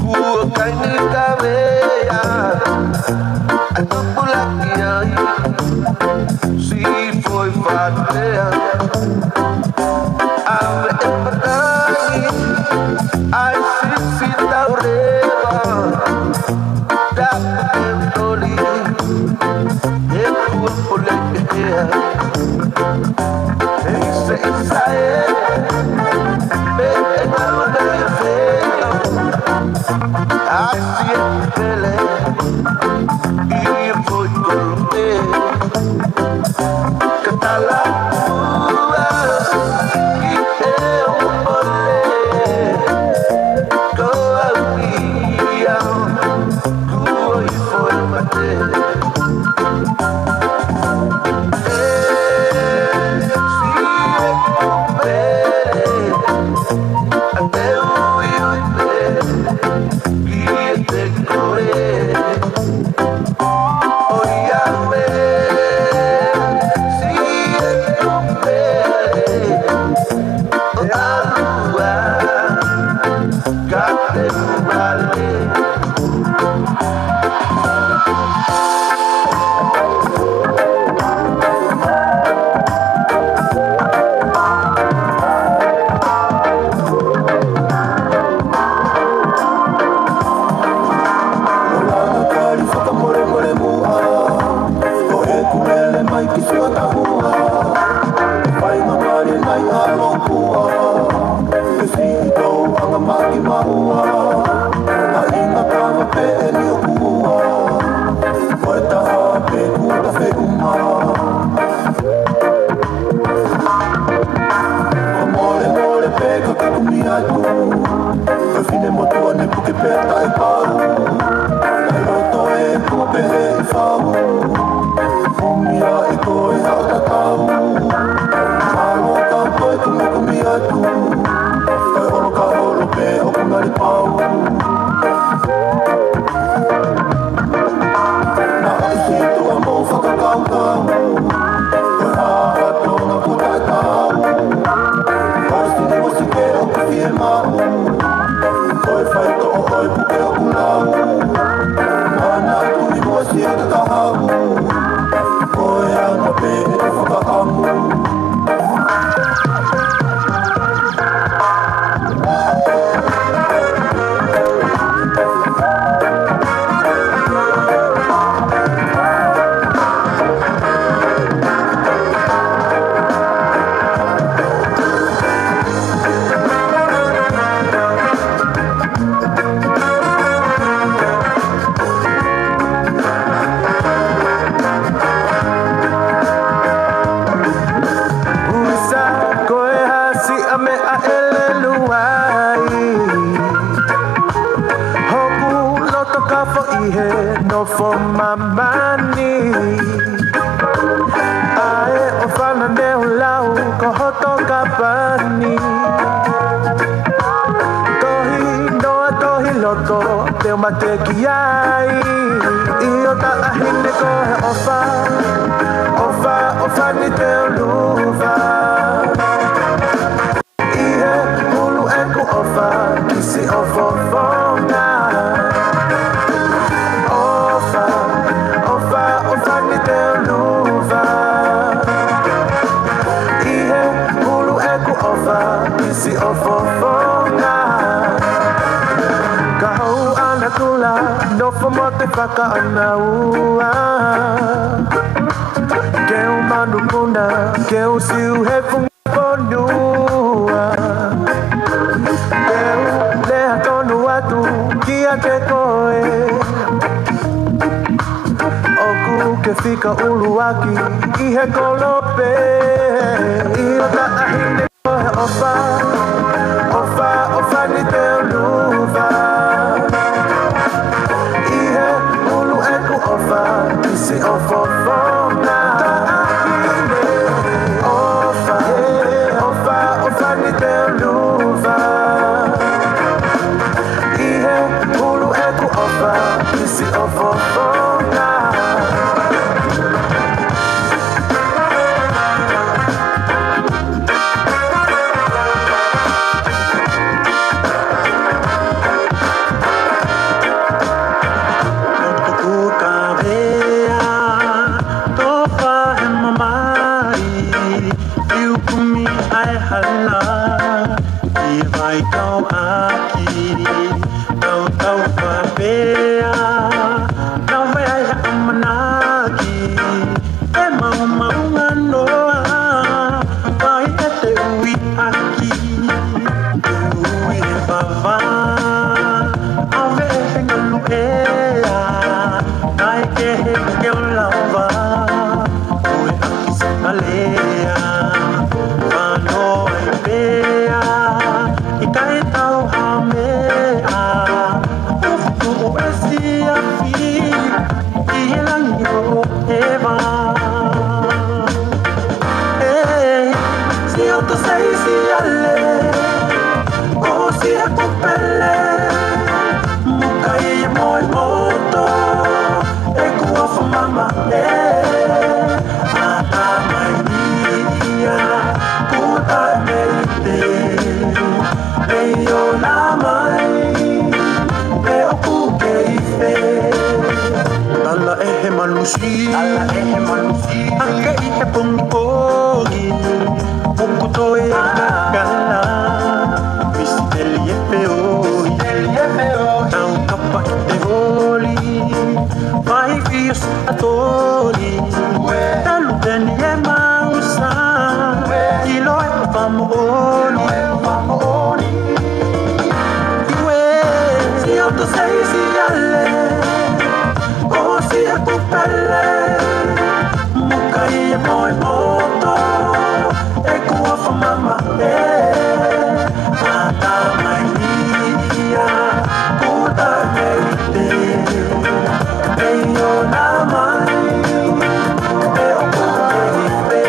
Kuakai ni kabea Ato pulaki ai Si foi fatea Ave e patai Ai si taureva Dapat toli E kua pulekea E se isae Be e malona e veo Ai si e pele E foi colombe Catala For my money, ae o whana neo lau ko hoto ka pani. Tohi noa tohi loto teo mate ki ai. I o ta ahine ko he ofa ni teo luva. I he hulu e ku ofa kisi ofofona. Si ofofona Kau ana kula No fomo te whaka ana ua Ke o manu kuna Ke o siu he funga ponua Ke o leha tonu atu Kia te koe Oku ke whika uluaki I he kolope I o ta ahine koe ofa ni teo luva I he ulu e ku ofa Isi ofofona Ofa ni teo luva I he ulu e ku ofa Isi ofofona Ala Angka ita pungpogi Pukutoy gala Mistel yepeo Ang kapat de holi May fiyos atoli Taluten yemausa Iloy pamuoni Iwe Siya to say siyale O siya kupele Mukay mo'y moto Ekuwa fa mama Mata may niya Kuta merite Eyo naman Eo kukerite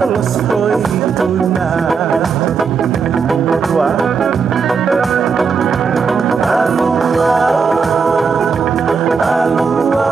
Kalau soy tuna Tua Alua Alua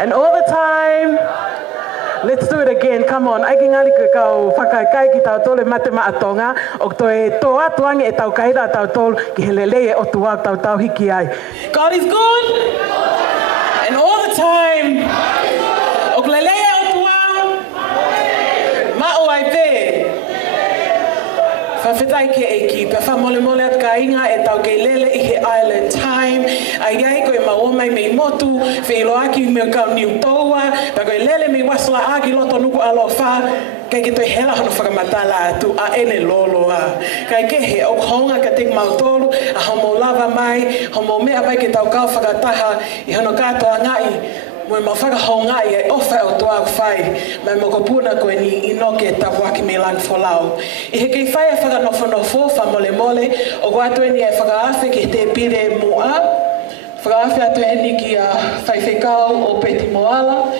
And all the time, let's do it again. Come on. Ai ki ngali ke kau whakaikai ki tau tole mate maa tonga. O toi toa tuangi e tau kaira tau tol ki helele e o tua tau hiki ai. God is good. And all the time. O lele e o tua. Ma o ai pe. Whawhetai ke eiki, pe whamole mole at ka inga e tau kei lele i he island time. Ai ai koe maomai mei motu, whilo aki me kau niu toua, pa koe lele mei wasla aki loto nuku alo wha, kai ke toi hela hono whakamatala atu a ene lolo a. Kai ke he o honga ka tik mautolu, a homo lava mai, homo mea mai ke tau kau whakataha, i hono katoa ngai, Moe ma whakahonga i e ofa o toa whai, mai mo ko puna koe ni inoke e tapu aki me lang wholau. I he kei whai a whakanofo whamole mole, o ko atu e ni e whakaafe ke te pire mua, whakaafe atu e ni ki a whaiwhekau o Peti Moala,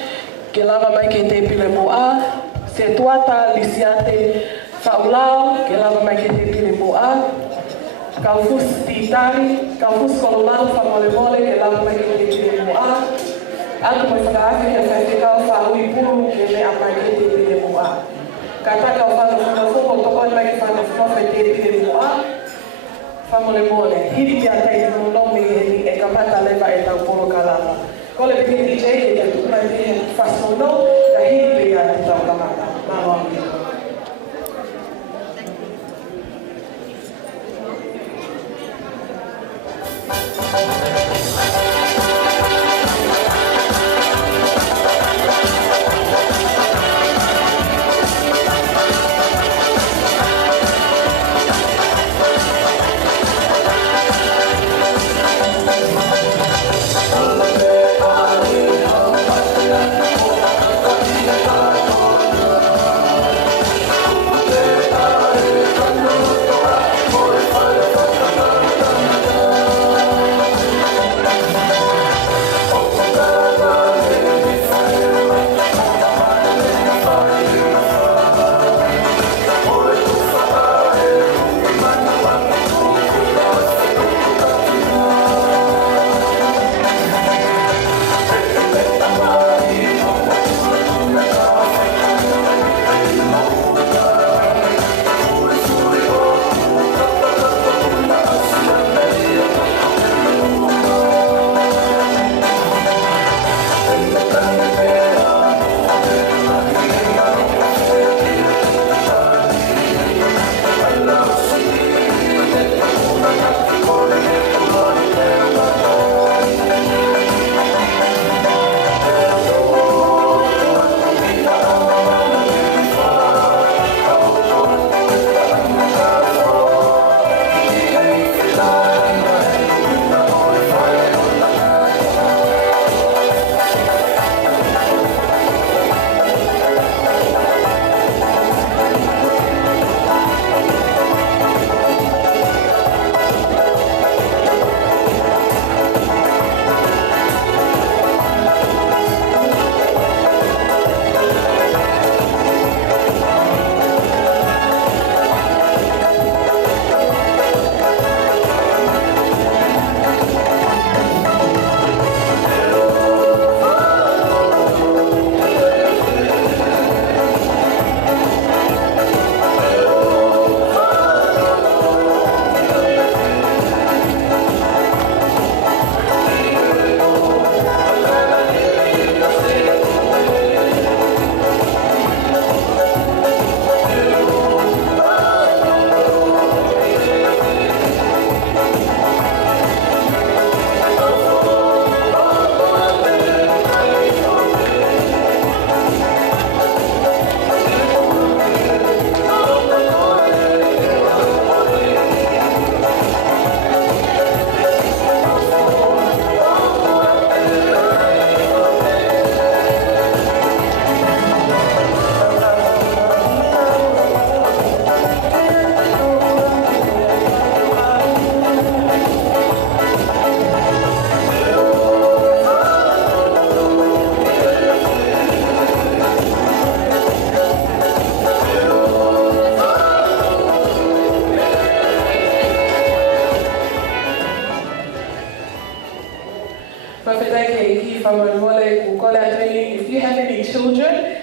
ke lava mai ke te pire mua, se tuata lisiate whaulao, ke lava mai ke te pire mua, kaufus titari, kaufus kololao whamole mole, ke lava mai ke te pire mua, Aku mai whakaafi a whaiwhekau whaui puru ke me a mai ke te pire mua. Ka taka o whanawhunawhuko toko mai ke whanawhunawhi te pire mua. Whamole mole, hiri ki a tei nomi e ka mata lewa e tau poro ka lama. Kole piki DJ e te tukumai te whasmono, ka hiri pia te tau ka mata. Mā wangi.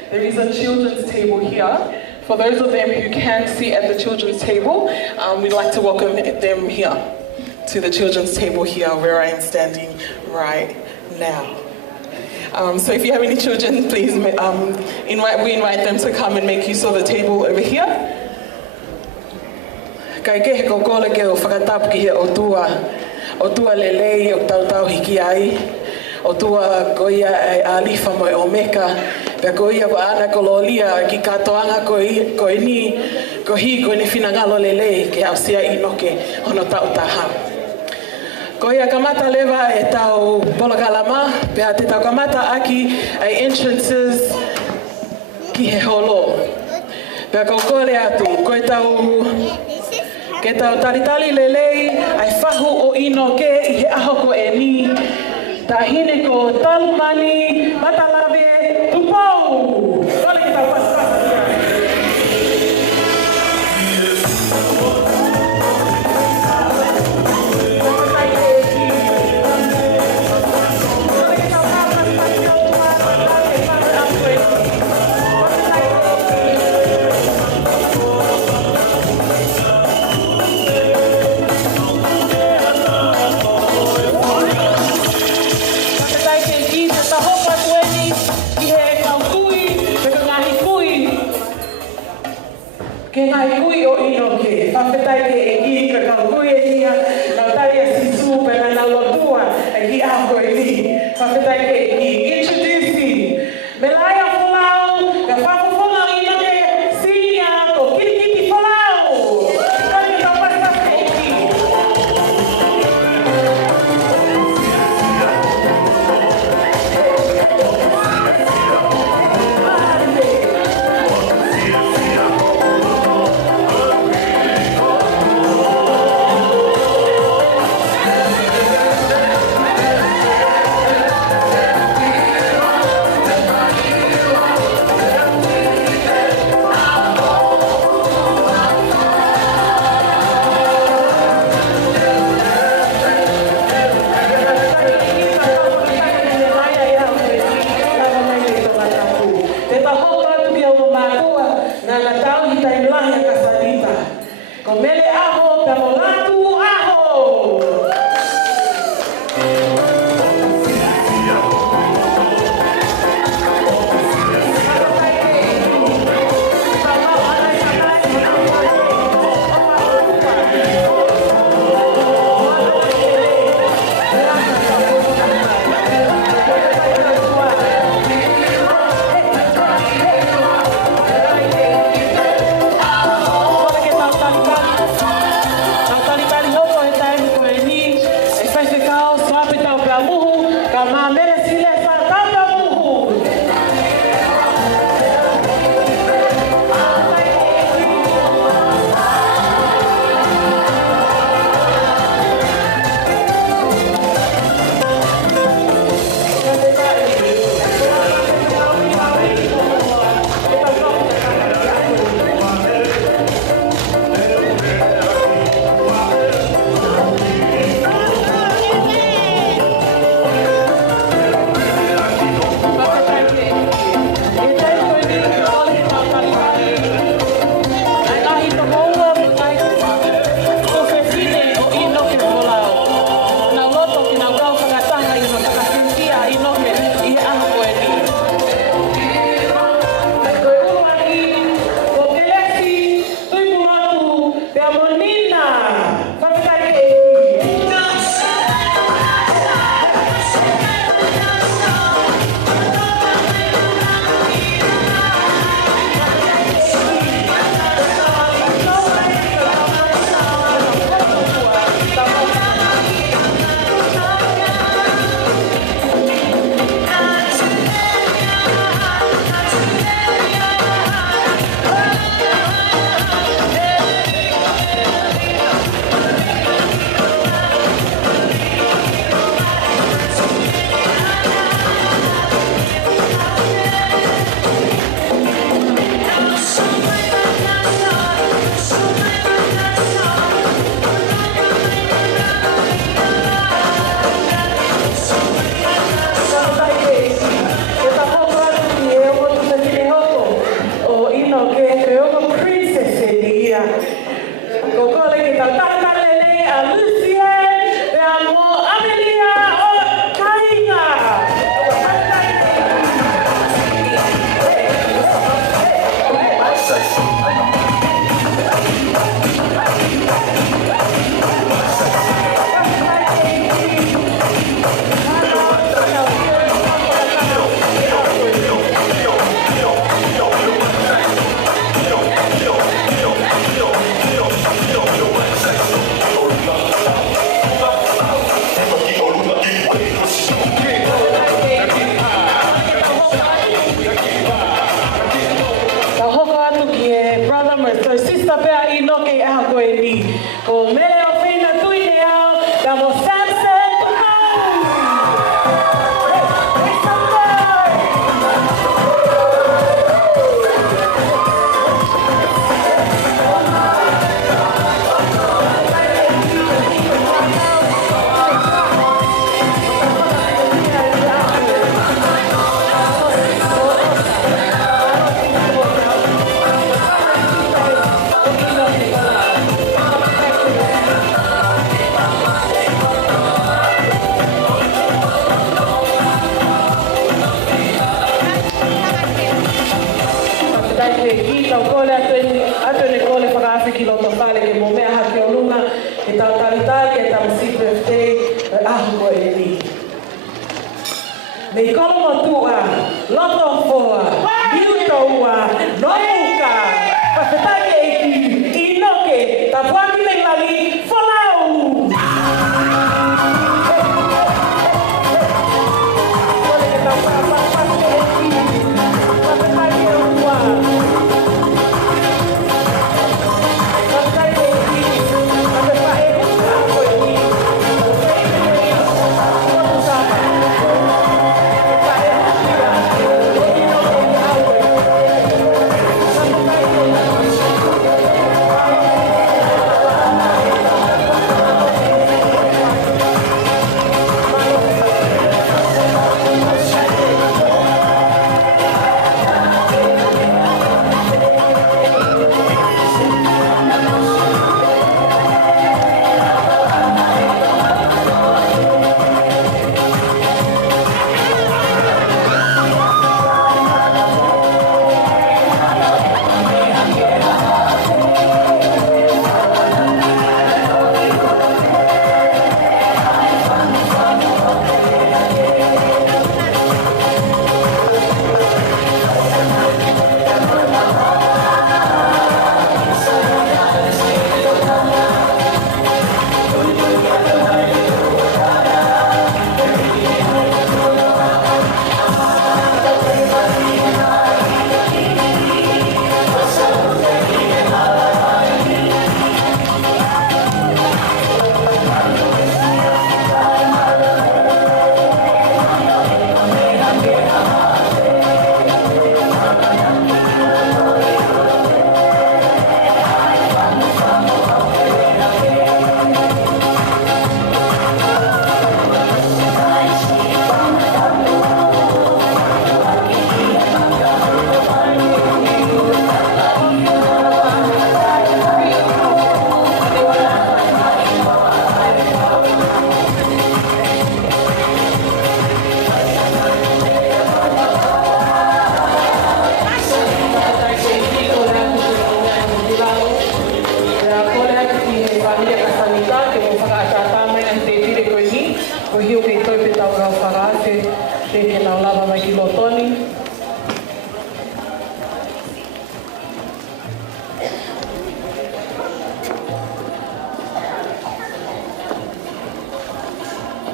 there is a children's table here. For those of them who can sit at the children's table, we'd like to welcome them here to the children's table here where I am standing right now. So if you have any children, please we invite them to come and make use of the table over here. Kai ke he kokole ke o whakatapu ki he o tua lelei o tautau hiki ai, o tua koia ai alifa mo o meka, pia koia wa ana kololia ki katoanga ko hi ko ne finangalo lelei ke ausia inoke hono tautaha. Koia kamata lewa e tau polokalama, pia te tau kamata aki ai entrances ki he holo. Pia kokole atu, koe ke tau taritali lelei ai whahu o ino ke I he aho ko e ni. Tahine ko talumani, matalave, tupou. Kole ki tau pasapasa. Ke ngai kui o ino ke, whawhetai ke e ki ka kau kui e nia, nau tari a sisu pena nau lotua e ki ako e ni, whawhetai ke e ki. Introducing Melaya Folau, ka whaku Folau ino ke sinia ko Kirikiti Folau. Kari ka wasa ke e ki. Ko mele o whina tui te ao, ka mo Samson Kumau. Hey, somebody! Tau kole atu ne kole whakaawhi ki loto whale ke mō mea haki o lunga e tau taritari e tau si birthday e ahu ko e ni. Mei kolo mo tua, loto foa, hiu toua, nomuka, whakatake e ki, inoke, ta puaki le lagi, whalau! Kole ke tau whakatake e ki, whakatake o tua.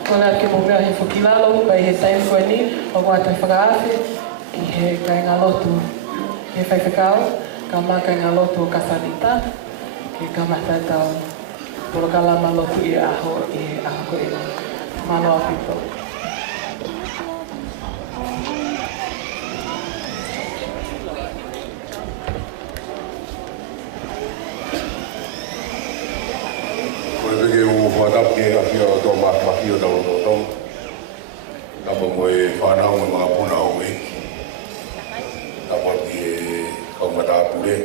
Kona ke mo mea he whakilalo, pai he taim koe ni, o kua te whakaawhi, ki he kai ngā lotu he whaiwhakao, ka maka ngā lotu o Kasanita, ki ka matatau, poro ka lama lotu i aho ko e manoa pito. Ke afia o tō maki o tau o tō. Tapa mo e whanau me mga puna o me. Tapa ki e kaumata apure.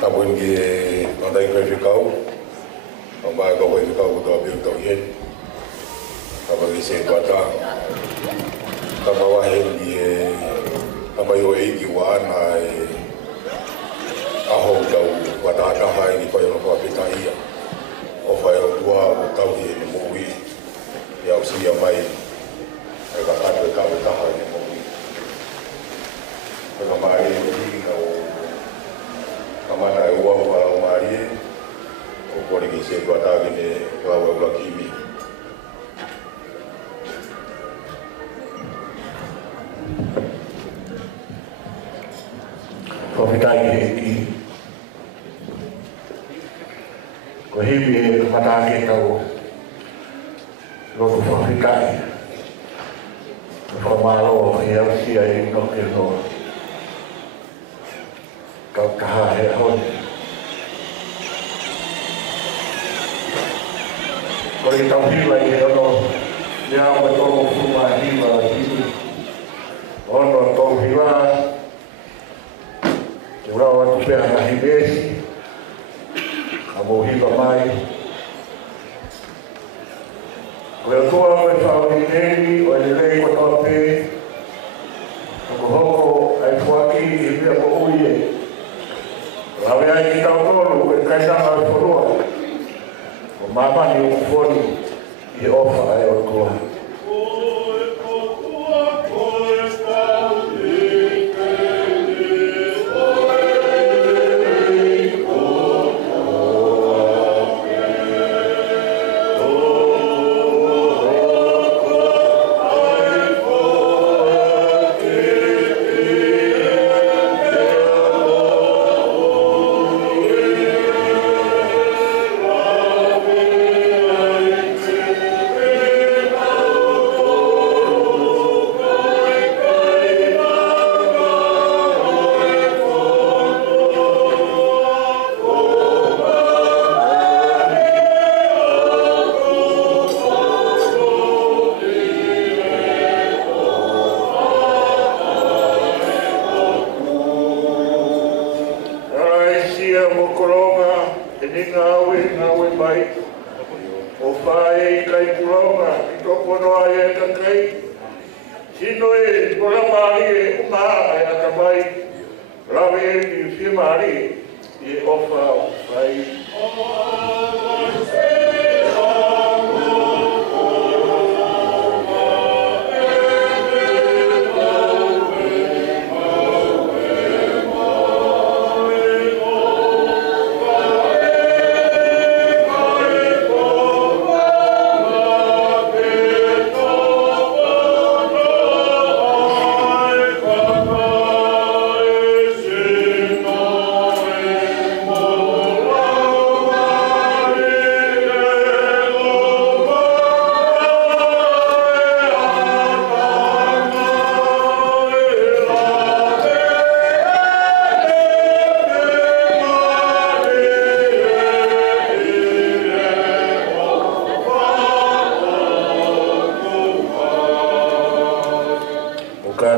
Tapa ki e kandai koe whikau. Tapa mai koe whikau ko tō biu tau ien. Tapa ki se tuata. Tapa wahe ki e tapa i o eiki wa ana e aho tau watataha e ni koe o kua pita ia. O whai o tua o tauhi e ni mōwi e au sia mai e ka kato e kawe taha e ni mōwi e ka maari e hinga o ka mana e ua ua o maari e o kore ki se kua tāki ne wawa ula kimi Whawhitai e ki hivi matake tau loto whakikai whamaro e au sia e no ke no kau kaha he hon kore tau hila e ono ia ma tono fuma hila hivi ono tau hila te urawa tu pēa na hibesi a mo hila mai koe tua koe whao i neri o e lei ko toa pē ko hoko ai fuaki i pia ko ui e rawe ai ki tau tolu koe kaitanga ai whanua ko mamani o kufoni i ofa ai o koa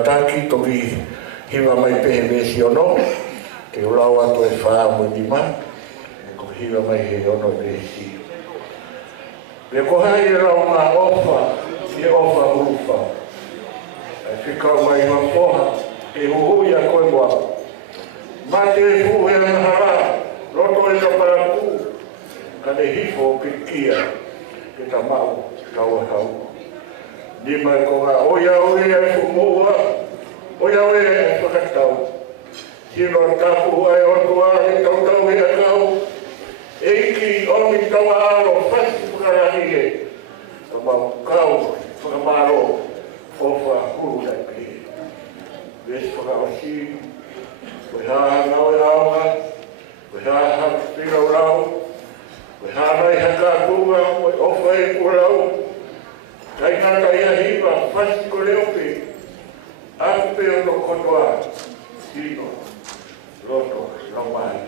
Taki toki hiwa mai pehe mesi ono ke ulau atu e whaa mo nima ko hiwa mai he ono mesi me ko hai e rau ngā ofa e ofa ufa e whikau mai ma poha e huhui a koe moa ma te huhui a ngahara roto e ka paraku ka ne hifo ke kia ke ta mau kau hau ni mai ko ngā oia oia e fumua oia oia e whakatau hino tapu ai otua e tautau e akau e iki omi tawa aro whasi whakarahi e ka mau kau whakamaro o whakuru nei ki wes whakawasi koe haa ngau e aonga koe haa hapira o rau koe haa rai haka kunga koe ofa e kurau kai ngata ia hiwa, whasi ko leo pe, aku pe ono kotoa, hino, roto, romai.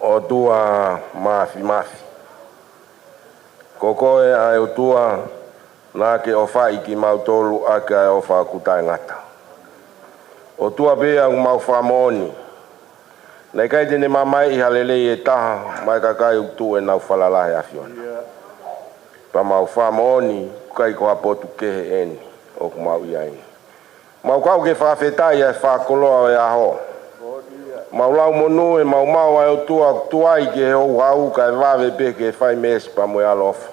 o tua mafi mafi Ko koe ai o tua nā ke o whai ki mautolu a ke ai o whakutai ngata. O tua bea ngu mau whamoni. Nei kai tene mamai i halelei e taha mai ka kai utu e nau whalalahe a whiona. Pa mau whamoni kai ko apotu kehe eni o ku mau iaini. Mau kau ke whawhetai e whakoloa e aho. Mau lau monu e mau mau ai o tuai ke he ou hau ka e wawe pe ke whai mesi pa moe alofa.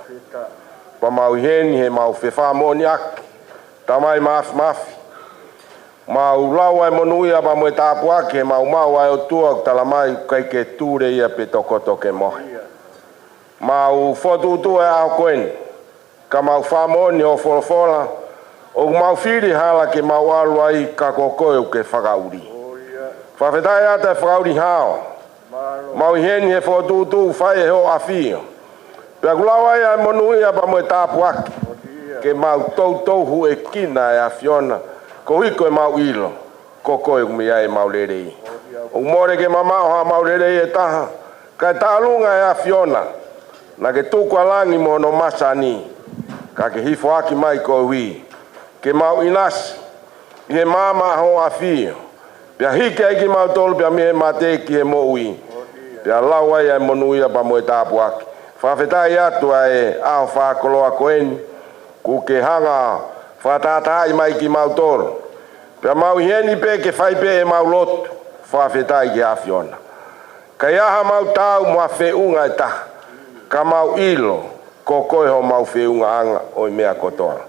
Pa mau heni he mau whewhamoni aki. Tamai mafi. Mau lau ai monu ia pa moe tāpu aki he mau ai o tua talamai kai ke tūre ia pe tokoto ke mohi. Mau whotu tu e aho koeni. Ka mau whamoni o wholofola. O mau whiri hala ke mau alu ai ka kokoe ke whakauri. Whawhetai ata e whakauri hao. Mau heni he whotu whai e ho awhio. Pea kulau ai ai monu ia pa moe tāpu aki. Ke mau tauhu e kina e a whiona. Ko hiko e mau ilo. Kokoe kumia e mau lerei. O more ke mamao ha mau lerei e taha. Ka tālunga e a whiona. Na ke tukua langi mono masani. Ka ke hifo aki mai ko hui. Ke mau inasi. He mama ho a whio. Pea hike ai ki mau tolu pea mihe mate ki he mo ui. Pea lau ai ai monu ia pa moe tāpu aki. Whawhetai atu ai aho whakoloa koeni. Ku ke hanga whatatai mai ki mau tolu. Pea mau heni pe ke whai pe e mau lotu. Whawhetai ki a whiona. Ka iaha mau tau mua whiunga e taha. Ka mau ilo. Ko koe ho mau whiunga anga o i mea kotoa.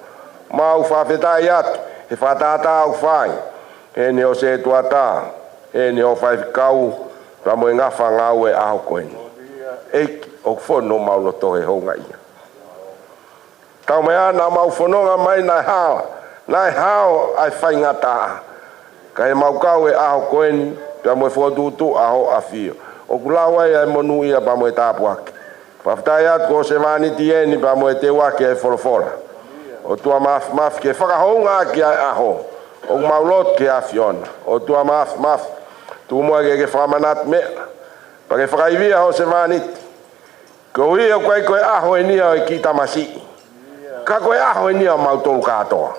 Mau whawhetai atu. He whatatau whai. He ne o se tuata, he ne o whai kau, ramo e ngawha ngau e aho koeni. Eiki, o whono maulo tohe honga ia. Tau mea na mau whanonga mai nai hao ai whai ngata. Ka he mau kau e aho koeni, pia moe whotutu aho a whio. O kulawai ai monu ia pa moe tāpu aki. Whaftai atu ko se maniti eni pa moe te waki ai wholofora. O tua mafi ke whakahonga ki ai aho. O maulot ke a whiona. O tua mafi. Tu mua ke whamanat mea. Pa ke whakaivia ho se maniti. Ko hui o koe aho e nia o e ki tamasi. Ka koe aho e nia o mautolu katoa.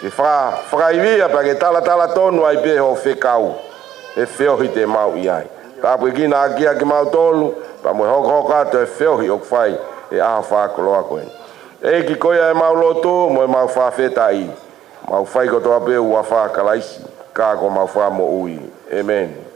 Ke whakaivia pa ke tala tonu ai pe ho whekau. E whiohi te mau iai. Tāpu e kina akia ki mautolu. Pa moe hoko ato e whiohi o kwhai. E aho whakoloa koeni. E ki koia e maulotu mo e mau whawhetai. Mau whai ko toa peu wa whakalaisi. Kā ko mau whamo ui. Amen.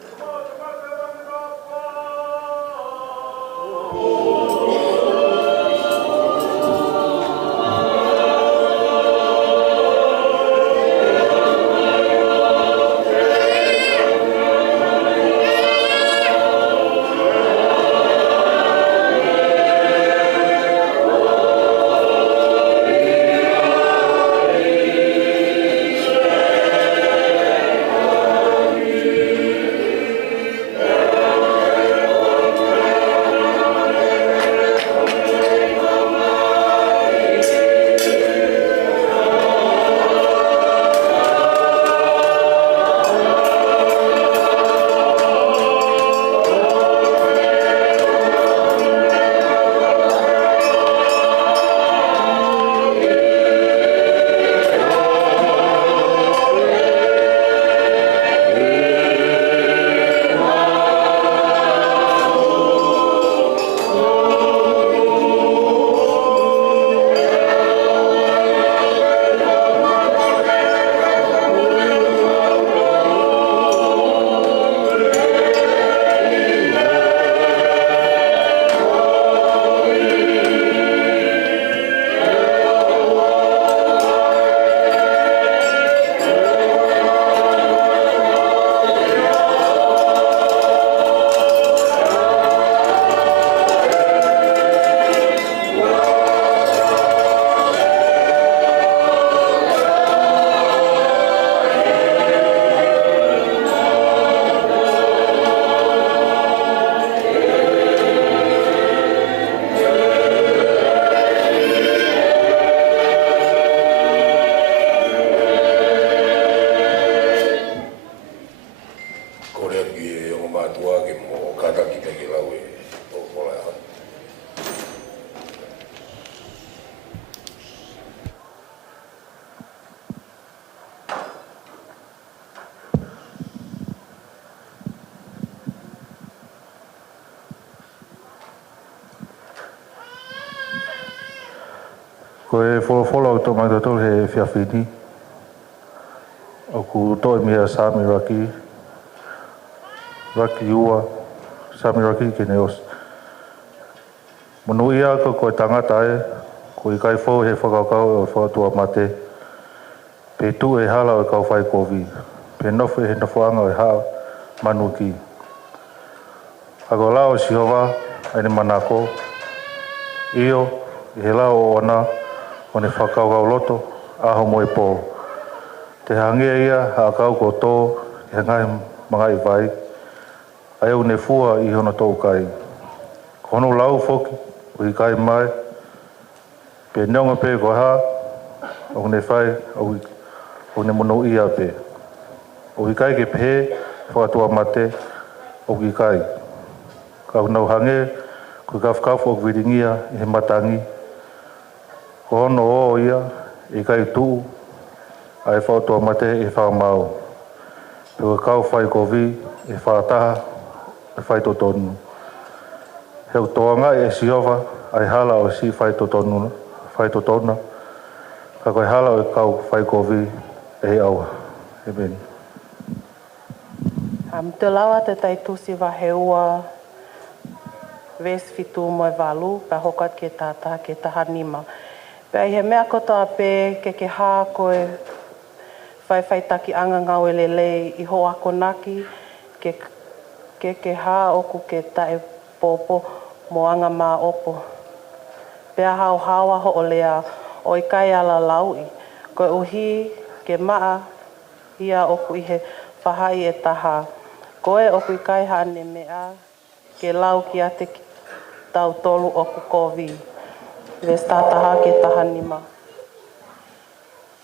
Ko e wholofola o tō mai tō he whiawhini. O ku toi mea Sami Raki. Raki ua. Sami Raki ke ne os. Manu ia ko koe tangata e. Ko I kai whau he whakaukau e whaatua mate. Pe tu e hala o kau whai kovi. Pe nofu he nofuanga e haa manu ki. Ako lao si hova, aine manako. Io, I he lao o ana, o ne whakaukau loto, aho mo e pō. Te hangia ia, ha kau ko tō, he ngai mga I vai. Ai au ne fua I hono tō kai. Kono lau foki, o I kai mai. Pe neonga pe ko ha, o ne whai, o ne mono ia pe. O I kai ke pe, whakatua mate, o I kai. Kau nau hange, kui kafkafu o viringia I he matangi. Ko hono o ia, I kai tuu, ai whautua mate I whaamau. Pua kau whai kovi, I whaataha, I whai totonu. Heu toanga I siova, ai hala o si whai totona. Ka koe hala o kau whai kovi, e aua. Amen. Te lawa te taitusi wa heua, ves fitu mo e walu, pa hokat ke tata, ke taha nima. Pea I he mea kotoa pe ke haa koe whai taki anga ngau e lelei I ho ako naki, ke haa oku ke tae popo mo anga mā opo. Pea hau hawa ho o lea o I kai ala laui, koe uhi ke maa ia oku I he whahai e taha. Koe oku I kai hane mea ke lau ki ate tau tolu oku kovi. Ves tātaha ke taha nima.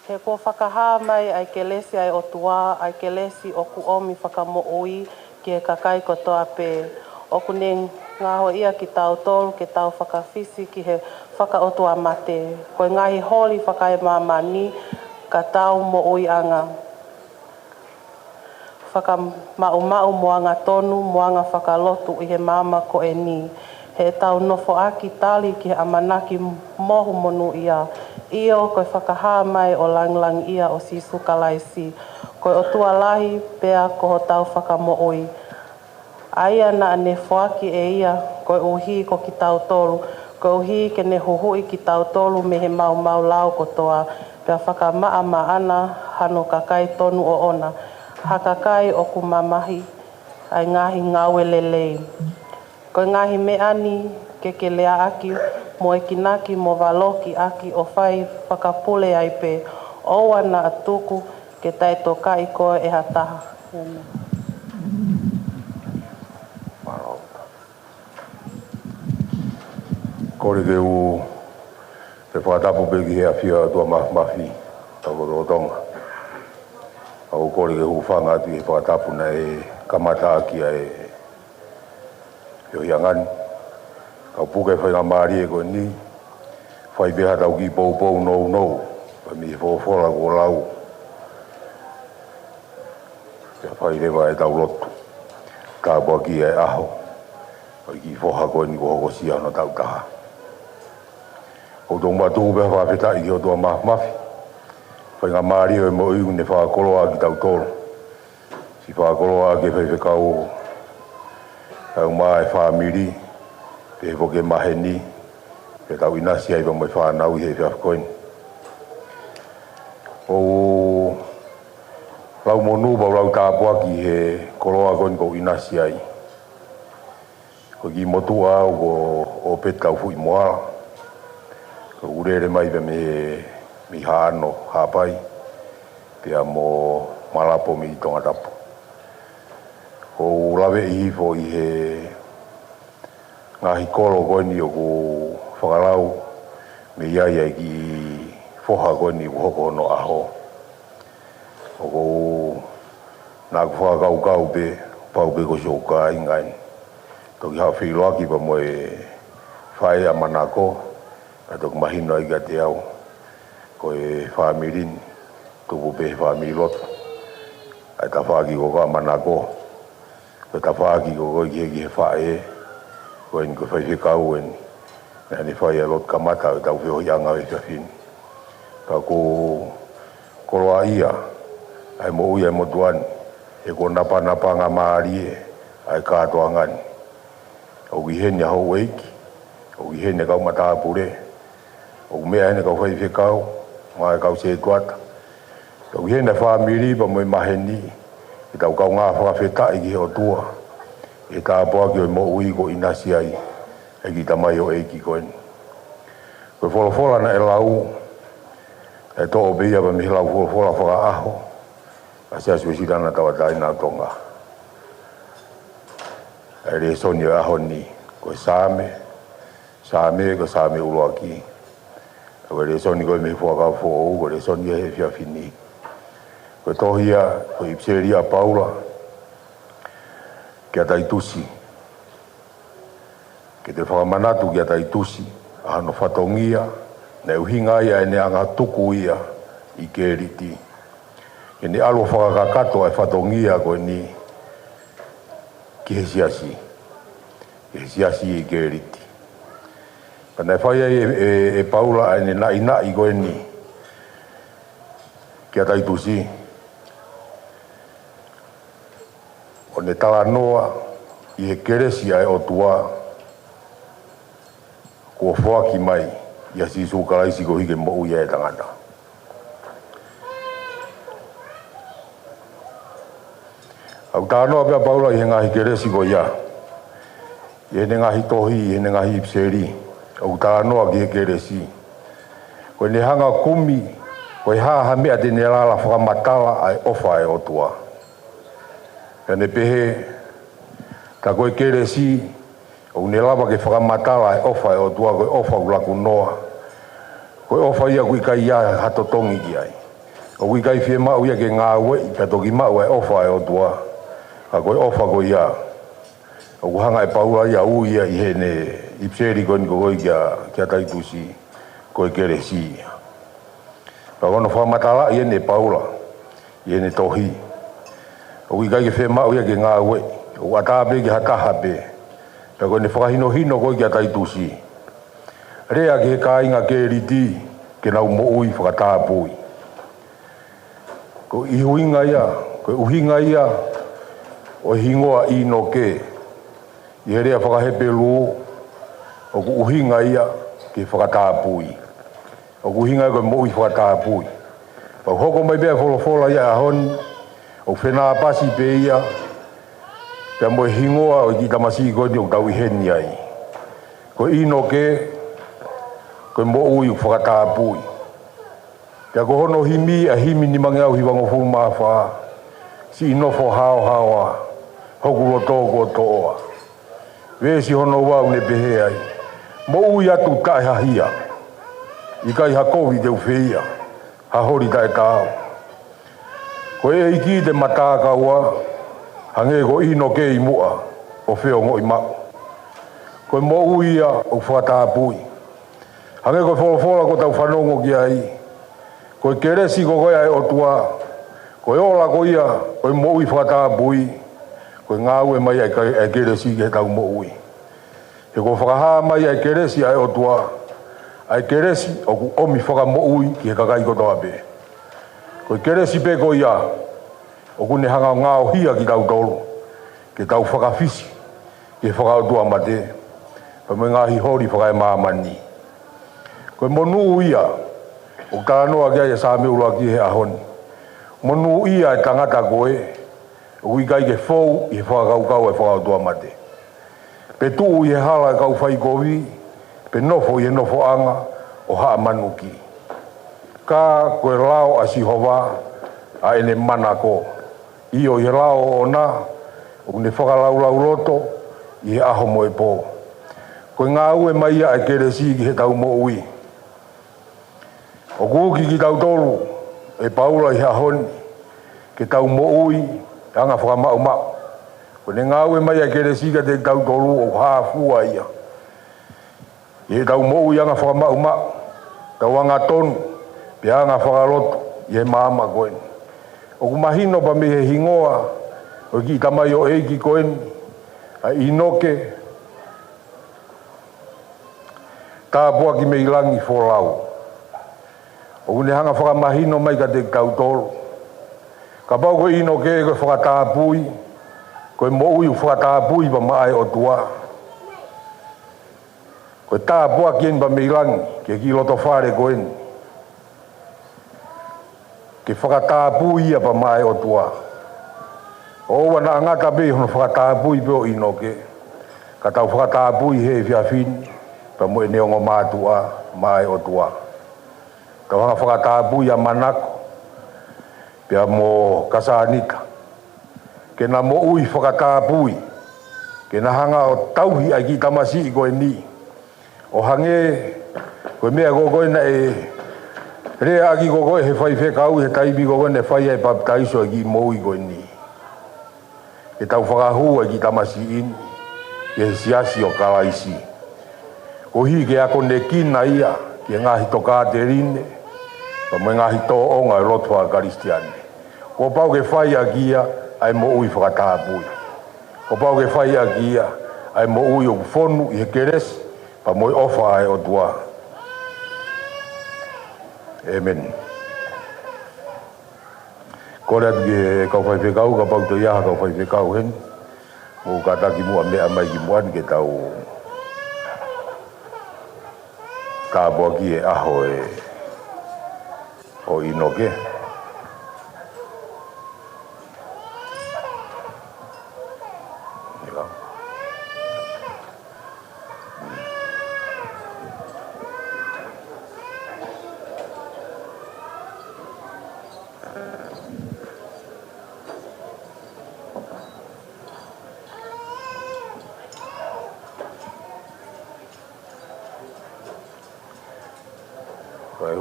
He ko whakaha mai ai ke lesi ai o tua, ai ke lesi oku omi whakamoui ki ka kai kotoa pe. Oku ne ngaho ia ki tau tolu, ke tau whakawhisi ki he whakaotua mate. Koe ngahi holi whakai mamani ka tau moui anga. Whakamau moanga tonu, moanga whakalotu I he mama ko e ni. He tau nofo aki tali ki he amanaki mohu monu ia. Io koe whakaha mai o langlang ia o si sukalaisi. Koe o tua lahi pea ko ho tau whakamooi. Aia na ne whaki e ia koe uhi ko ki tau tolu. Koe uhi ke ne huhui ki tau tolu me he mau lau kotoa. Pea whakamaa maana hano kakai tonu o ona. Hakakai o ku mamahi ai ngahi ngau e lelei. Koe ngahi meani ke lea aki mo e kinaki mo waloki aki o whai whakapule ai pe. Oua na atuku ke tai toka I koe e hataha. Kore ke u te whatapu peki hea whia tua mafi, tako tō tonga. Au kore ke hu whanga atu he whatapu na e kamata ki a e hiangani. Kau puke whainga maari e koe ni, whai beha tau ki pou nou, pa mi whawhora ko lau. Pea whai rewa e tau lotu, kāpua ki e aho, whai ki whoha koe ni ko hoko sia no tau taha. O tō matuhu beha whawhetai ki o tua mafi, whainga maari e mo iu ne whakoloa ki tau tolo. Si whakoloa ke whaiwhekau, tau maa e whamiri, pe woke maheni, pe tau inasi ai mo e whanau I he whiawhkoini. O lau monu bau lau tāpua ki he koloa koini ko inasi ai. Ko ki motua o petkau fui moa. Ko urere mai pe mi haano, hapai, pea mo malapo mi tonga tapu. Ko lawe I hifo I he ngahi kolo koini o ku whakalau me iai ki whoha koini ku hoko no aho. O ku nā ku whakau pe, pau pe ko shoka ingaini. Toki hao whiloaki pa mo e whae a manako, a toki mahino ai ka te au. Ko e whaamirin, tupu pe whaamilotu. Ai ta whaaki ko ka manako. Ko ta whaaki ko koi ki he whae, ko en ko whai whikau en. Nā ni whai a lot kamata o tau whio hianga e whiawhini. ka ko roa ia ai mo ia mo tuan e ko napa nga maari ai ka to angani o gi hene ho weiki o gi hene ka mata pure o me ane ka fai fekau mai ka se tuata o gi hene family pa mo maheni e tau ka nga fa feta i o tua e ka po ki mo ui ko inasi ai e ki tamai o e ki ko en ko fola na e lau e to obia ba mi lau fola aho asia suicida na tawatai na tonga e le sonio aho ni ko same ko same uloaki ko le soni ko me fuaka fo ko le soni e fia fini ko tohia ko ipseria paula ke atai tusi ke te whakamanatu ke atai tusi ano whatongia na uhinga ia ne anga tuku ia i keriti ke ni alo whakakato e whatongia ko ni ki he siasi i keriti kana e whaia e paula e na ina i ko ni ke atai tusi o ne tala noa i he keresi ai o tua ko whaki mai ia si sukaraisi ko hike mo uia e tangata. Au tā noa pia paula i he ngahi keresi ko ia. I he ngahi tohi, i he ngahi ipseri. Au tā noa ki he keresi. Ko ne hanga kumi, ko i haha mea te ne lala whakamatala ai ofa e o tua. Ka ne pehe, ka koe keresi, o ne lava ke whakamatala e ofa e o tua, koe ofa ulaku noa. Koe ofa ia kui kai ia hatotongi ki ai. O kui kai fie mau ia ke ngā ue, ka toki mau e ofa e o tua. Ka koe ofa koe ia. O kuhanga e paula ia u ia i he ne ipseri koe ni koe kia taitusi koe keresi ia. Ka kono whakamatala i ne paula, i ne tohi. O kui kai ke fie mau ia ke ngā ue, o atape ke hatahape. Ka koe ne whakahino koe kia taitusi. Rea ke ka inga ke riti, ke nau mo ui whakatāpui. Ko ihuinga ia, ko uhinga ia, o hingoa ino ke. I he rea whakahepe luo, o ku uhinga ia ke whakatāpui. O ku uhinga ia koe mo ui whakatāpui. Pau hoko mai bea wholofola ia ahoni, o whenā pasi pe ia, pia mo hingoa o ki tamasi koe ni o tau iheni ai. Ko ino ke, koe mo ui whakatāpui. Pia ko hono himi a himi ni mange au hiwango fuma wha. Si inofo hao hoku lo tōko toa. Wesi hono wau ne pehe ai. Mo ui atu tae hahia. I kai ha kovi te uwheia. Ha hori tae tāo. Ko e iki te mataka ua. Hange ko ino ke i mua. O wheo ngo i mau. Ko mo ui ia o whakatāpui. Hange koe wholofola ko tau whanongo ki ai. Koe keresi ko koe ai o tua. Koe ola ko ia, koe mo ui whakatāpui. Koe ngā ue mai ai keresi ki he tau mo ui. He ko whakaha mai ai keresi ai o tua. Ai keresi o ku omi whaka mo ui ki he kakai kotoa pe. Koe keresi pe ko ia. O ku ne hanga ngā o hia ki tau tolo. Ke tau whakawhisi. Ki he whakautua mate. Pa me ngā hihori whakai māmani. Koe monu ia, o tānoa kia e sāme ura ki he ahoni. Monu ia e tangata koe, o ikai ke fau i he whakaukau e whakautua mate. Pe tuu i he hala e kau whai kovi, pe nofo i he nofo anga o haa manuki. Ka koe lao a sihova a ene mana ko. Io i he lao o na, o ne whakalaulau loto i he aho mo e pō. Koe ngā ue mai a e keresi ki he tau mo ui. O kuki ki tau tolu, e paula i hahoni, ke tau mo ui, anga whakamau mau. Ko ne ngā ue mai a keresi ka te tau tolu o hāfua ia. I he tau mo ui anga whakamau mau, tau anga tonu, pe anga whakaloto, i he māma koen. O kumahino pa me he hingoa, o ki tamai o eiki koen, a inoke, tāpua ki me ilangi wholau. O ne hanga whakamahino mai ka te tautoro. Ka pau ko ino ke ko whakatāpui, ko mo ui whakatāpui pa mai o tua. Ko tāpua kien pa meilangi, ke ki loto whare ko en. Ke whakatāpui pa mai o tua. O wana ngata be hono whakatāpui pe o ino ke. Ka tau whakatāpui he whiawhini, pa mo e neongo mātua mai o tua. Tau hanga whakatāpui a manako, pia mo kasanika. Ke na mo ui whakatāpui, ke na hanga o tauhi ai ki tamasi i koe ni. O hange, koe mea koe na e rea aki koe he whai whekau, he taibi koe ne whai ai paptaiso ai ki mo ui koe ni. Ke tau whakahu ai ki tamasi in, ke he siasi o kalaisi. Ko hi ke ako ne kina ia, ke ngahi to kāterine, pa mo ngahi to onga e lotua karistiane. Ko pau ke whai a kia, ai mo ui whakatāpui. Ko pau ke whai a kia, ai mo ui o whonu i he keresi, pa mo i ofa ai o tua. Amen. Ko rea tu ke kau whai whekau, ka pau to iaha kau whai whekau hen. Mo ka taki mua mea mai ki muan ke tau kāpua ki e aho e o ino ke. Vai.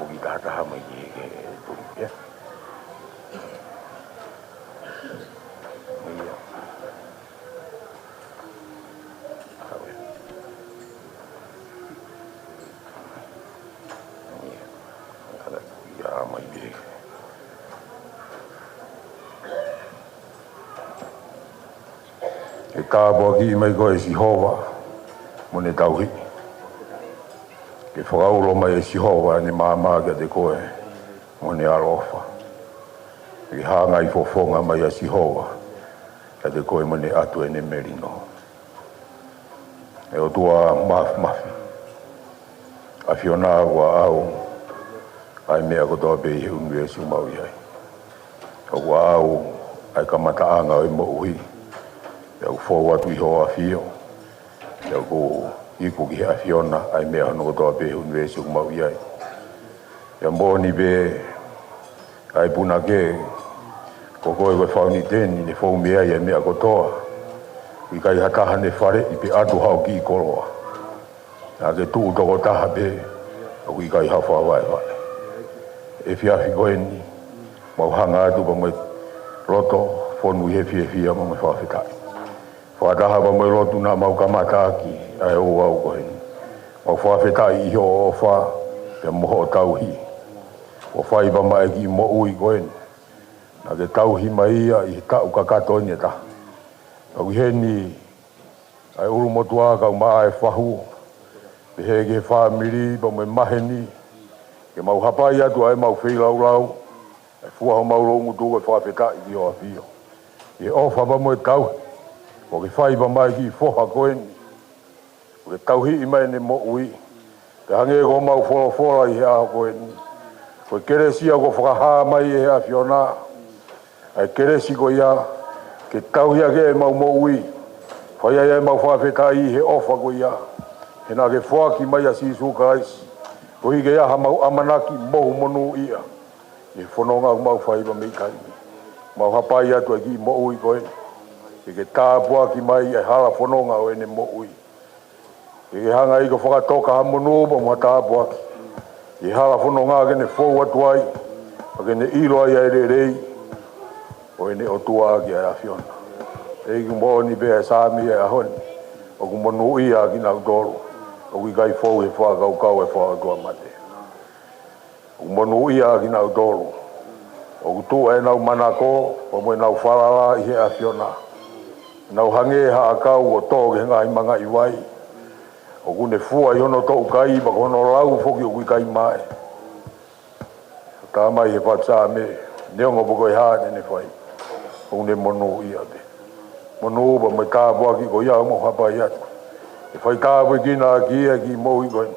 Mungkin tak ada mai ke ya. E kāpua ki mai koe si hova, mo ne tauhi. Ke whakaulo mai e si hova ne māmā kia te koe, mo ne alofa. Ke hanga i fofonga mai a si hova, kia te koe mo ne atu e ne merino. E o tua mafi. A whiona wa au, ai mea kotoa pe i ungu e si umau iai. O wa au, ai kamataanga o i mo uhi. Ia ku fōu atu i hoa whio. Ia ku iku ki hea whiona, ai mea hano kotoa pe hunu e si umau iai. Ia mōni pe, ai puna ke, ko koe koe whauni tēni, ne fōu mea ia mea kotoa. I kai hataha ne whare, i pe atu hau ki i koroa. Nā ke tuu toko taha pe, aku i kai hawha wai wai. E whiawhi koe ni, mau hanga atu pa mai roto, whonu he whiawhia ma mai whawhitai. Whataha pa mai rotu nā mau kamataki, ai o au koe ni. Mau whawhitai i ho o wha, te moho o tauhi. O whai pa mai ki mo ui koe ni. Nā ke tauhi mai ia i tau kakato ni ta. Au he ni, ai uru motua kau maa e whahu. Te he ke whamiri pa mai mahe ni. Ke mau hapai atu ai mau whilau lau. E fuaho mau rongu tūka whawhitai i o a whio. E ofa pa mai tauhi. O ke whai pa mai ki whoha koe ni. O ke tauhi i mai ne mo ui. Te hange ko mau whora i hea koe ni. Ko keresi a ko whakaha mai e hea whiona. Ai keresi ko ia. Ke tauhi a ke e mau mo ui. Whai ai mau whawhetai i he ofa ko ia. He nā ke whaki mai a sisu kaisi. Ko hi ke aha mau amanaki mohu monu ia. E whanonga mau whai pa mei kaimi. Mau hapai atu a ki mo ui koe ni. Ke tāpua ki mai e hala whanonga o ene mo ui. Ke hanga i ko whakatoka hamonu pa mua tāpua ki. Ke hala whanonga ke ne whou atu ai. Pa ke ne ilo ai ai rei. O ene o tua ki ai a whiona. E ki mboni pe e sāmi e ahoni. O ku monu ia ki nau toro. O ki kai whou he whakau kau e whakatua mate. O ku monu ia ki nau toro. O ku tu e nau manako. O mui nau whalala i he a whiona. nau hange ha akau o tō ke ngai manga i wai. O kune fua i ono tō kai pa kono lau foki o kui kai mai. Tā mai he whatsa me neongo poko i hāne ne whai. O kune mono i ate. Mono pa mai tā puaki ko ia mo hapa i ate. E whai tā pui kina kia ki mo i koe.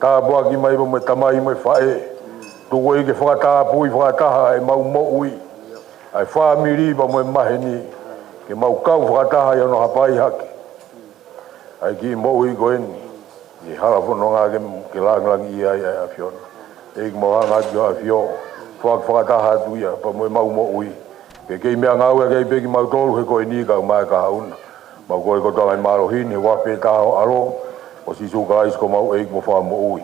Tā puaki mai pa mai tamai mai whae. Tuko i ke whakatā pui whakataha e mau mo ui. Ai whamiri pa mai maheni. Ke mau kau whakataha i ono hapa i hake. Ai ki mo ui koe ni. I hala whono ngā ke langlangi i ai a whiona. E ki mo hanga atu a whio. Whakataha atu ia pa mai mau mo ui. Ke kei mea ngau e kei peki mau tolu he koe ni kau mai ka hauna. Mau koe ko tangai maro hini wape taho alo. O sisu kais ko mau eik mo wha mo ui.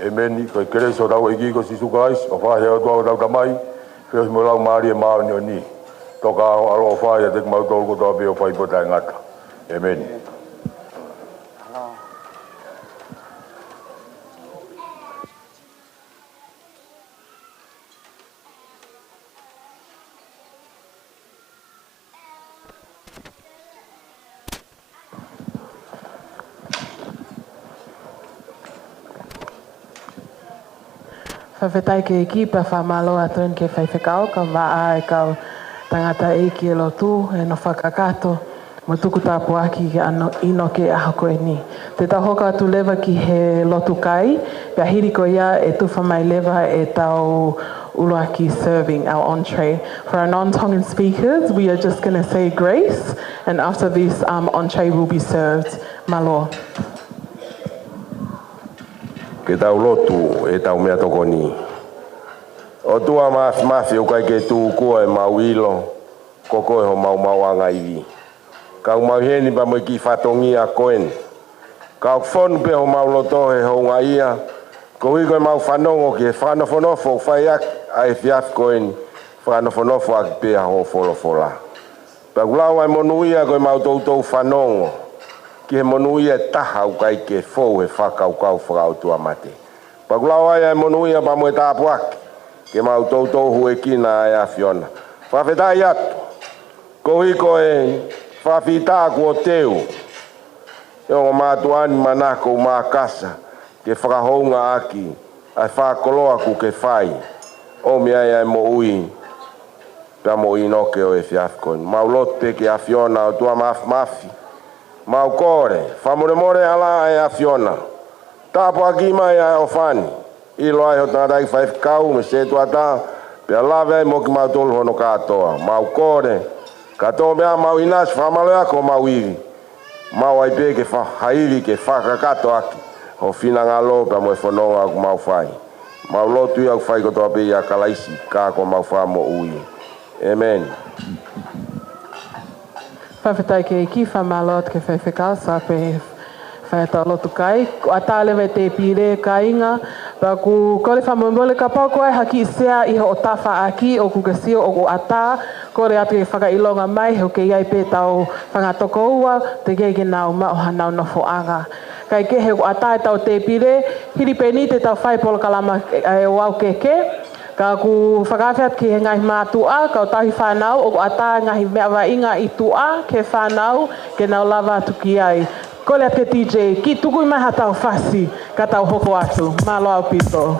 E meni koe kereso tau eiki ko sisu kais. O whahe o tuau tau tamai. Whios mo lau maari e mao ni o ni. Toka aho alo o whahe a tek mau tolu ko tau peo whai potai ngata. E meni. Whawhetai ke ekipa whamalo atuen ke whaiwhekau ka waa e kau tangata eiki e lotu e no whakakato mo tuku tāpu aki ke ino ke aho koe ni. Te tau hoka atu lewa ki he lotu kai, pia hiri ko ia e tuwha mai lewa e tau uluaki serving our entree. For our non-Tongan speakers, we are just going to say grace, and after this entree will be served. Malo. Ke tau lotu e tau mea toko ni. O tua mafi o kai ke tū kua e mau ilo, koko e ho mau anga iwi. Kau mau heni pa mo ki whatongi a koen. Kau whonu pe ho mau loto he ho ngā ia, ko hui koe mau whanongo ki he whanofo whaiak a e whiaf koen, whanofo a ki pe a ho wholofola. Pa kulau ai monu ia koe mau tautou whanongo. Ki he monu ia taha u kai ke fou he whakau whakau tua mate. Pakulau ai monu ia pa moe tāpuaki, ke mau tautou hue kina ai a whiona. Whawhetai atu, ko hiko e whawhita kua teu. E o mātuani manako mākasa, ke whakahounga aki, ai whakoloa ku ke whai. O mea ai mo ui, pia mo inoke o e whiafkon. Mau lote ke a whiona o tua mafi. Mau kore, whamoremore ala e a whiona. Tāpu aki mai ai o whani. Ilo ai ho tātai whaifkau me se tuata. Pea lawe ai mo ki mau tolu hono katoa. Mau kore, katoa mea mau inas whamaloa ko mau iwi. Mau ai pe ke hairi ke whakakato aki. Ho whina ngalo pea mo e whanonga ku mau whai. Mau lotu ia ku whai kotoa pe ia kalaisi. Kā ko mau whamo ui. Amen. Whawhetai ke ki whamalot ke whaiwhekau sa pe whaeta lotu kai. A tālewe te pire ka inga. Pa ku kore whamomole ka pau koe haki sea iho o tawha aki o kukasio o ku ata. Kore atu ke whakailonga mai ho ke iai pe tau whangatoko ua. Te keike nau ma o hanau nofo anga. Kai ke he ku ata e tau te pire. Hiri peni te tau whai polo kalama e wau keke. Ka ku whakawhiat ki he ngahi mātua, ka o tahi whanau, o ata ngahi mea wa inga i tua ke whanau, ke nau lava atu ki ai. Kole ate DJ, ki tuku i maha tau whasi, ka tau hoko atu. Malo au pito.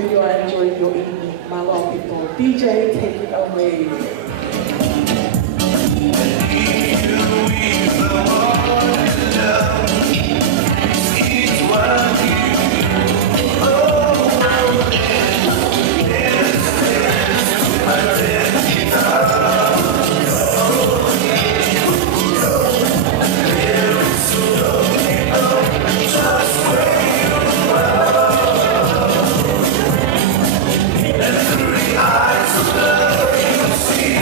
hope you are enjoying your evening, my long people. DJ, take it away. See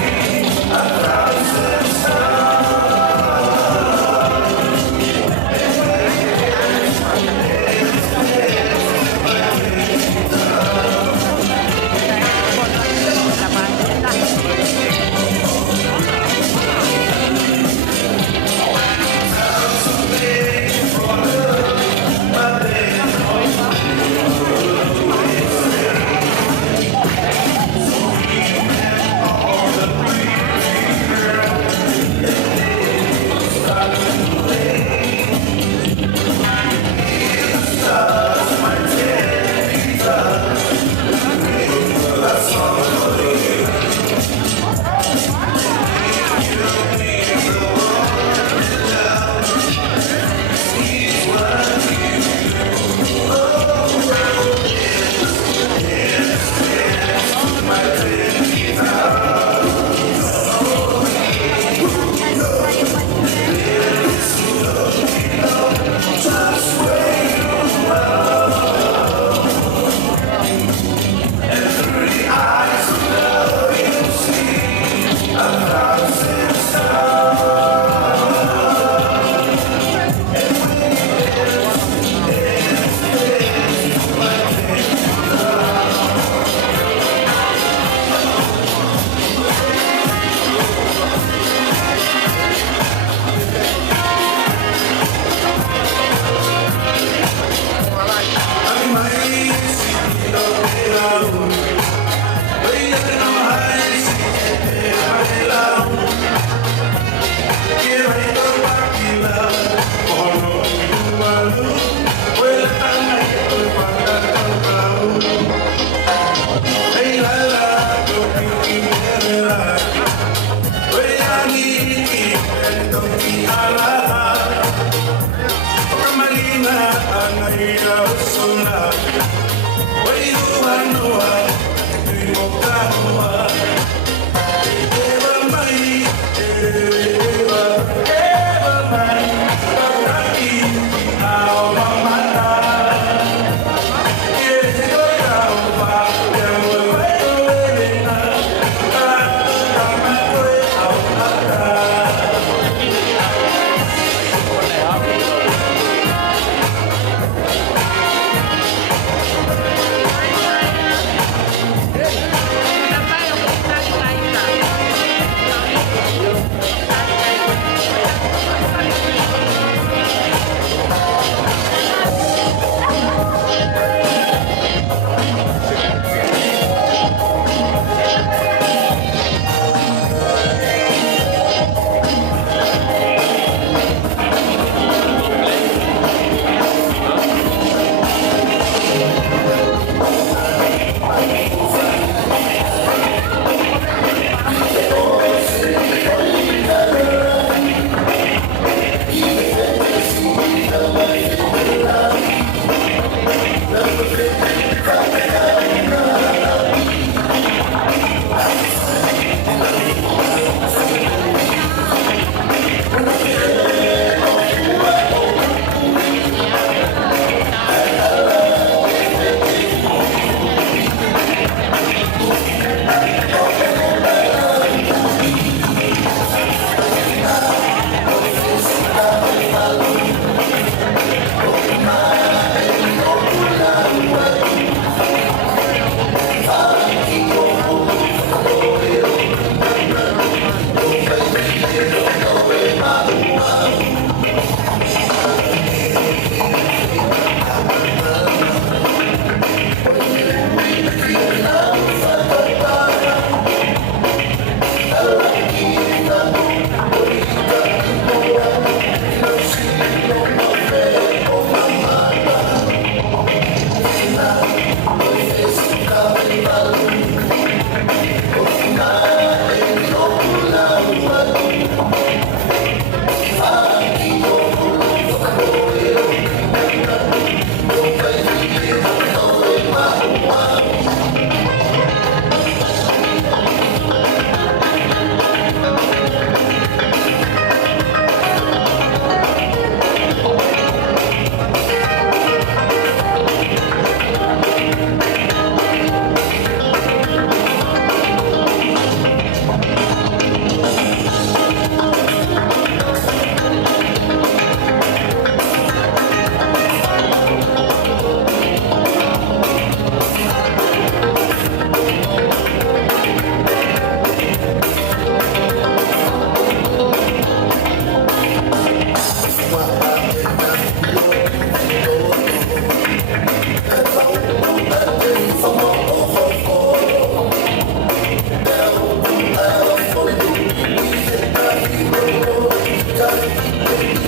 Thank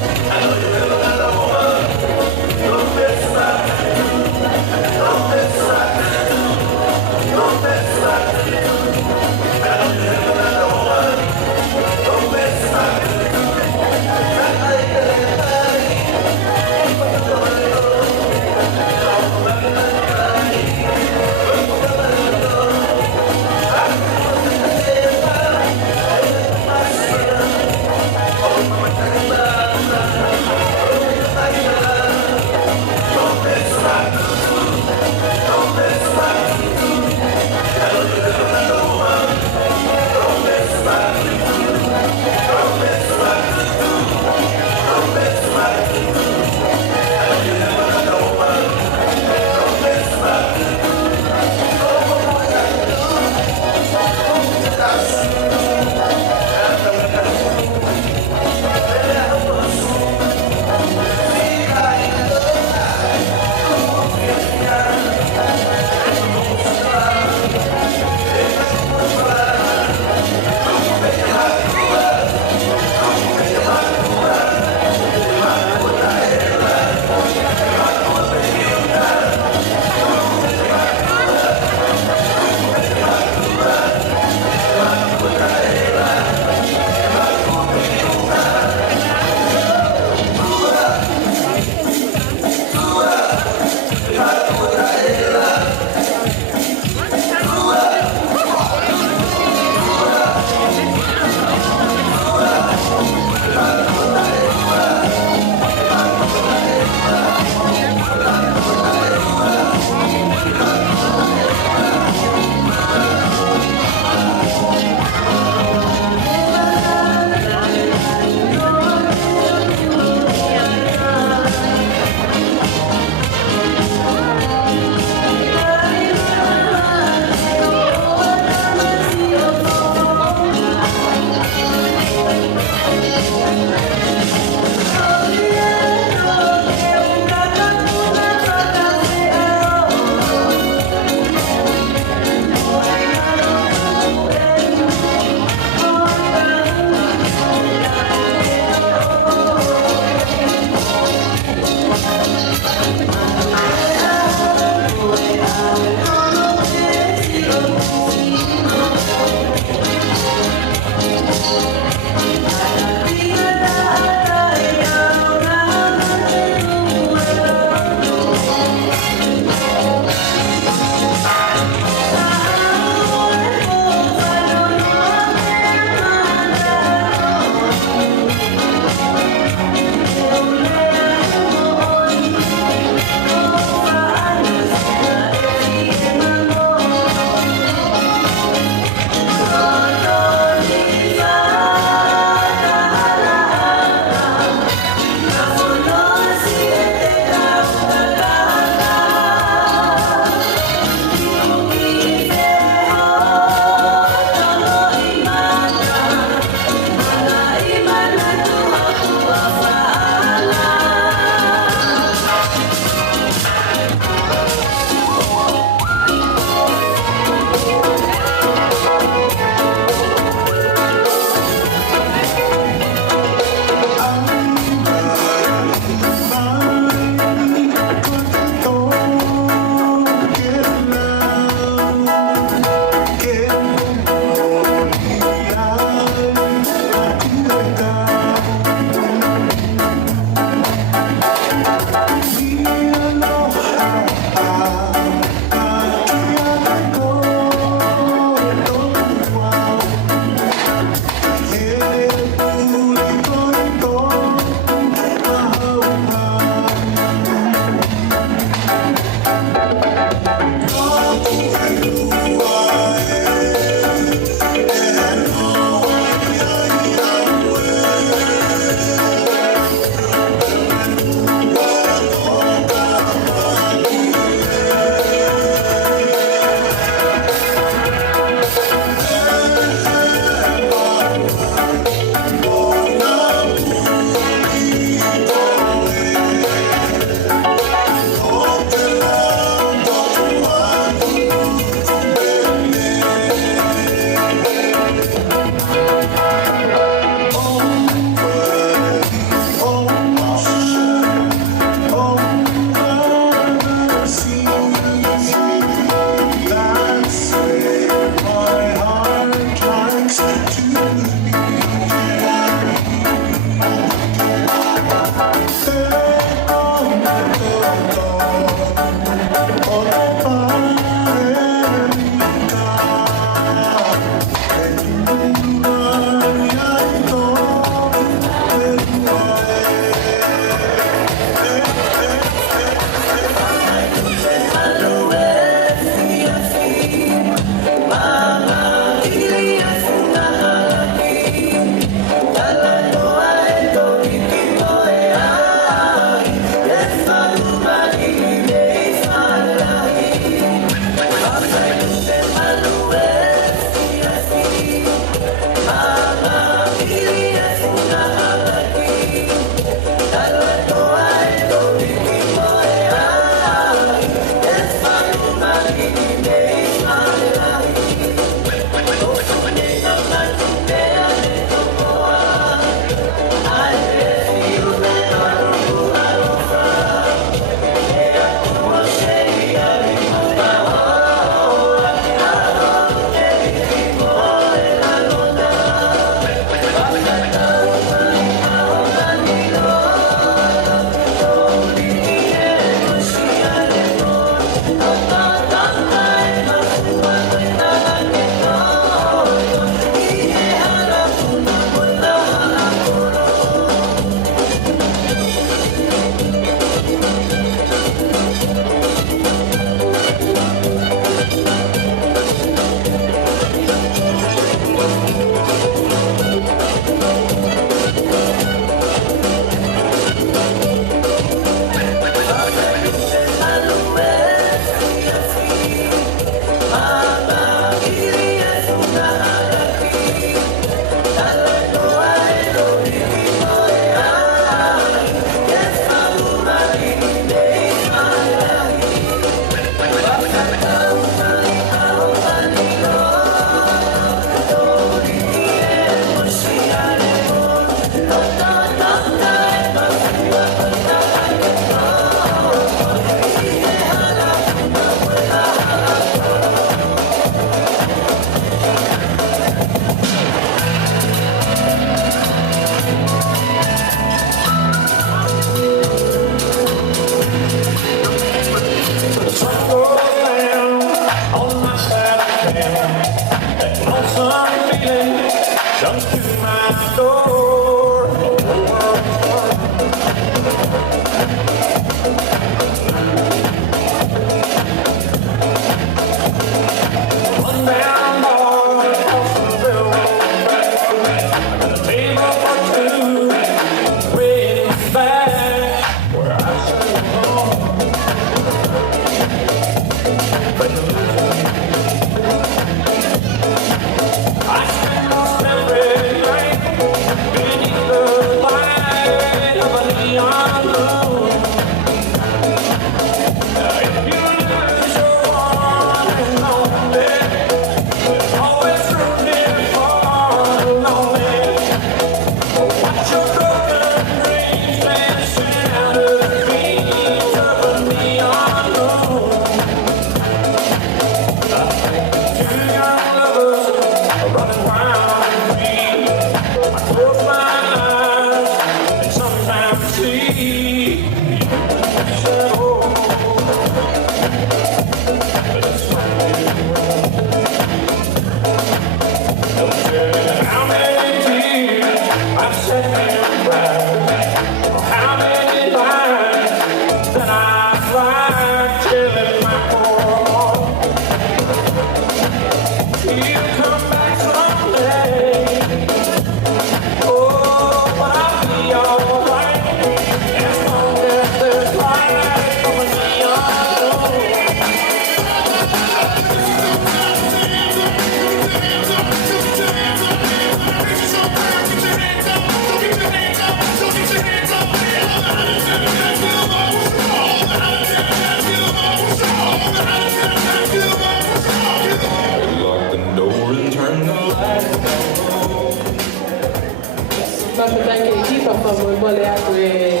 whamoi atu e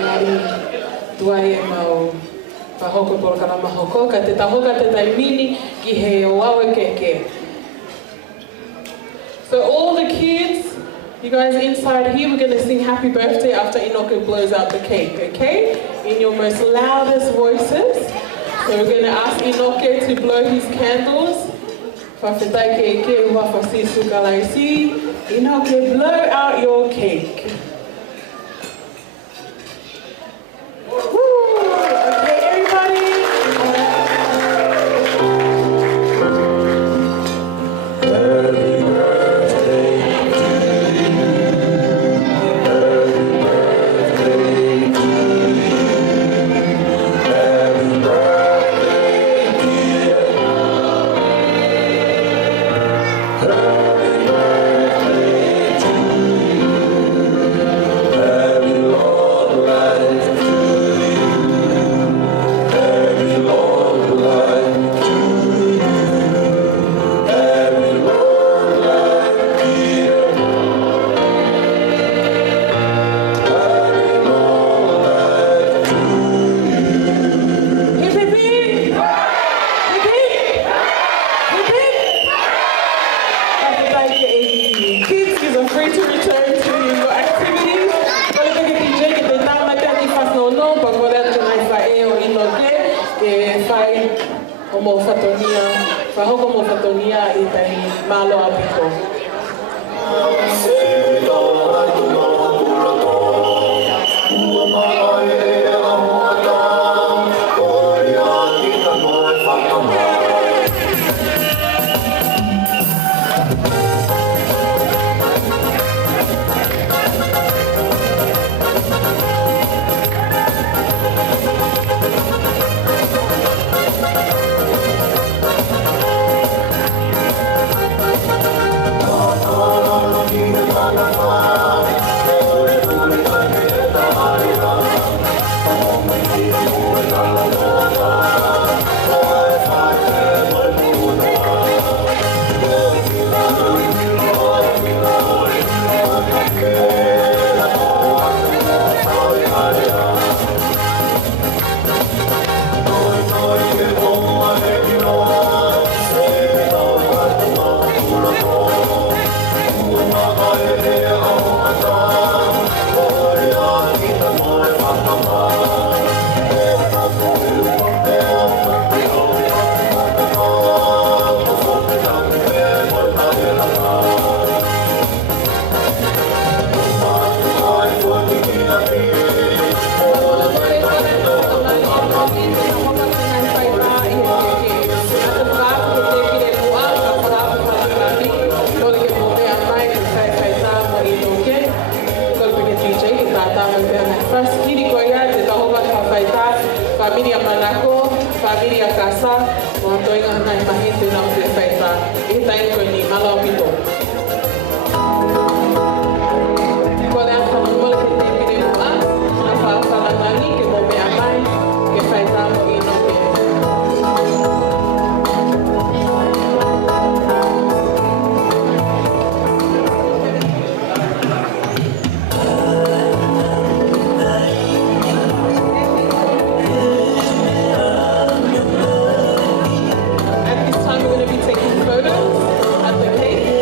ngari tuai e mau whahoko polo kana mahoko, ka te tahoka te taimini ki he o awe keke. So all the kids, you guys inside here, we're going to sing happy birthday after Inoke blows out the cake, okay? In your most loudest voices. So we're going to ask Inoke to blow his candles. Whawhetai ke ke ua whasisu kalaisi. Inoke, blow out your cake. Woo! Okay, everybody. At this time, we're going to be taking photos at the cake.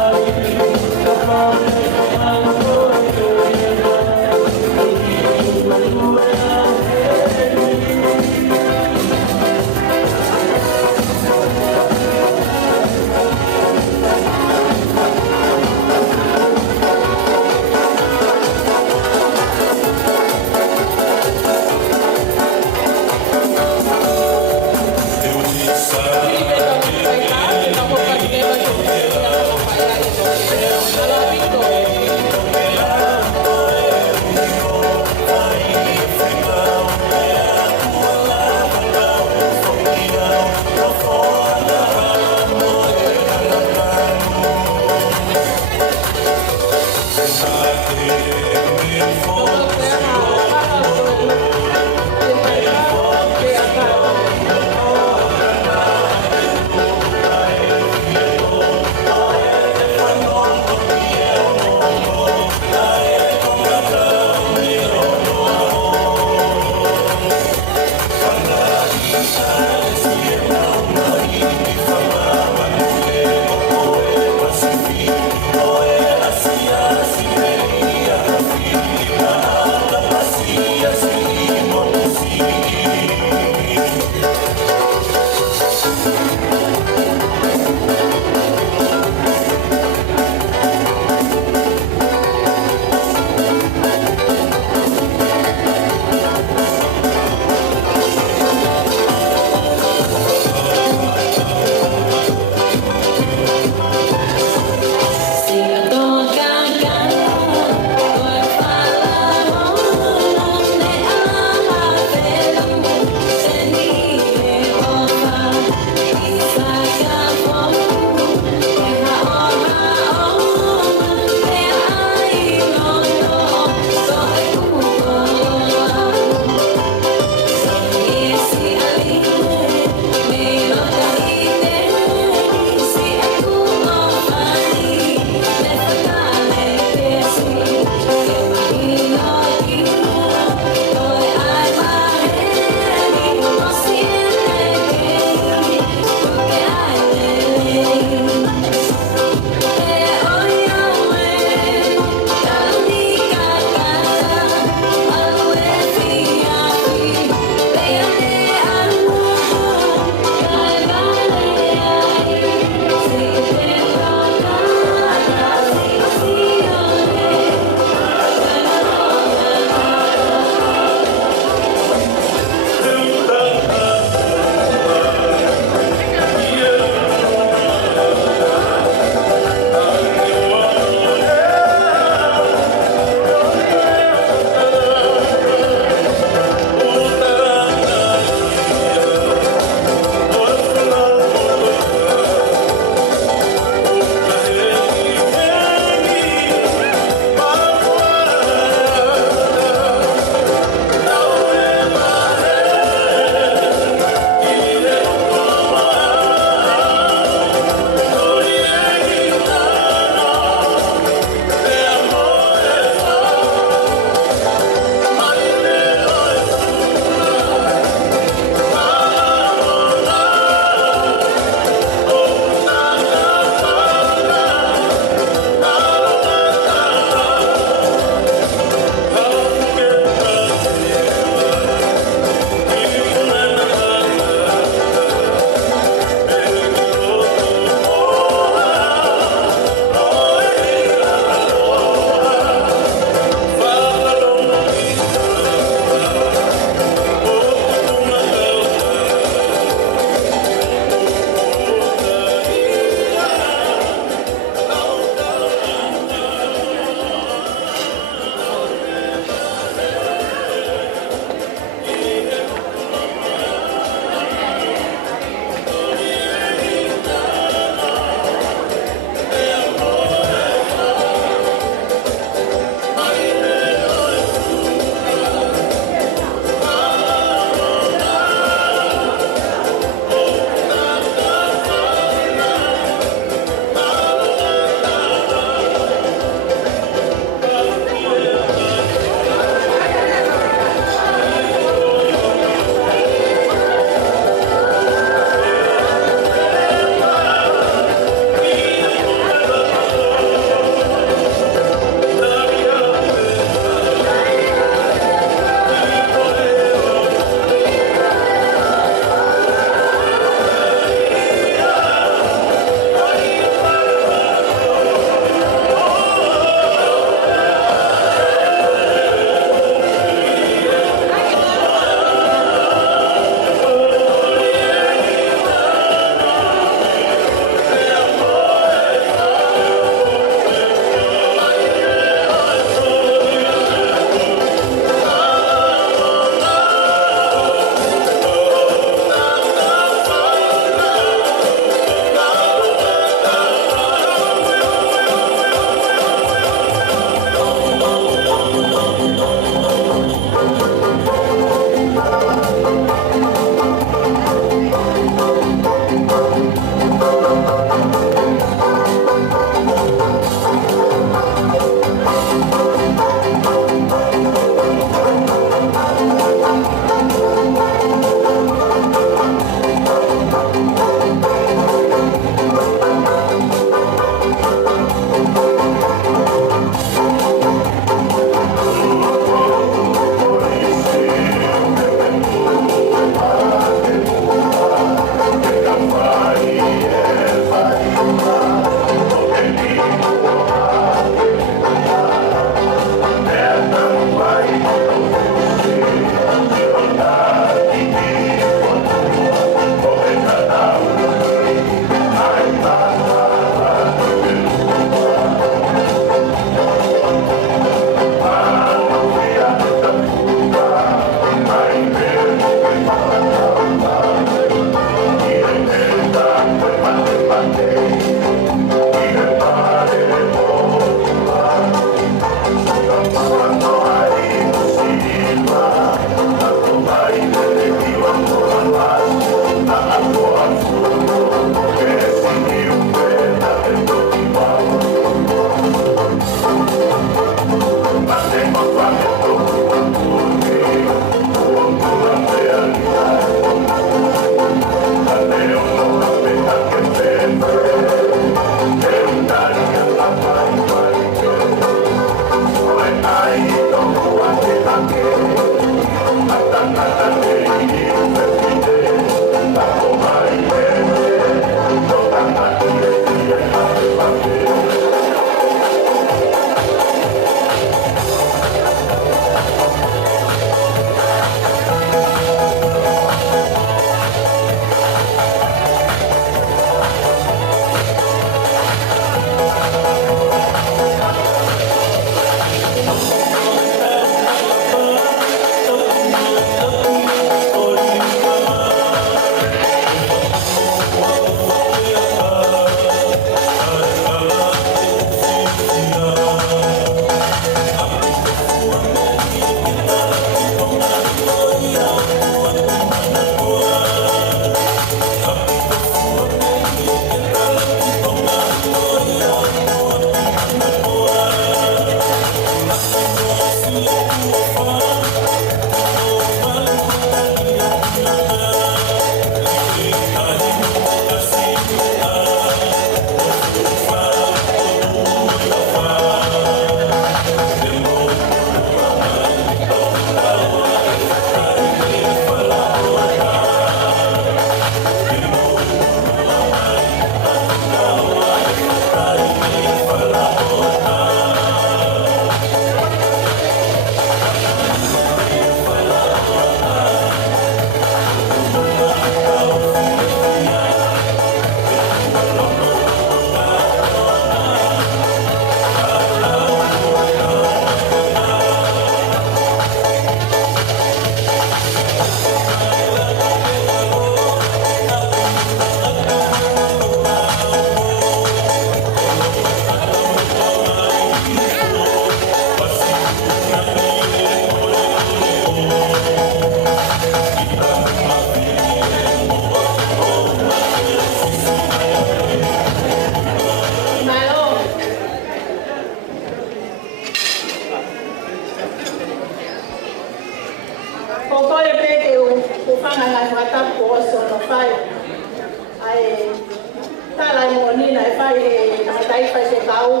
tai fai se kau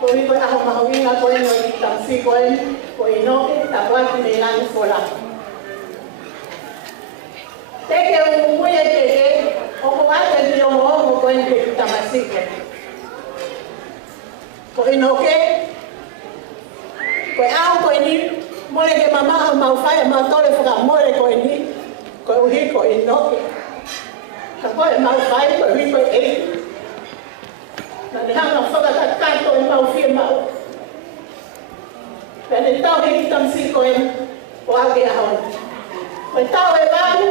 ko i ko aho mahoinga ko e no i tamsi ko e ko i no ke ta wa ki me lan fola te ke u mu ye te ke o ko wa te ni o mo ko e te tamasi ko i no ke ko aho ko ni mo le ke mama ma fai ma tole fa mo le ko ni ko u hi ko i no ke ka ko e ma fai ko hi ko e na hanga whakata kato e mau whia mau. Pea ne tau heki tamsi ko e o ake ahon. Koe tau e waru,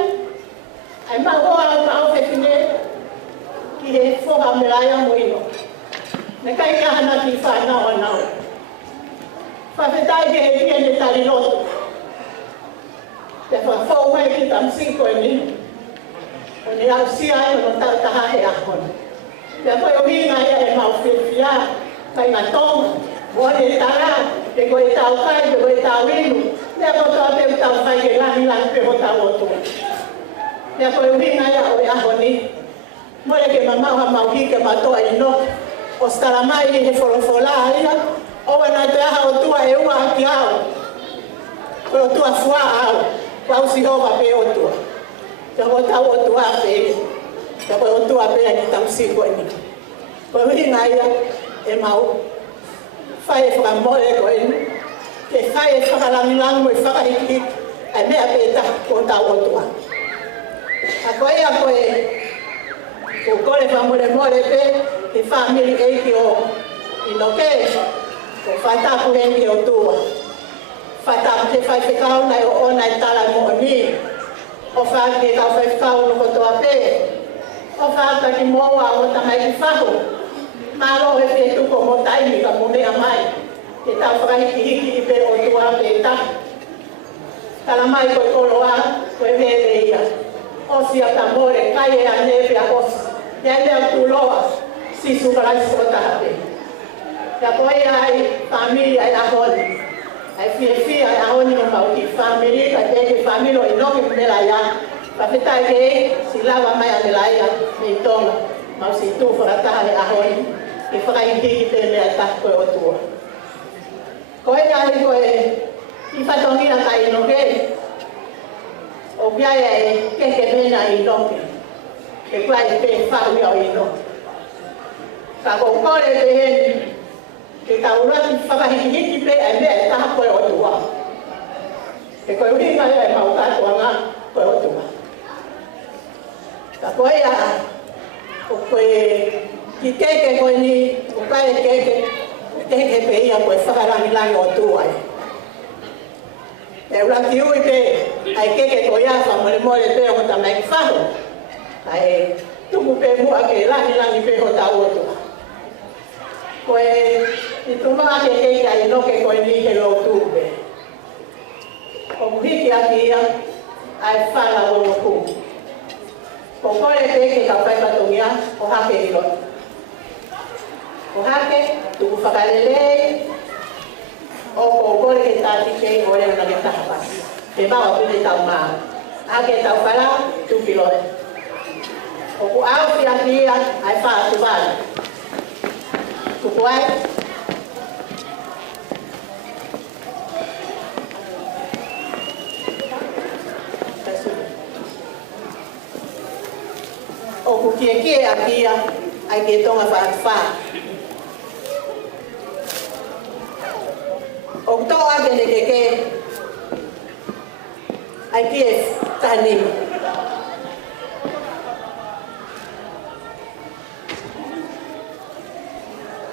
ai mau hoa o mau whekine ki he whoha me laia mo ino. Ne kai ka hana ki whanau anau. Whawhetai ke he kia ne tari loto. Te whawhau mai ki tamsi ko e ni. O ne au sia e no tau taha he ahon. Pea koe o hinga ia e mau whiwhia, kai ngā tonga, o ne tara, te koe tau kai, te koe tau inu, mea koe tau teu tau kai ke lani lani pe ho tau otu. Pea koe o hinga ia o e aho ni, moe ke mamau ha mau hika matoa ino, o staramai he wholofola ia, o wana te aha o tua e ua aki au, koe o tua fua au, wau si hova pe otua, te ho tau otua pe Ka koe o tua pēa ki tamsi koe ni. Koe hinga ia e mau whae whakamore koe ni. Ke whae whakalangilangi mo i whakahiki ai mea pēta o tau o tua. A koe ia koe o kore whamore more pē ke whamiri eiki o inoke o whaitapu hengi o tua. Whaitapu te whae whikau nei o ona i tala mo ni. O whaake kau whae whikau no kotoa pē. O whaata ki moa o tamai ki whaho. Maro e te tuko mo taimi ka munea mai. Te tau whakahiki hiki i pe o tua pe ta. Tala mai koe koloa, koe mele ia. Osia ta more, kai e a nepe a osa. Te lea kuloa, si sukarasi o tahape. Te koe ai familia e ahoni. Ai fia e ahoni o mau ki family, ka te family o inoki mela ia. Pawhetai ke si lawa mai ane laia me tonga, mau si tū whakataha e ahoi, ke whakaihiki te mea taku koe o tua. Koe ngahi koe i whatongira ka inoke, o biaia e keke mena inoke, ke kua e pe whahui au inoke. Ka kou kore pe heni, ke ka urati whakahiki pe e mea e taha koe o tua. Ke koe uhinga e mau katoa ngā koe o tua. Ka koe a, o koe ki keke koe ni, o kae keke pe ia koe whakarangilangi o tuai. E uraki ui pe, ai keke koe a whamore more pe o tamai ki whaho. Ai tuku pe mua ke langi pe o tau o tua. Koe, i tumaa ke keke ai noke koe ni ke lo tupe. O muhiki aki ia, ai whala o no kumu. Ko kore peke ka whai patongia o hake i roto. O hake, tuku whakalelei, o ko kore ke tāti kei o reo na ke taha pasi. Te mawa pune tau maa. Hake tau whala, tuki lore. O ku au ki aki ia, ai wha atu wale. Tuku ai, o ku kie akia ai ke tonga wha. O to ake ne ke ai kie tani.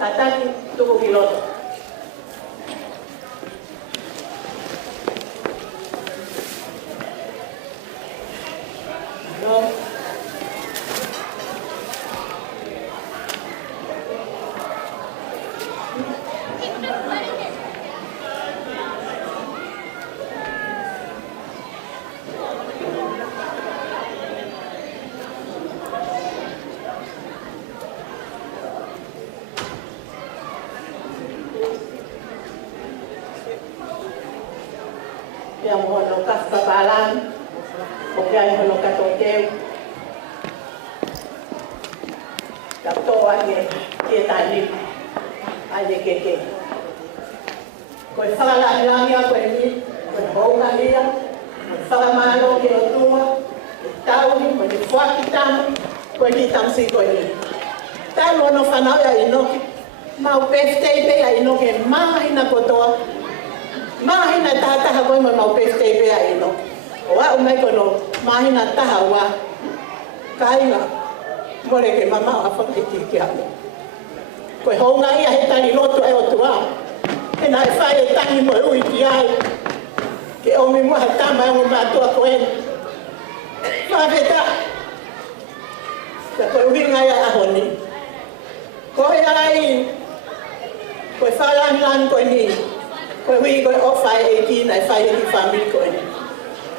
Kataki tuku kiloto. No. Pia mo no kas papalan, o pia no katokeu. Kapto ake kia tani ai de ke ko fala la mia ko ni ko honga ia ko fala malo ke otua tau ni ko fwa kitama ko ni tamsi ko ni tau no fana ya inoki ma o pefte pe ya inoki ma ina kotoa ma ina tata ha ko ma o pefte pe ya inoki o wa o mai ko no ma ina taha wa kaina more ke mama afa ke kia ko honga ia he tani loto e otua e nai fai e tani mo ui ki ai ke o mi mo hatama e mo matua ko en ma veta ko winga ia ahoni ko ai ko fala lan ko ni ko wi ko o fai e ki nai fai e ki family ko ni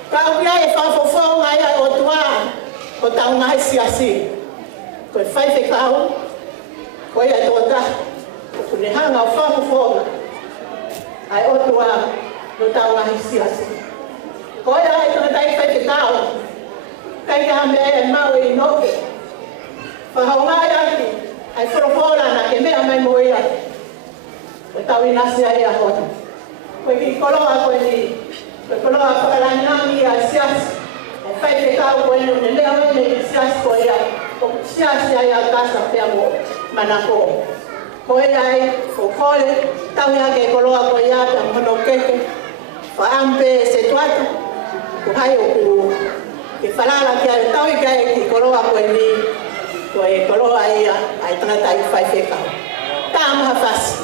ka ia e fa fo fo ngai ai otua ko tau ngai siasi ko fai fe kau ko ia tota ko ne hanga fa fo ai otua no tau ngai siasi ko ia e tota fai fe kau kai ka me e mau i no fa ngai ai ai frofola na ke me mai mo ia ko tau ina sia ia ho ko ki koloa ko ni ko koloa ko la nami ia siasi fai te kau ko eno ne lea wene ki siasi ko ia ko siasi ai a kasa pia mo manako ko ia ai ko kole tau ia ke koloa ko ia ta mono keke fa ampe se tuatu ko hai o ku ke falala ki ai tau i kai ki koloa ko ni ko e koloa ia ai tangata i fai te kau ta maha fasi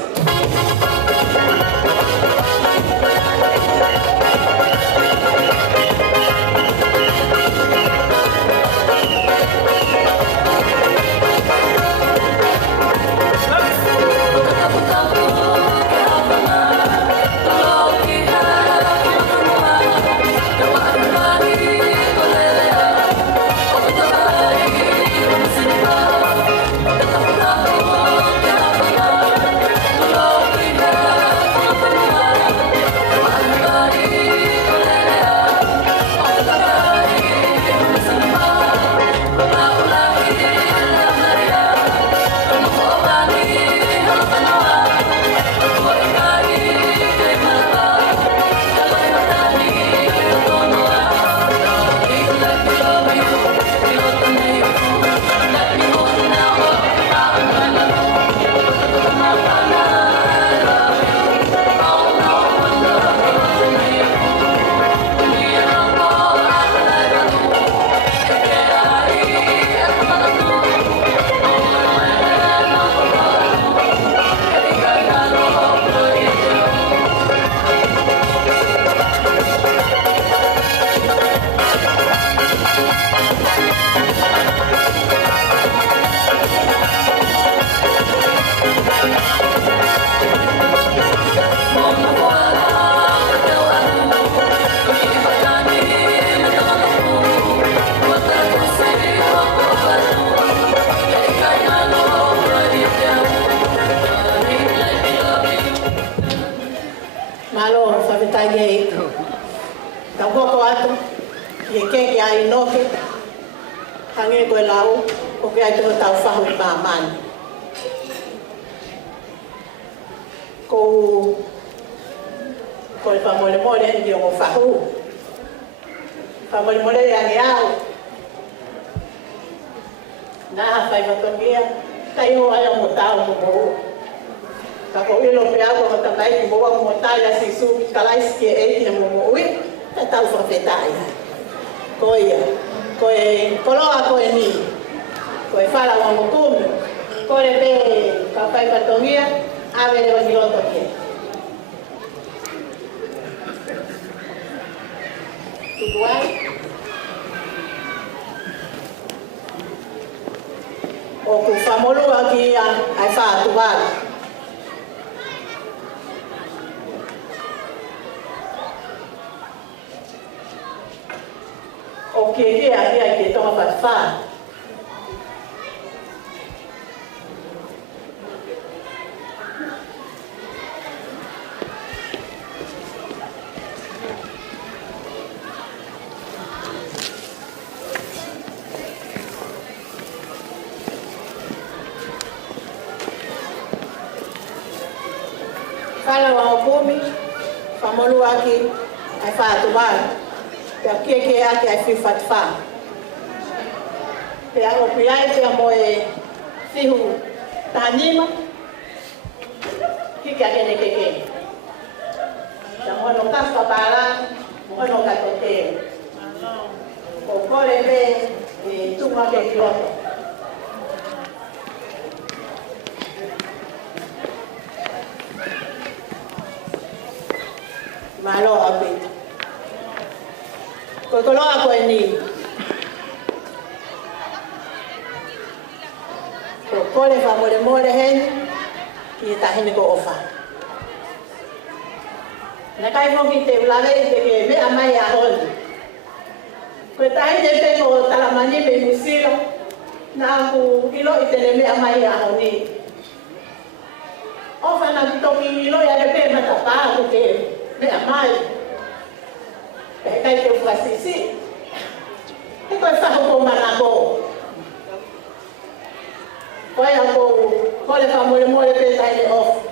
Kala wa kumi famolu aki ai fa tu ba ya ke aki ai fi fatfa pe a o piai pe mo e fihu tanima ki ka ke ya mo no ka fa bala mo no ka te o kore be tu ma ke kioto malo abit ko ako ni ko kole fa more hen ki ta hin ko ofa na kai mo ki te blave te ke me amai a hon ko ta hin te ko talamani be musilo na ku ilo itele me amai a honi ofa na to ki ilo ya de pe mata pa ko ke me amai kai te fasisi e ko fa ko manako ko ya ko le fa mo le pe tai off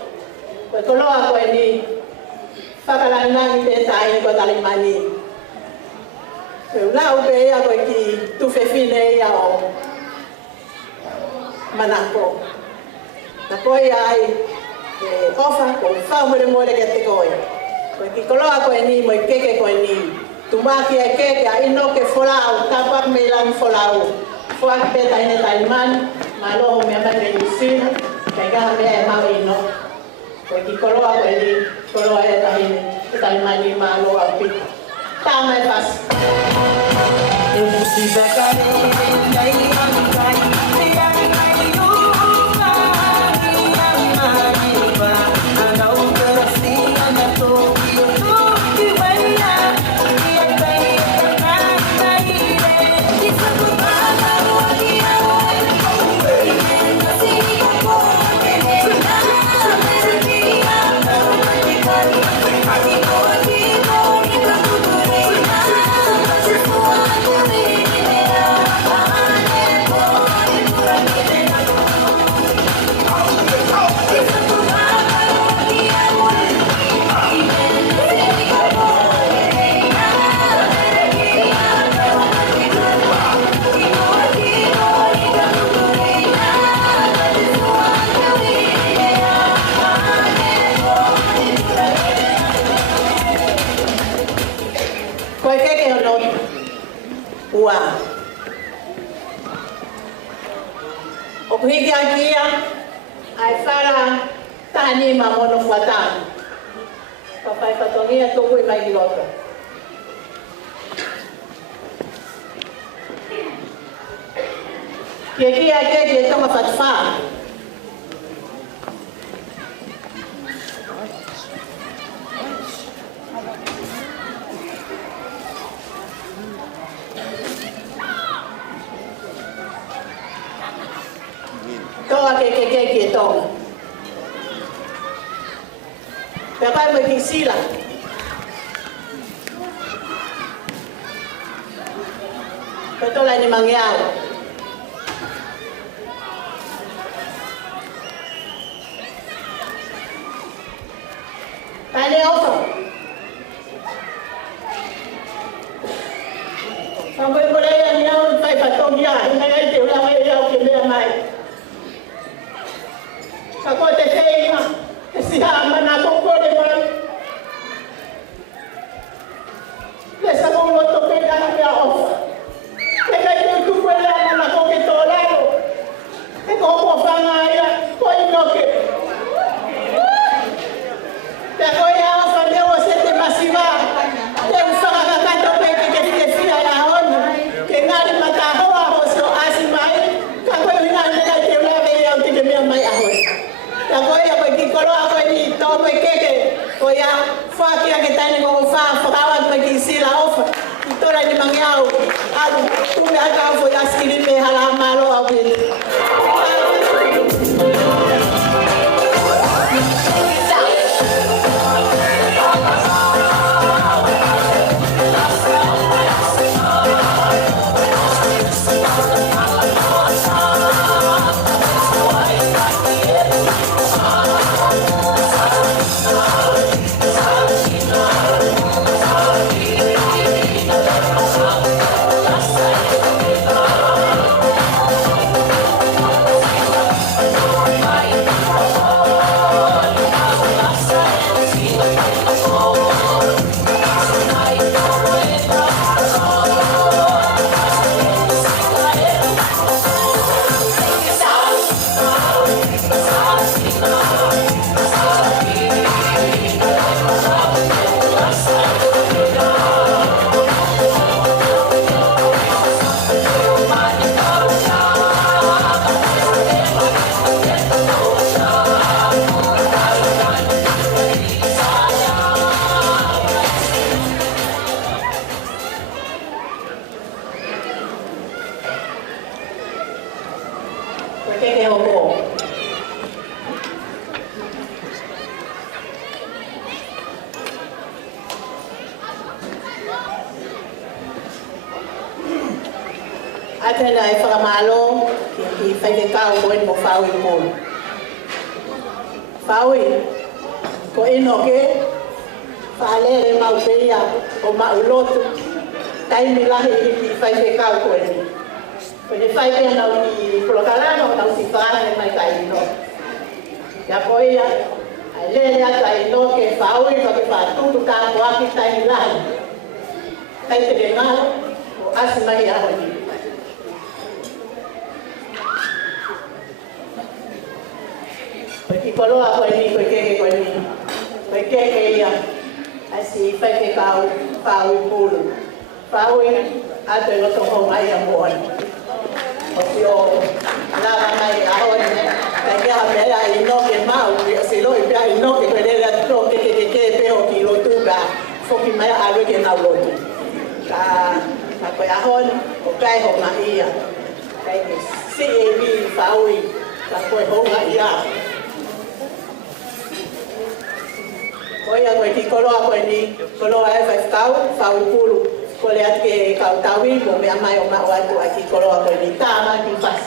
ko lo ako ni fa kala na ni pe tai ko dali mani la o be ya ko ki tu fe fine ya o manako na ko ya ai ofa ko fa mo le ke te ko porque coloca con el mismo y que con el mismo. Tu máquina que ahí no que folao, tapa me la un folao. Fue a que está en el taimán, malo me ama medicina, que cada vez más vino. Porque coloca con el mismo, coloca el taimán y malo a pico. Tama es fácil. Okikia ai fara tani mamono fatani. Papai fatonia to kui mai giloto. Kia ke toma fatfa. Toa ke toma. Papai me kisila. Petola ni mangiao. Tane ofa. Sampai boleh yang nyau pai patong dia, ini dia ulang dia ke dia mai. Ako te feina, si ama na ko de mai. Lesa mo to pe da na ofa. E kai tu ko la na ko ke to la. E ko mo fa na ya, ko inoke. Te ko ya ofa de o se te masiva. Te usa ka ka to pe ke te fia ya on. Ke ngari mata ho a so asimai. Ka ko ina na te la ve ya te me mai a ho. La voy a pedir color a ni toma que voy a faki que está en como fa focaba porque si la ofa y toda ni mangiao algo tú me acabo de escribir me hala malo a ver. tena e whakamalo ki whaile kau ko e mo whaui mōlu. Whaui, ko ino ke, whaalere mau peia o mau lotu, taimi lahi ki whaile kau ko e ni. Ko ne whaile nau ki Pulokalano, nau si whaare mai ka ino. Ia ko ia, ai lere ata ino ke whaui, ka ke whaatutu ka koa ki taimi lahi. Tai te re ngalo, o asi mai aho ni. Koe ki koloa koe ni, koe keke koe ni. Koe keke ia, asi whaike kau, whau i pulu. Whau i ato i roto hong ai a mua. O si o lawa mai aho ni, kai kia mea i noke mau, o si loi pia i noke koe rere atu tō keke peo ki rotu ka, whoki mai a ruke nau rotu. Ka koe ahon, o kai honga ia. Kai ni CAB whau i, ka koe honga ia. Koe a koe ki koloa koe ni, koloa e whai whau, whau pulu. Ko le atu ke kau tawi, mo mea mai o mao atu a ki koloa koe ni, tāma ki whas.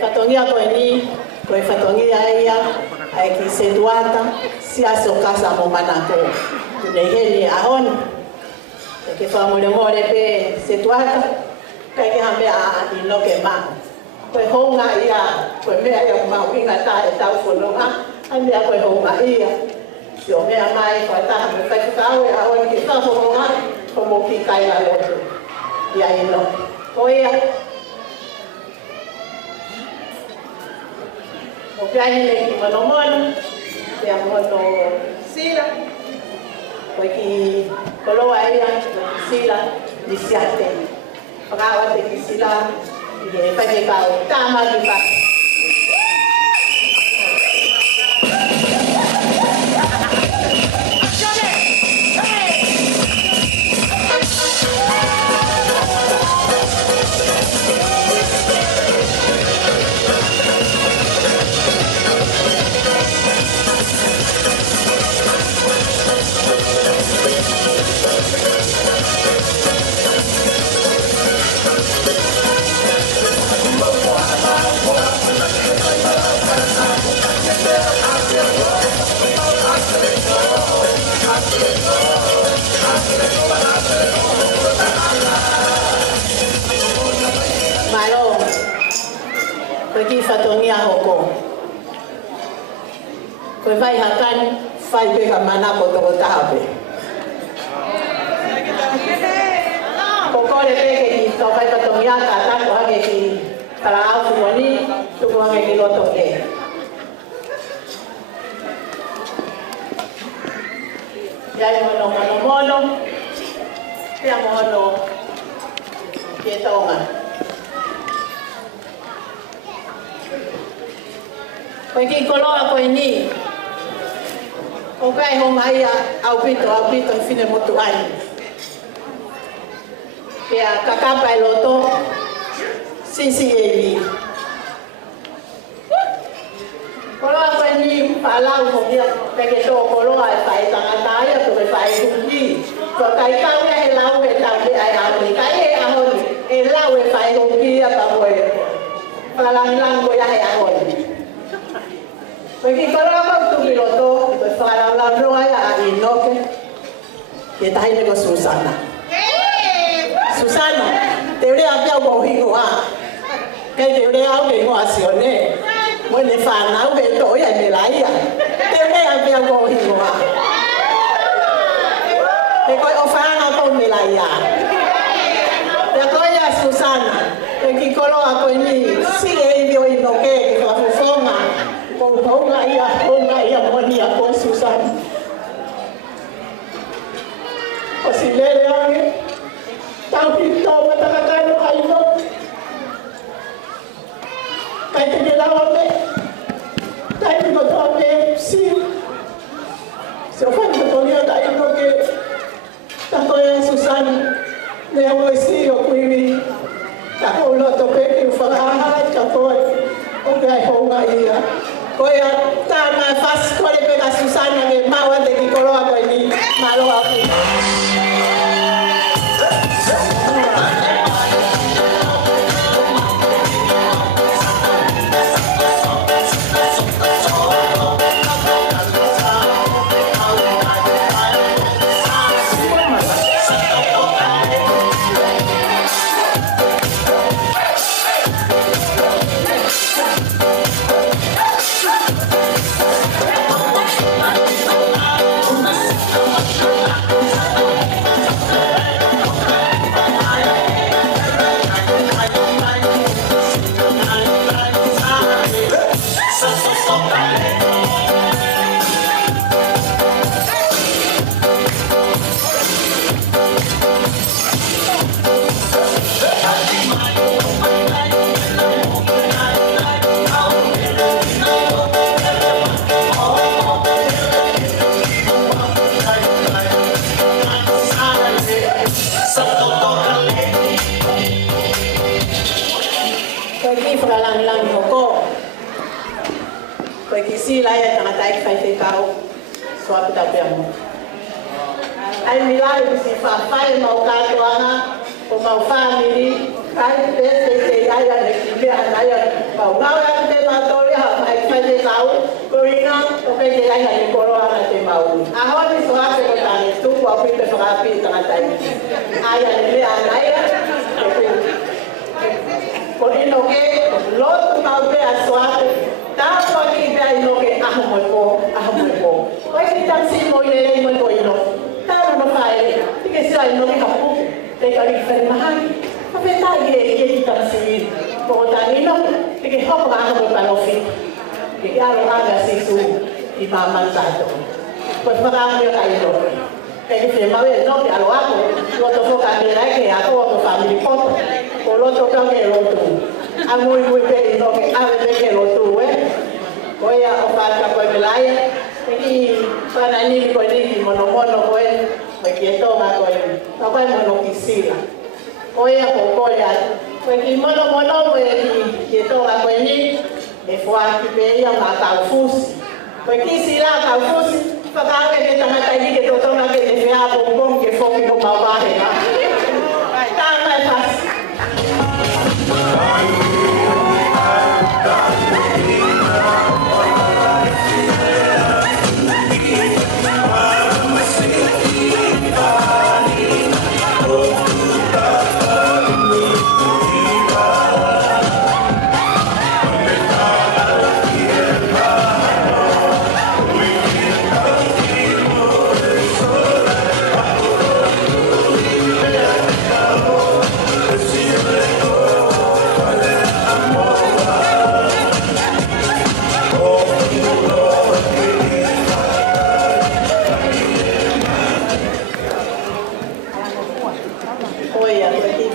Whatongia koe ni, koe whatongia ia, ai ki se duata, sia so kasa mo manako. Tune heni ahon, e ke whamore more pe se duata, kai ke hamea a inoke ma. Koe honga ia, koe mea ia mau inga ta e tau whanonga, hamea koe honga ia. Si o mea mai, koe taha me whaikakau e ahon ki whahonga, komo ki kaila lotu. Ia ino. Koe ia, o piahi le ki manomono, pia mono sila, koe ki koloa ea, sila, ni siate. Pakawa te ki sila, i he whaike kau, tāma ki pa. Koe whatongia hoko. Koe vai hakan, whai peka manako toko tahape. Ko kore peke ki tō whai whatongia ka tako hake ki Karaau Fuwani, tuku hake ki loto ke. Iai mono, pia mono, ke tonga. Koe ki koloa koe ni, o kai honga ia au pito i whine motu ai. Pea kakapa e loto, CCAB. Koloa koe ni, whalau hongia, peke tō koloa e whai tangata ia, to me whai hungi. Ko kai kau ia he lau e tau me ai ahoni, kai e ahoni, e lau e whai hongia pa moe. Whakalangilang ko iahe ahon. Peki kora kau tu piloto, whakalangilang roa ia a inoke. Ke tahi ko Susana. Susana, te ure a pia mo hingo ha. Kei te ure au ke ngoa sione. Mo ne whanau ke to ia me laia. Te ure a pia mo hingo ha. Te koi o whanga ko me laia. Te koi a Susana. Peki koroa koe ni si e iwi o inoke ke whafufonga. Honga ia moni a koe Susana. O si lele ange. Tau pito matakakano kaino. Kai te ke lawa me. Kai te kotoa me si. Se o whai kotonia kaino ke. Tako e Susana. Nea moe si o kuiwi. Tako loto pe ki whakaha ka koe. O ke ai honga ia. Koe a tāna whas kore pe ka Susana me maua te ki koroa koe ni. Maloa ki. Sila ya tanga tai fai te kau suatu tapi amu. Ai milai bisi fa fai mau ka tuanga o mau family kai te te ai ya ne ki ya na ya mau ngau ya te ma tori ha ai fai te kau korina o ke te ai ne koro ana te mau. A ho ni so ha te ko tani tu ko pi te fa pi tanga tai. Ai ya ne le ana ya. Ko ino ke lot mau be a suatu Tapo ni dai no ke ahmo ko. Koi si tam si mo ye mo ko ino. Ta no fai. Tike si ai no ke hapu. Te ka ri fer mahani. Pa pe ta ye tam si. Ko ta ni no. Tike ho ma ko pa no fi. Tike alo aga si su. I pa man ta to. Ko pa ga mi ka ino. Ke se ma ve no ke alo ako. Lo to fo ka ni lai ke ako ko family foto. Ko lo to ka ke lo to. Amoi muy pe no que ave de que lo tuve voy a ofar ko belaya ni para ni ko ni mono ko me quieto ma ko no ko mono kisila voy a pokoya ko ki mono me quieto ma ko ni e fua ki pe ya ma ta fus ko kisila ta fus pa ka ke ta ma ta ni que to na que te fea bombón que fo que no ma ba he ta ma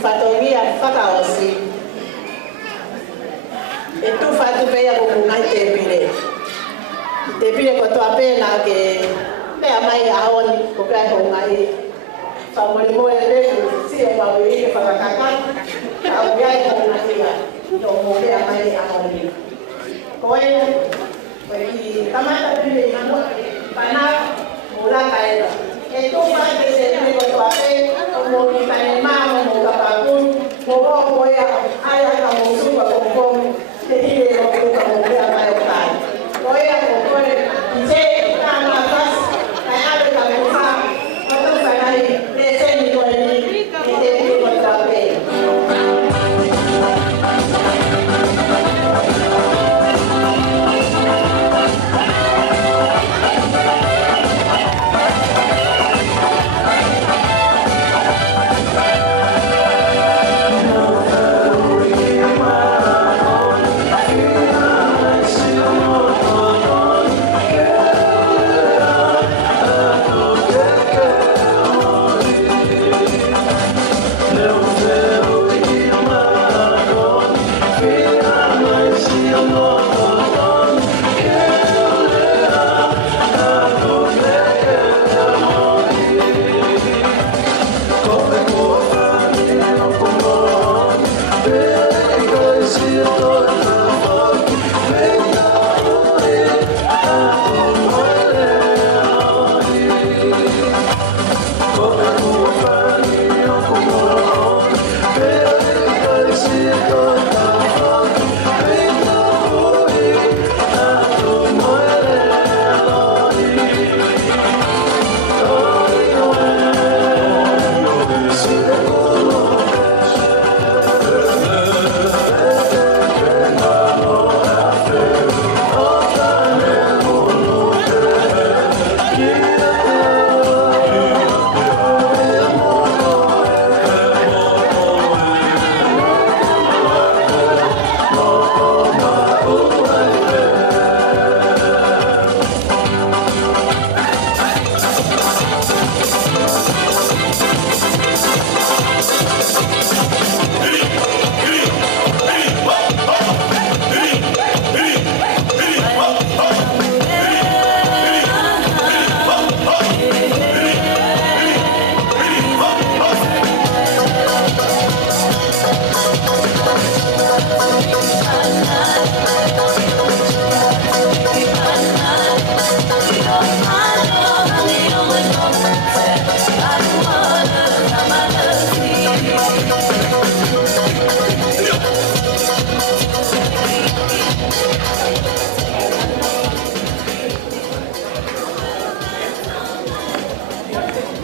pas te pire ko to apena ke me amai aoni ko kai ho ngai sa mo mo le si e ba wi ke para kaka au ya ko na sia to mo me amai aoni ko e ki tamata pire na no pana mula kai e to pa ke se ko to ape mo ni kai ma mo ka pa kun mo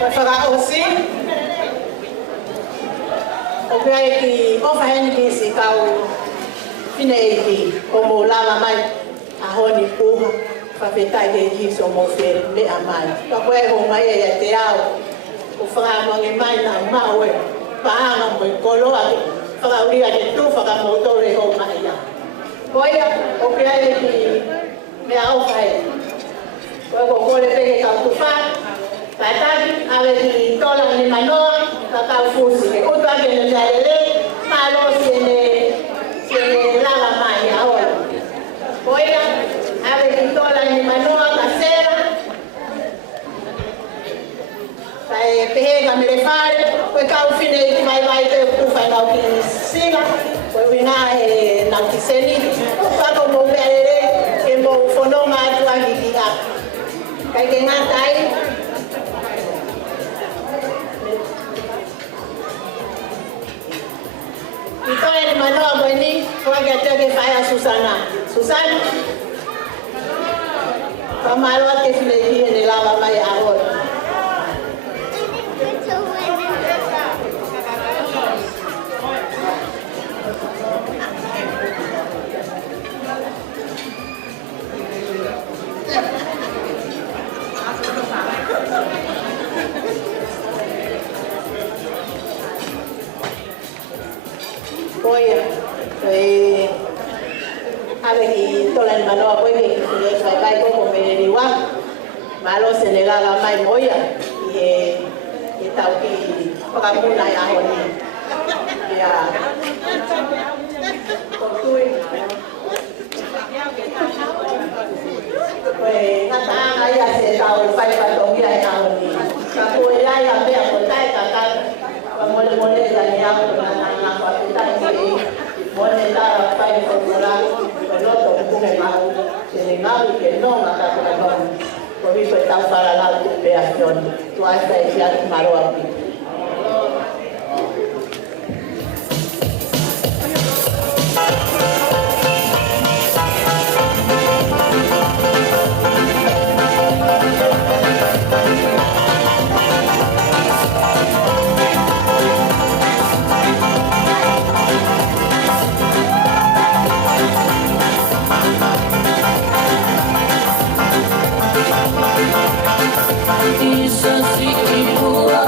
whakaosi. O pia ki ofa heni ki si kau fine ki o mo lava mai a honi puha whawhetai ke ki so mo where me a mai. Ka koe ho mai e te ao o whakamange mai na mau e paanga mo i koloa ki whakauria ke tu whakamotore ho mai ia. Koia o pia ki me a ofa heni. Koe ko kore peke kau tufaa Pataki awe ki tola ni manoa kakau fusi ke utu ake ni jalele malo siene lava mai aola. Koia awe ki tola ni manoa kasera kai pehega merefare koe kau fine ki vai te kufa nau ki sila koe wina nau ki seni kako mo pearere ke mo fononga atu aki ki a kai ke ngatai Itoa ni manoa mweni kwa tege faya Susana kama alwa ke file hii ni lava mai ahora Oia, ave ki tola ni manoa koe ke kifile kai koko mereri wa malo senegaga mai moia e tau ki whakamuna i aho ni ia kotui koe ngataanga ia se tau whai patongia i aho ni ka koe lai a mea kotai kaka mole mole la ni aho na whapitai mole tara whai kokura loto kume mau se ngau ke no ngata ka no ko vi ko tau para la creación tu hasta ese maro aquí Isso se segura,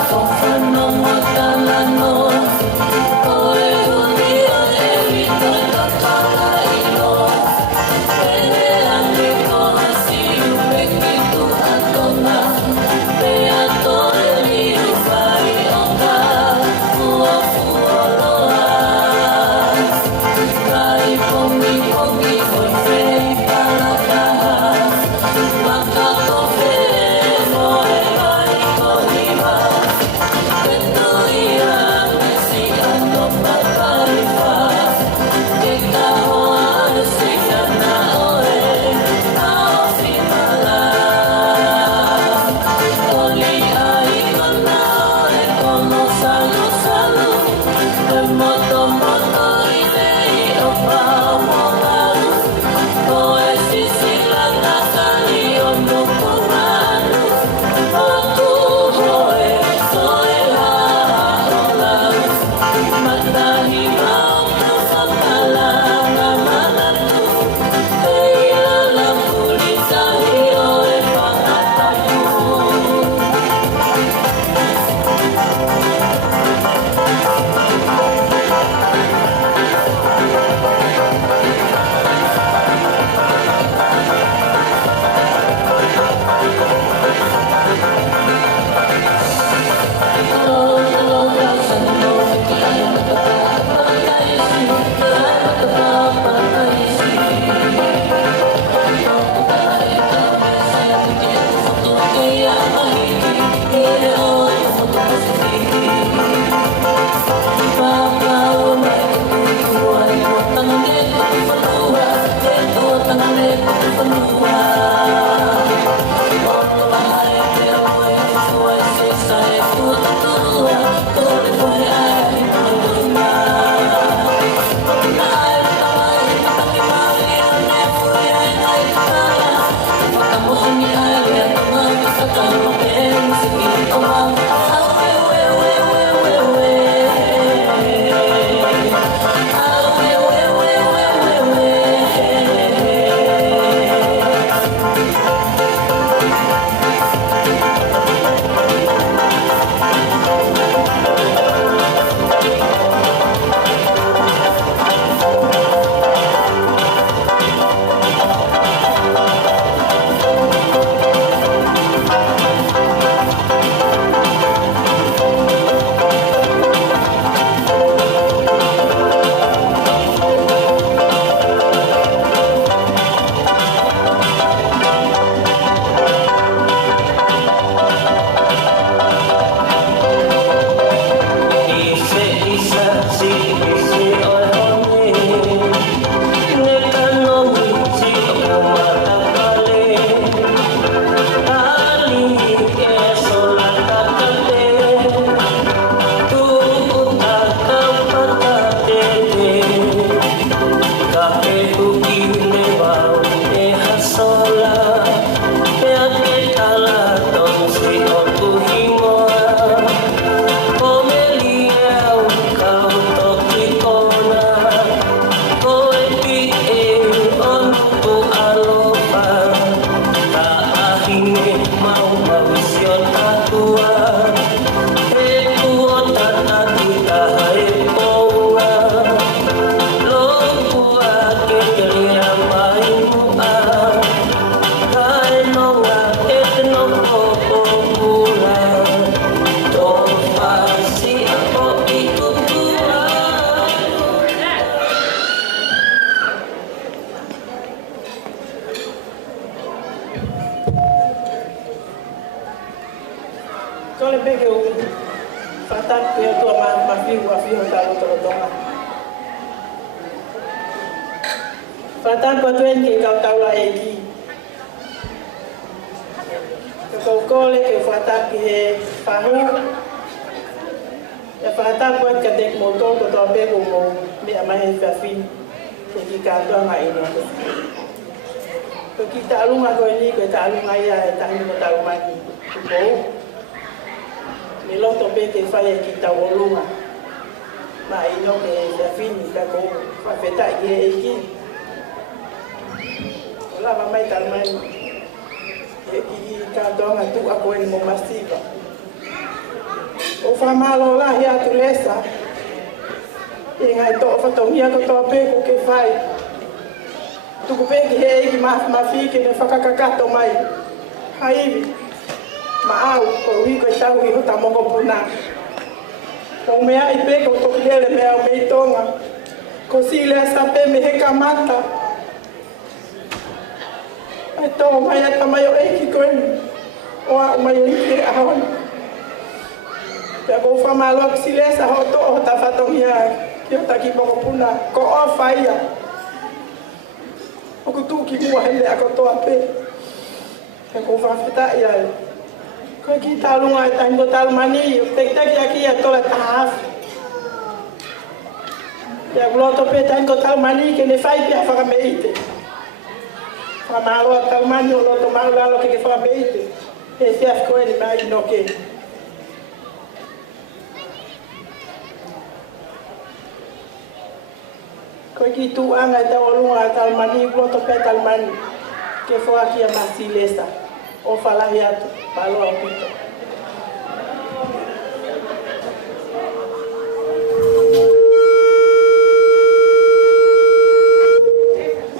Ko le peke o whatat ke atua mawhiu a whiu talo tolotonga. Whatat patuen ke kau taula e ki. Ke kau kole ke whatat ke he whahu. E whatat pat ka tek motor ko toa peko mo me amahe whawhi. Ke ki kātua ngā ino. Ko ki tālunga ko ni ko tālunga ia e tāhi ko tālunga ni. Kukou. Me loto peke whaia ki tawolunga. Ma ino ke whawhini ka ko whawhetai ki he ki. Lava mai talmai e ki kātua tu a koe ni mo masika. O whamalo la hea tu lesa. E ngai tō whatongia ko tō pēko ke whai. Tuku pēki he eki mawhike me whakakakato mai. Haiwi. Ma au, ko hui koe tau i hota moko puna. Ko mea i pēko toki ele mea o mei tonga. Ko si lea sape me he kamata. Ai tō mai ata mai o eki koe. O a mai o ike ahon. Pea ko whamalo ki si lea sa hoto o hota whatongia. Ki hota ki moko puna. Ko o whaia. O ku tūki mua hele a kotoa pē. Pea ko whawhetai ai. Ko ki tālunga e tahingo tālumani. O teitaki aki a tola tāhafi. Pea kuloto pē tahingo tālumani ke ne whai pia whakameite. Whamaloa tālumani o loto maulalo ke whakameite. He whiaf koe ni mai no ke. Ko ki tu anga e tawalunga e talmani, kuloto pe talmani, ke fua ki a masi lesa, o falahi atu, palo a pito. Yeah.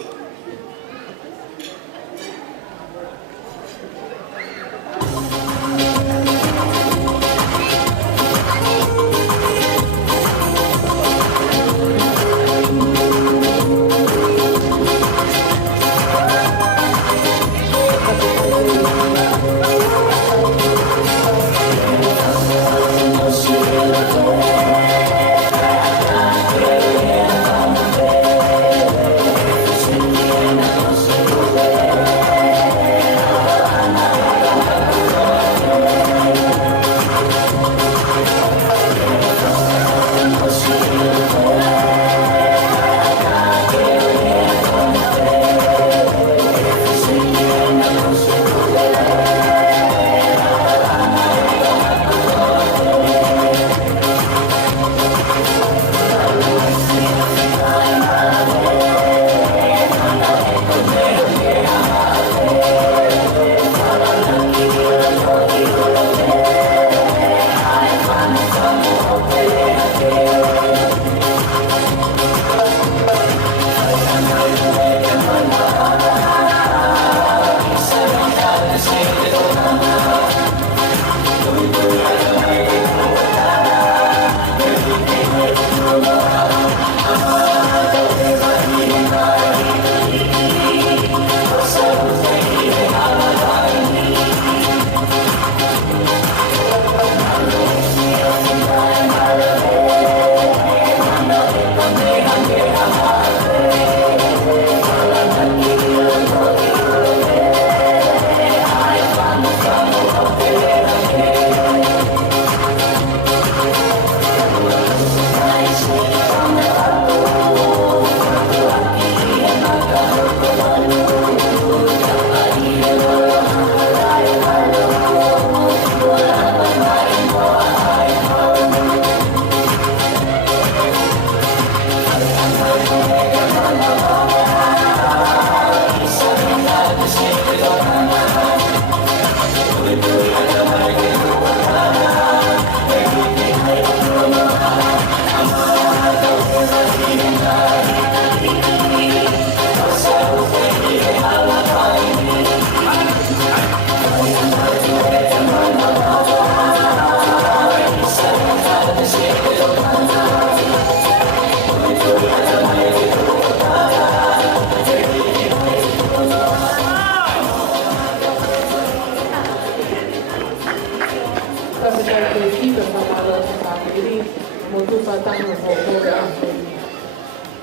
malo sa family mo tu fatang mo ko ya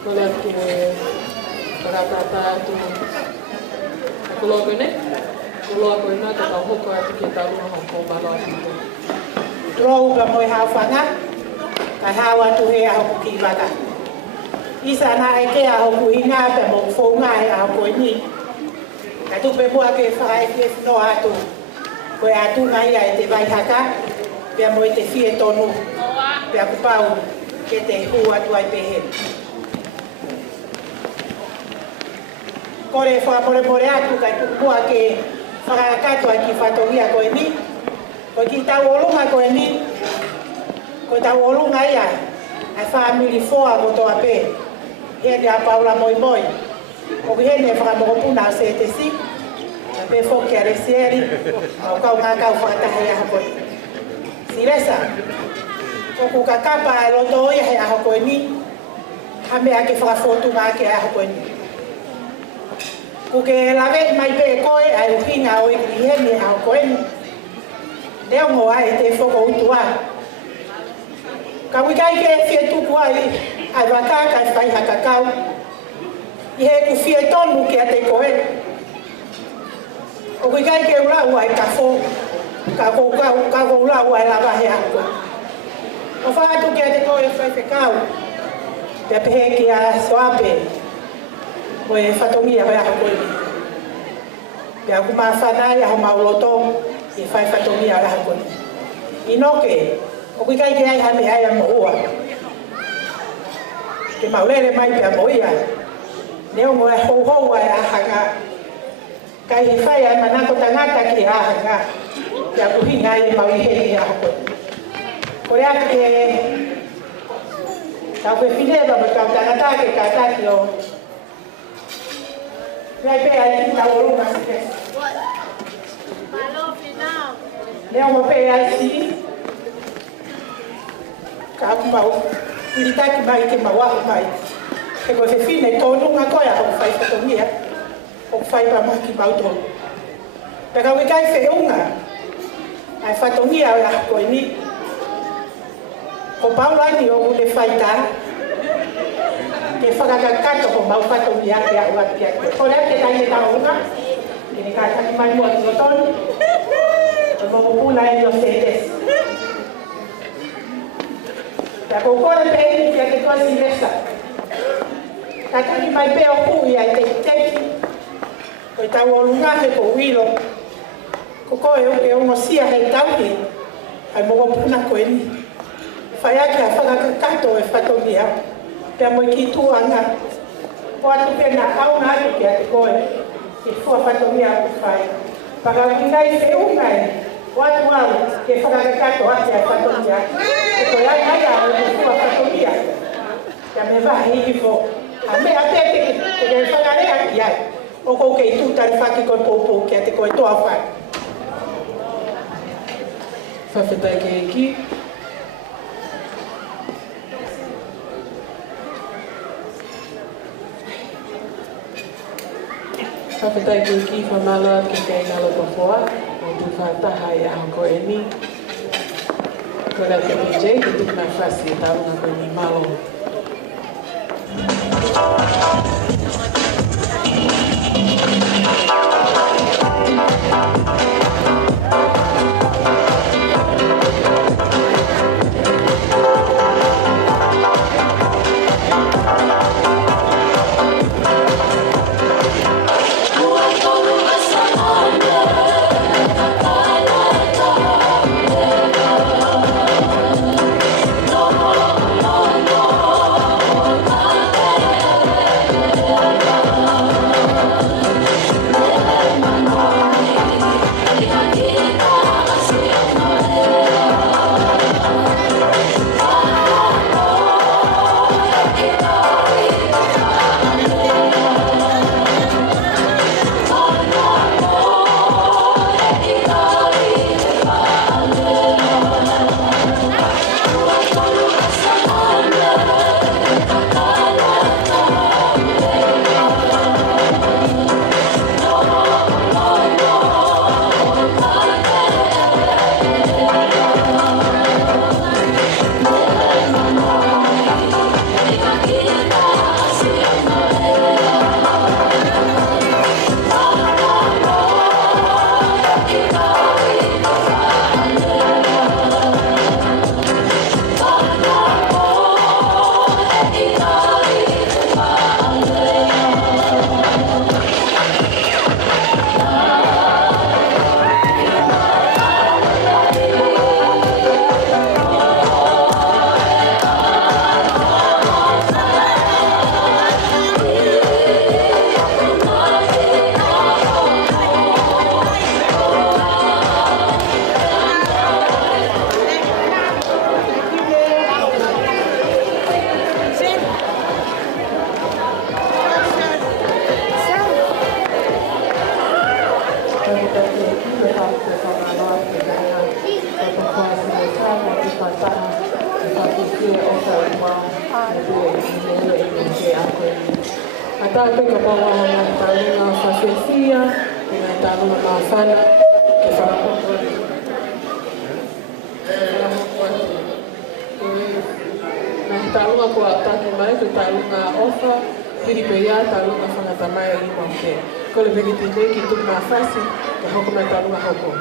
ko le ke para tata tu ko lo ko ne ko lo ko na ta ho ko ati ke ta no ko malo Rau ba moi hau whanga, ka hawa tu he aho ki waka. Isa na e ke aho ku inga pe mo whonga e aho koe ni. Ka tu pe mua ke whae ke no atu. Koe atu ngai a e te vai haka, pia mo e te fie tonu. Pia ku pau ke te hu atu ai pehe. Kore whapore more atu kai tu mua ke whakakato ai ki whatongia koe ni. Ko ki tau olunga koe ni, ko tau olunga ia, ai family foa ko toa pe. Hene a paula moi moi. Ko hene whakamokopuna o se te si, a pe whoki a resieri, au kau ngā kau whakatahe aha koe. Si resa, ko ku kakapa e loto oia he aha koe ni, ha mea ke whakafotu ngā ke aha koe ni. Ku ke lawe mai pe koe, ai uhinga o i hene aha koe ni, leo ngoa e te whoko utua. Ka wikai ke fie tuku ai waka kai whai haka kau. I he ku fie tonu ki a te koe. O wikai ke ulau ai ka fo. Ka ko ulau ai lava he ako. O whaatu ki a te koe whai whekau. Pia pehe ki a soape. Mo e whatongia hoi ako koe. Pia ku maa whanai aho maulotong. I whai whatongia raha koe. I noke, o kui kai ke ai hame ai a mo ua. Ke maulere mai pia mo ia. Neo mo e hou ai a hanga. Kai hi whai ai manako tangata ki a hanga. Kia kuhinga ai mau i heri a koe. Kore ake ke tau koe whinewa mo kau tangata ke kātaki o. Rai pe ai ki tau orunga si ke. Leo mo pe ai si ka mau pilitaki mai ke mawahu mai e ko se fine tonu nga koia o fai fatomia o fai pa maki mau tonu peka wikai fe unga ai fatomia o ko ni o paula ni o le faita ke whakakakato ko mau fatomia ke a ua kia ko lea ke tai e tau unga ke ni kātaki mai mua ki o tonu mo pula e los setes. Ya kokora pe ni ya ke kosi resta. Kata ki mai pe o ku ya te teki. Ko ta o lunga he ko wilo. Ko ko e o mosia he tauki. Ai mo puna ko ni. Faya ki a faka kato e fatongia. Pe mo ki tu anga. Ko atu ke na au na ki a te ko e. Ki fu fatongia ku fai. Para ngai se ungai. Watu wao ke whakakato ati a whatongia. E koe ai ai a o kua whatongia. Kia me wahi i fo. A mea te ke whakarea ki ai. O kou kei tūtari whaki koe pōpō kia te koe toa whai. Whawhetai ke eki. Whawhetai ke eki whamala ke kei ngalo tofoa. Tu whataha i aho koe ni. Ko rau ke PJ, ki tuku mai whasi e tarunga koe ni malo. No, no, no, no. tāpe ka paua na tālunga whawhiawhia, i ngā tālunga mawhana, ke whakapoko atu. Nā tālunga kua tāke mai, ko tālunga ofa, hiri pe ia tālunga whangata mai i mauke. Ko le peke te ki tuku ngā whasi, ka hoko mai tālunga hoko.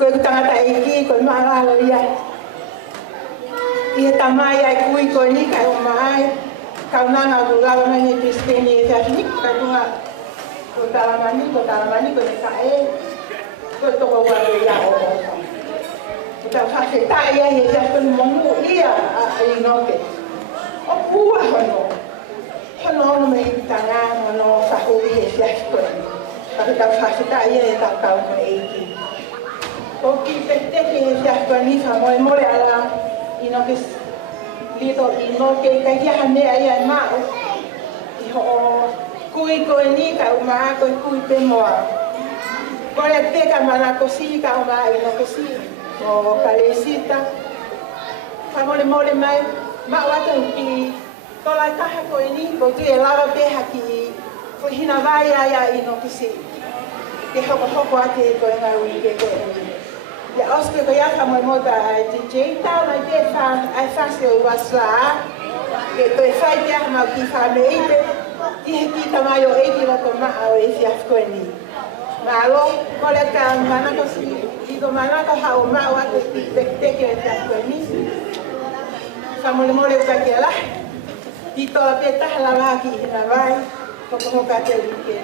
Koe tangata iki, koe maralo ia. Ia tamai ai kui koe ni kai o mai. kaunanga ulamani Kristeni Ethnic kadunga utalamani ko kae ko to ko wa ya o uta fa se ta ya ya ko mo ia ai no ke o pua hono me tanga no fa ho he ya ko ta fa se ta ya ta ka ko e o ki te ke ya ko ni fa mo le ala ino ke lito ino ke ka ya ne ai ma i ho kui ko ni ka uma ko kui pe mo ko le te ka mana ko si ka uma ino ko si o kalesita fa mo le mai ma wa ta ki to la ka ha ko ni ko tu e lava pe ha ki ko hina vai ya ino ko si ke ho ate ko nga wi ke ko ya oske ko ya ka mo ta DJ ta ma ke fa ai fa se o wasla ke to e fa ya ma ki fa me ite ki ta ma yo e ki la to ma o e si afko ni ma lo ko le ka mana ko si i do mana ka ha o ma wa te ke ta ko ni fa mo le ka ke la i to la pe ta la va ki na vai ko ka te ke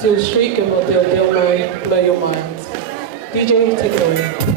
Still streak and they'll blow your minds. DJ, take it away.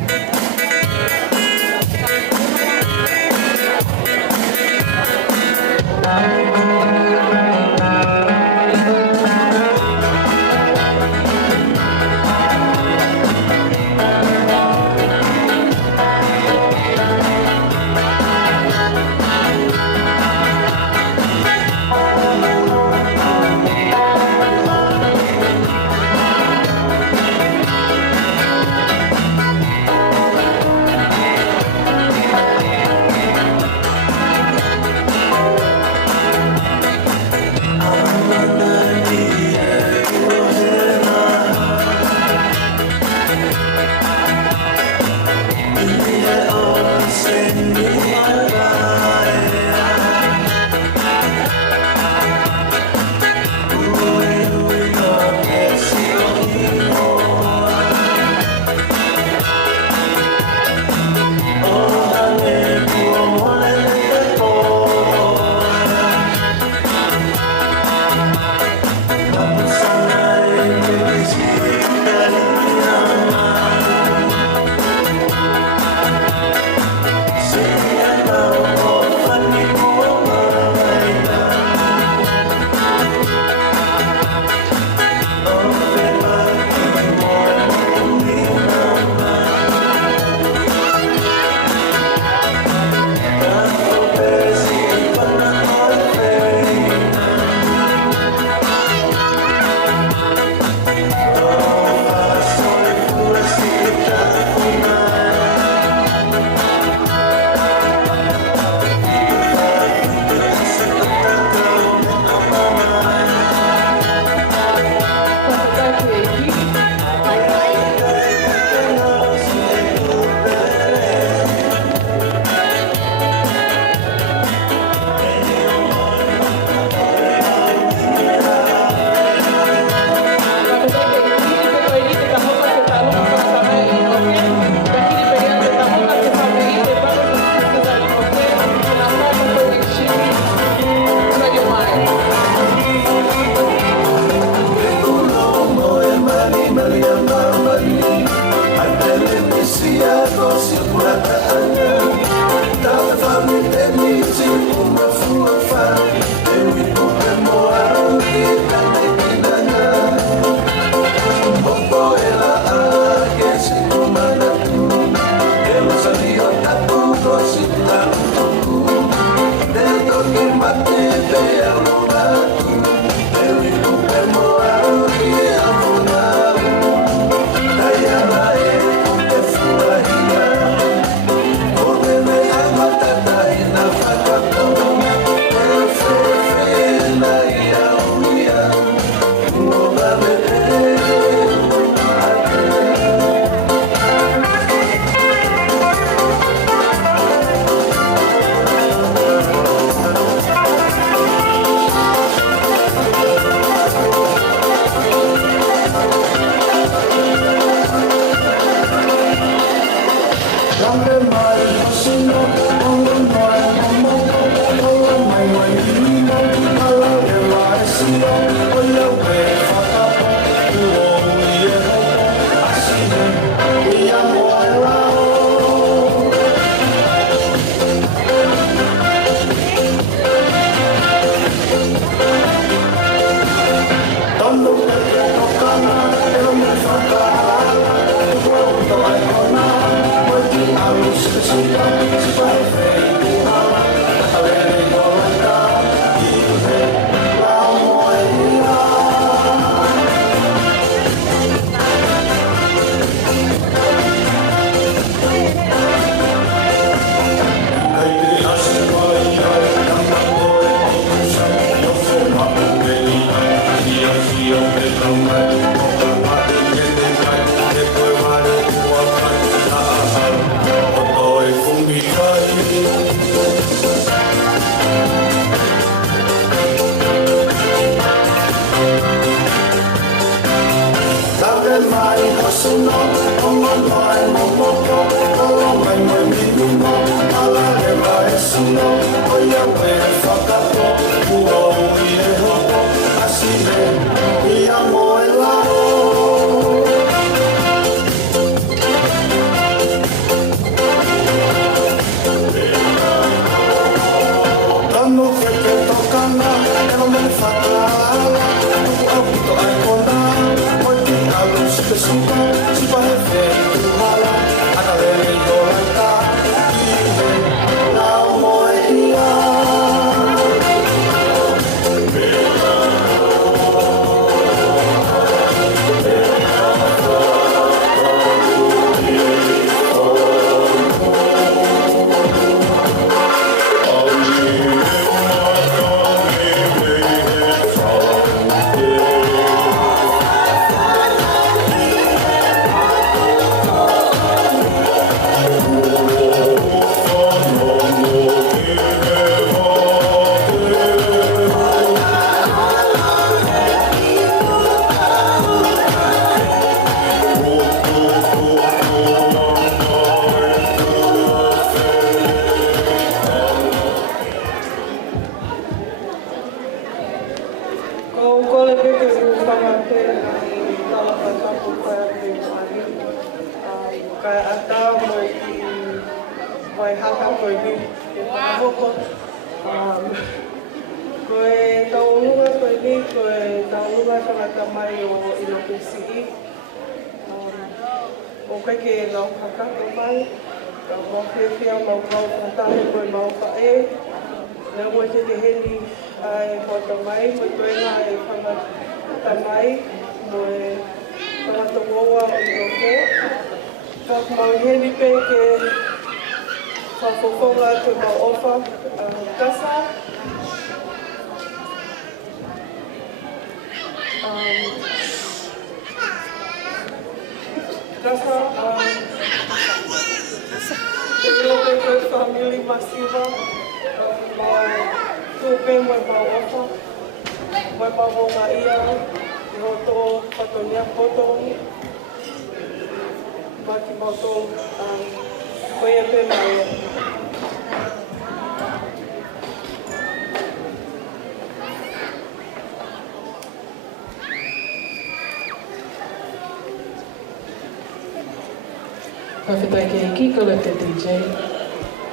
Whawhetai ke ki kore te DJ,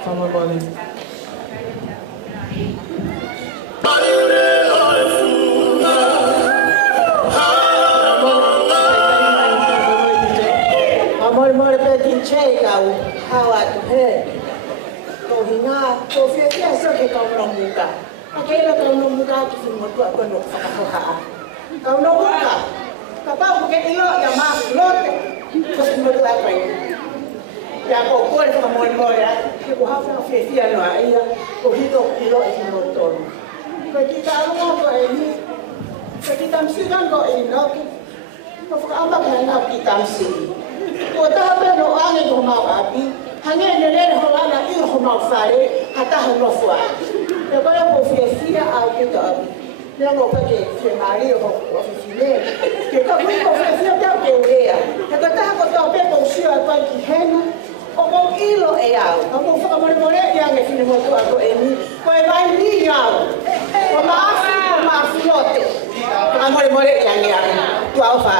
whamabole. Amor mor pe DJ kau hawa tu he. Ko hinga ko fia so ke kau no muka. Akela kau no muka ki mo tu ko no whakahoha. Kau no muka. Ka pau ke ilo ya ma lote. Ko mo tu ai. Ya ko ko le mo ya. Ke ko hafa fia no ai ya. Ko hito ilo e mo to. Ko kita alo ko ni. Ko kita msigan ko ino. Ko amba kana kita msigan. Ko ta pe no ane ko ma abi hange ne ho ala I ho ma fare hata ho no fwa e ko le ko fia a ke to abi ne mo ka ke se mari ho ko fie ke ko ko fia ta ke rea e ko ta ko to pe ko si a ko ki hena o mo ilo e a o mo fa mo le ya nge fine mo to a ko e ni ko e vai ni ya o ma fiote mo le ya nge a tu a fa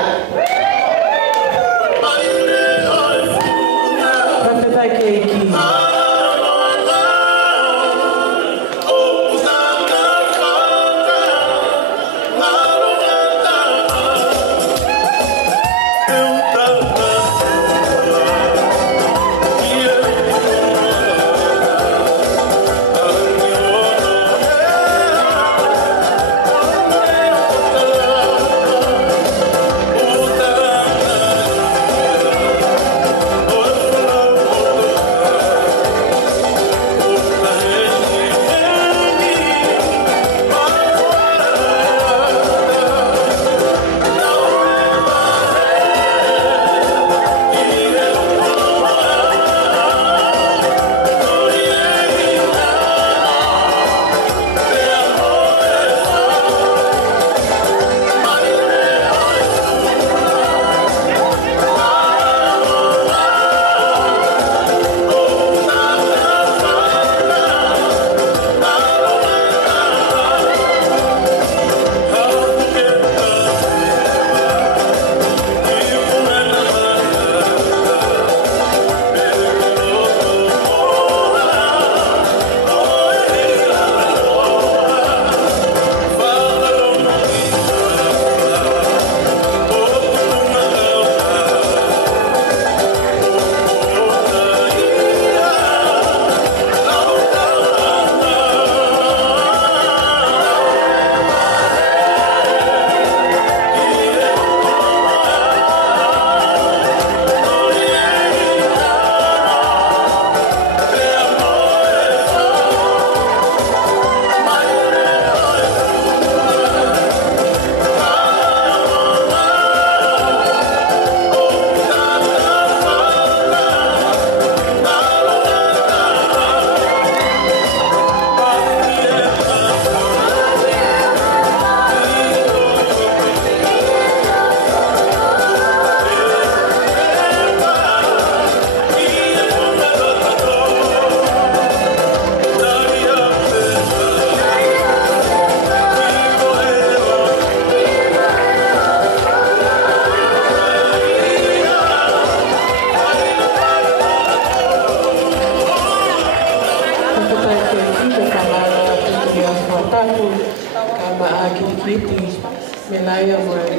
tapu kama akikiti melaya mai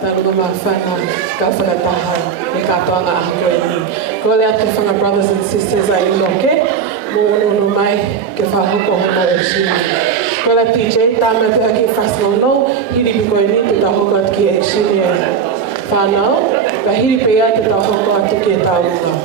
talu mafana ka whakataha me katoanga a koe ni. Ko lea te whanga brothers and sisters a inoke mo ono mai ke whahoko hono e shini. Ko lea PJ tāma te aki whasno no hiri pi koe ni te tahoko atu ki e shini e whanau ka hiri pe ia te tahoko atu ki e taunga.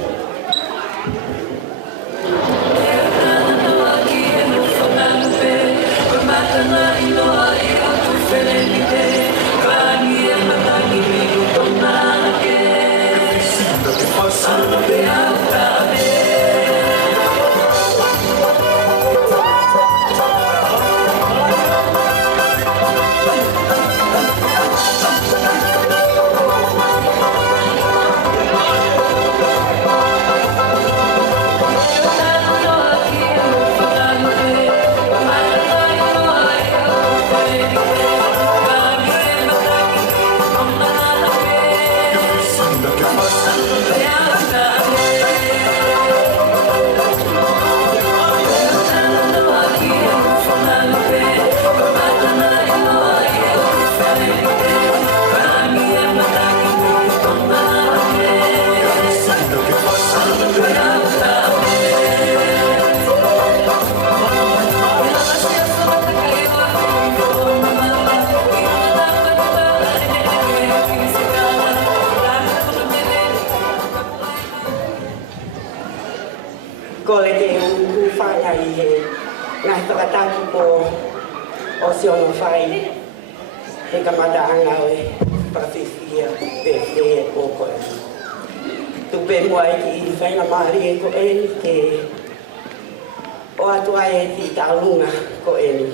Siono fai e kamata anga e prafifia pe e poko tu pe moai ki fai na mari e ko e ke o atu ai ti talunga ko e ni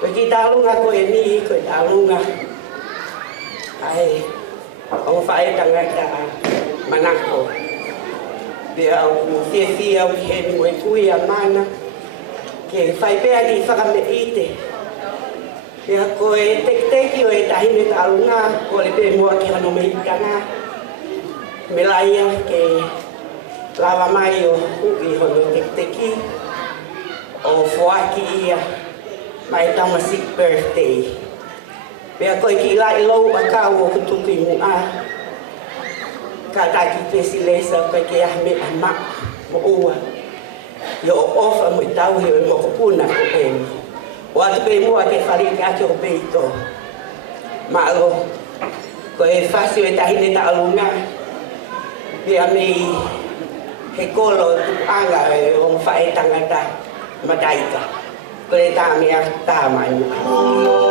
ko ki talunga ko e ni ko talunga ai o fai tanga ka manako pe au fia o he ni mo kui a mana ke fai pe ali whakame ite. Pea koe teki o e tahine talunga, ko le pe mua ki hano me ikana. Me laia ke lava mai o ui hono teki o fuaki ia mai tama sick birthday. Pea koe ki lai lou a kau o kutuki mua. Ka taki pesi lesa koe ke ahme a mak mo ua. Yo ofa mo tau he mo kupuna ko peni. O atu pe mua ke wharika ake o peito. Maalo, ko e whasi o e tahine ta alunga. Pea mei he kolo anga e o whae tangata mataika. Ko e tā mea tā mai. Oh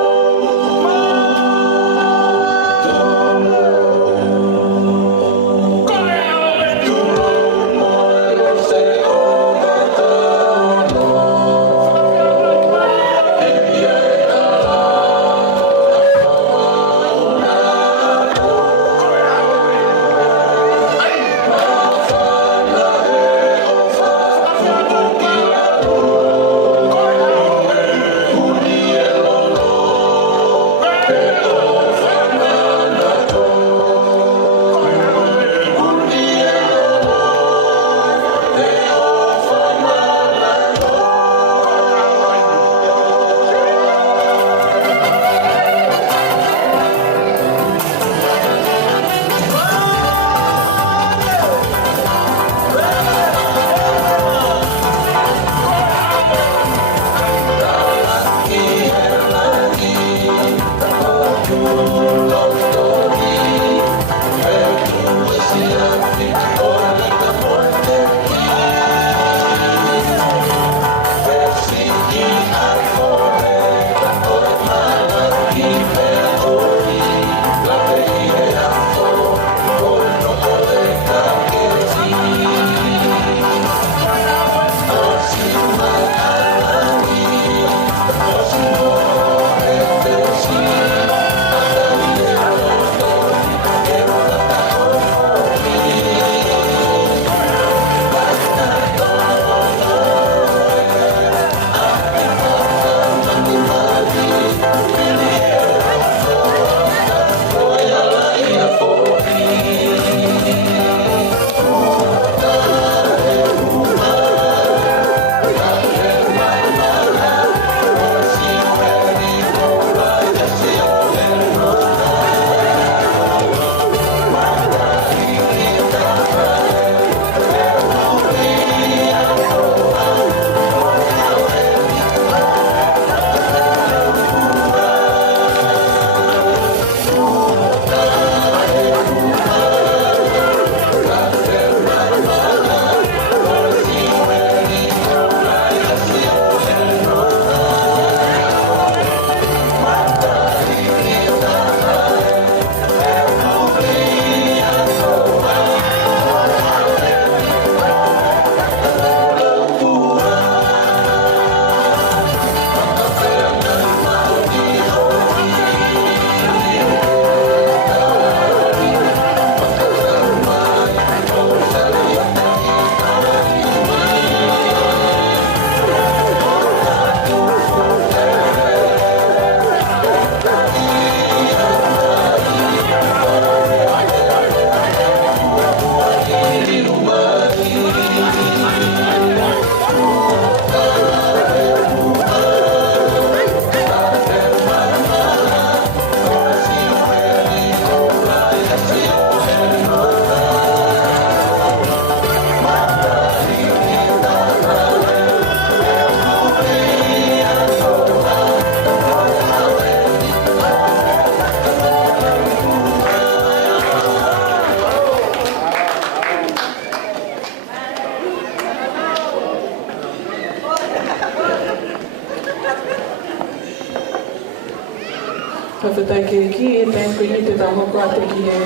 Whawhetai ke ki e tēn koe ni te tau hoko ate ki he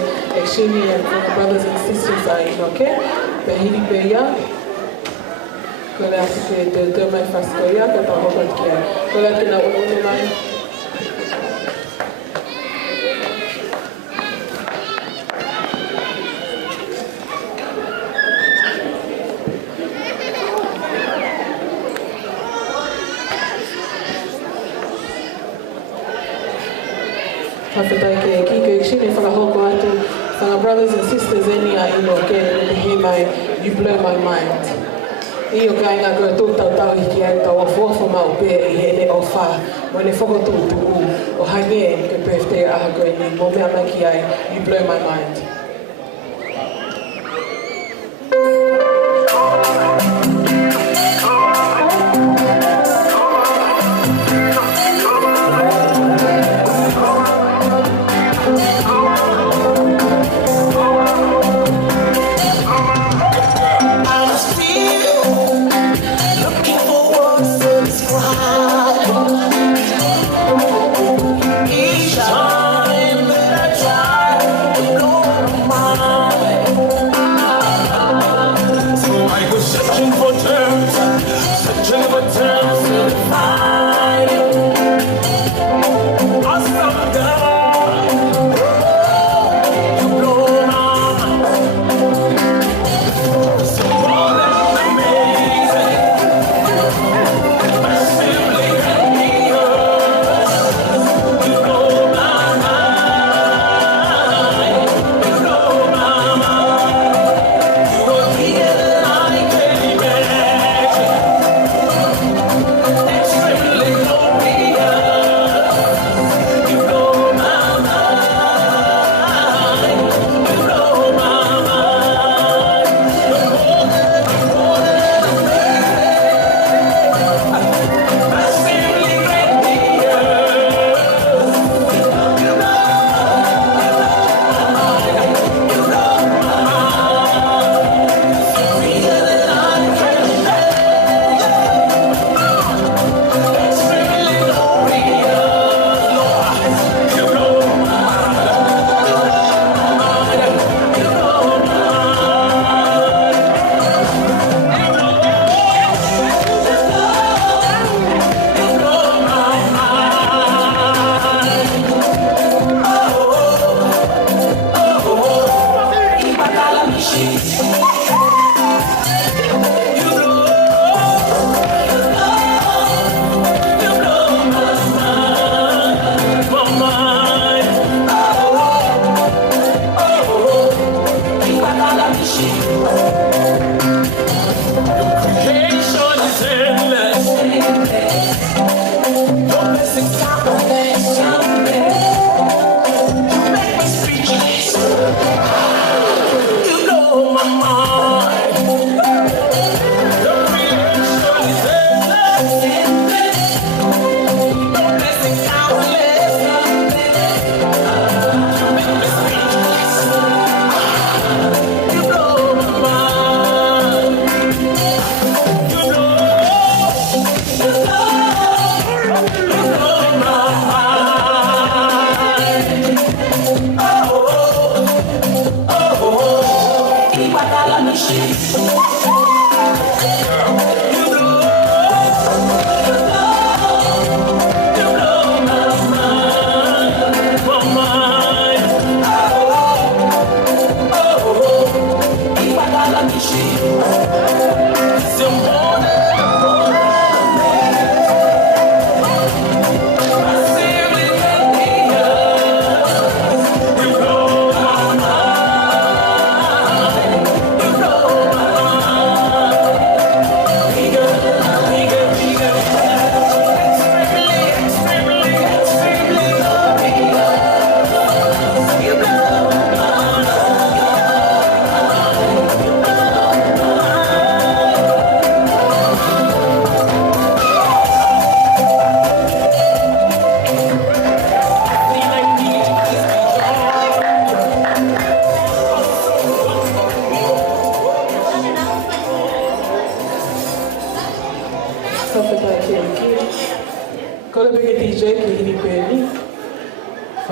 Ekshini and brothers and sisters a ino ke. Pe hiri pe ia. Ko le ati ke te mai whasko ia ka tau hoko ate ki a. Ko le ati na unu mai. Whawhetai ke ki ke Ekshini whakahoko atu. Whanga brothers and sisters e ni a ino ke he mai You Blow My Mind. I o kai ngā koe tō tau hiki ai tau a fuafo mau pē I he ne o whā. Mo ne whakotūtu o hange ke birthday aha koe ni mo mea mai ki ai You Blow My Mind. Each time that I try to blow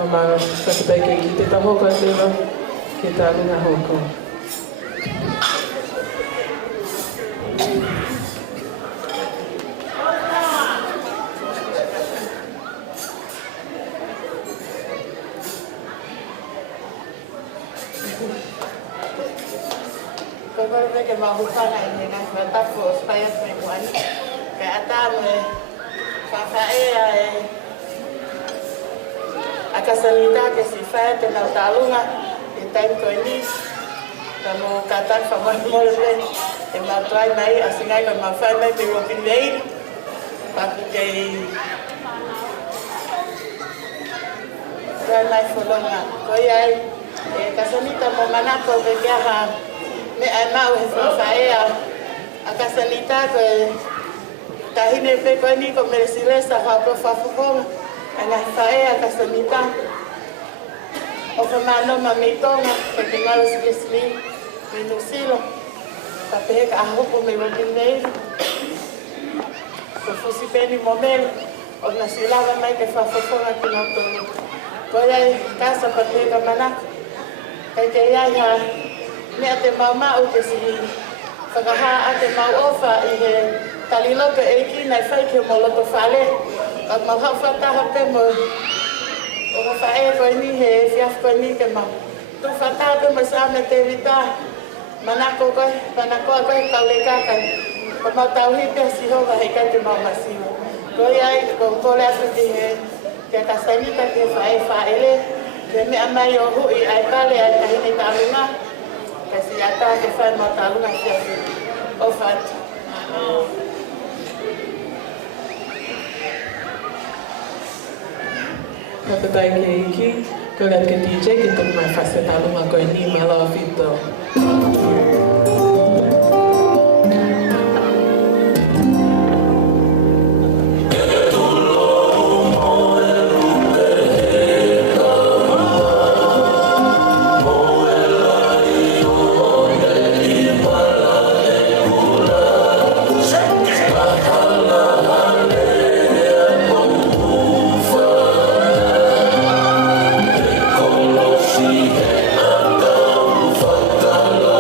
Whamanga whakatake ki te tahoko a te ro, ki te alunga hoko. Kau ke mahu sana ini kan mata ko supaya perempuan ke atas fafae akasanita ke sifat na talunga itai ko ini kamu kata faman molbe e matrai mai asingai ko mafai mai pe rokin lei papi ke mai folonga ko yai e kasanita mo manako be ha me ai mau e fafae akasanita ko tahine pe ko ni ko meresilesa ha ko fafufonga ana fae akasanita o famano mamitonga ke te malo sikesli menusilo pape ka aho ko me rokinei ko fusi peni momel o na silava mai ke fafufonga ki no to ko ai casa pape ka manak kai te ia me te mama o ke si whakaha a te mau ofa i he taliloto e ki nai whai ki mo loto whale. Ka mau hau whataha pe mo o mo whae koe ni he fiaf koe ni ke mau. Tu whataha pe mo sa me te rita manako koe, manako a koe kau le kakai. Ka mau tauhi pe si hova hei kai te mau masiwa. Koe ai ko kore atu ki he ke kasanita ke whae whaele. Ke mea mai o hui ai pale ai tahine talunga. Kasi ata ke whae mau talunga ki atu. O whatu. Whakatai ke iki, ko gat ke DJ ki tuk mai whase talunga koe ni malo fito. Kolosi he ata ufakala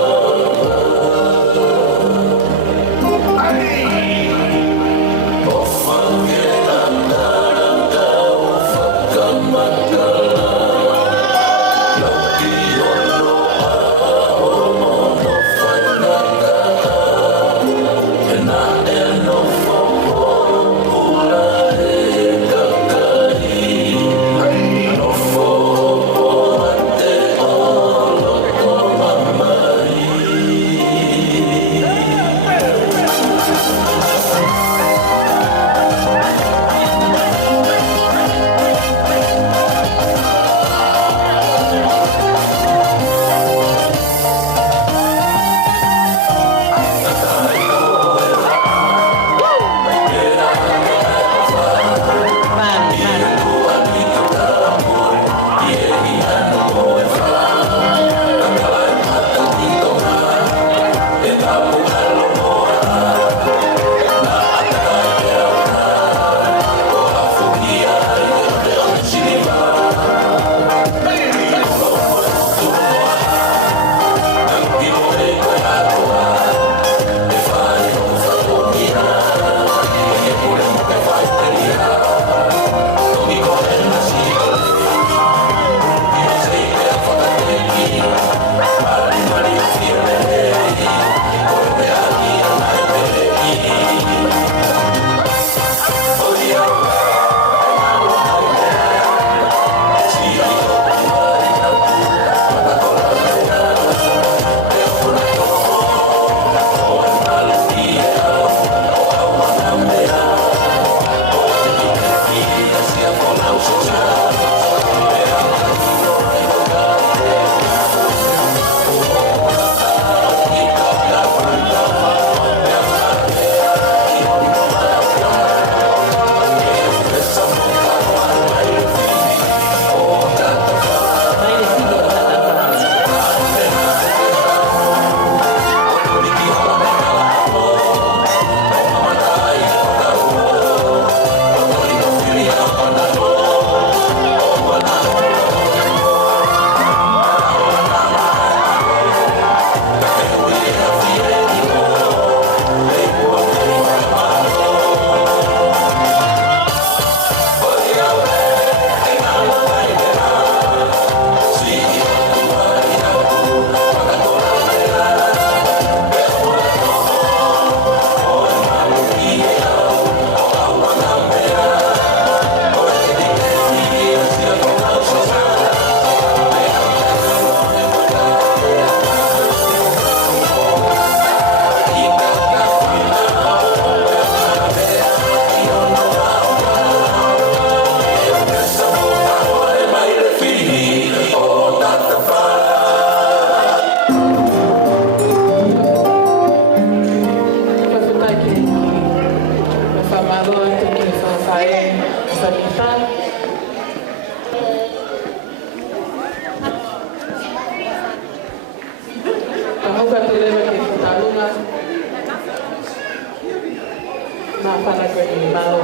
ma para ko ni mau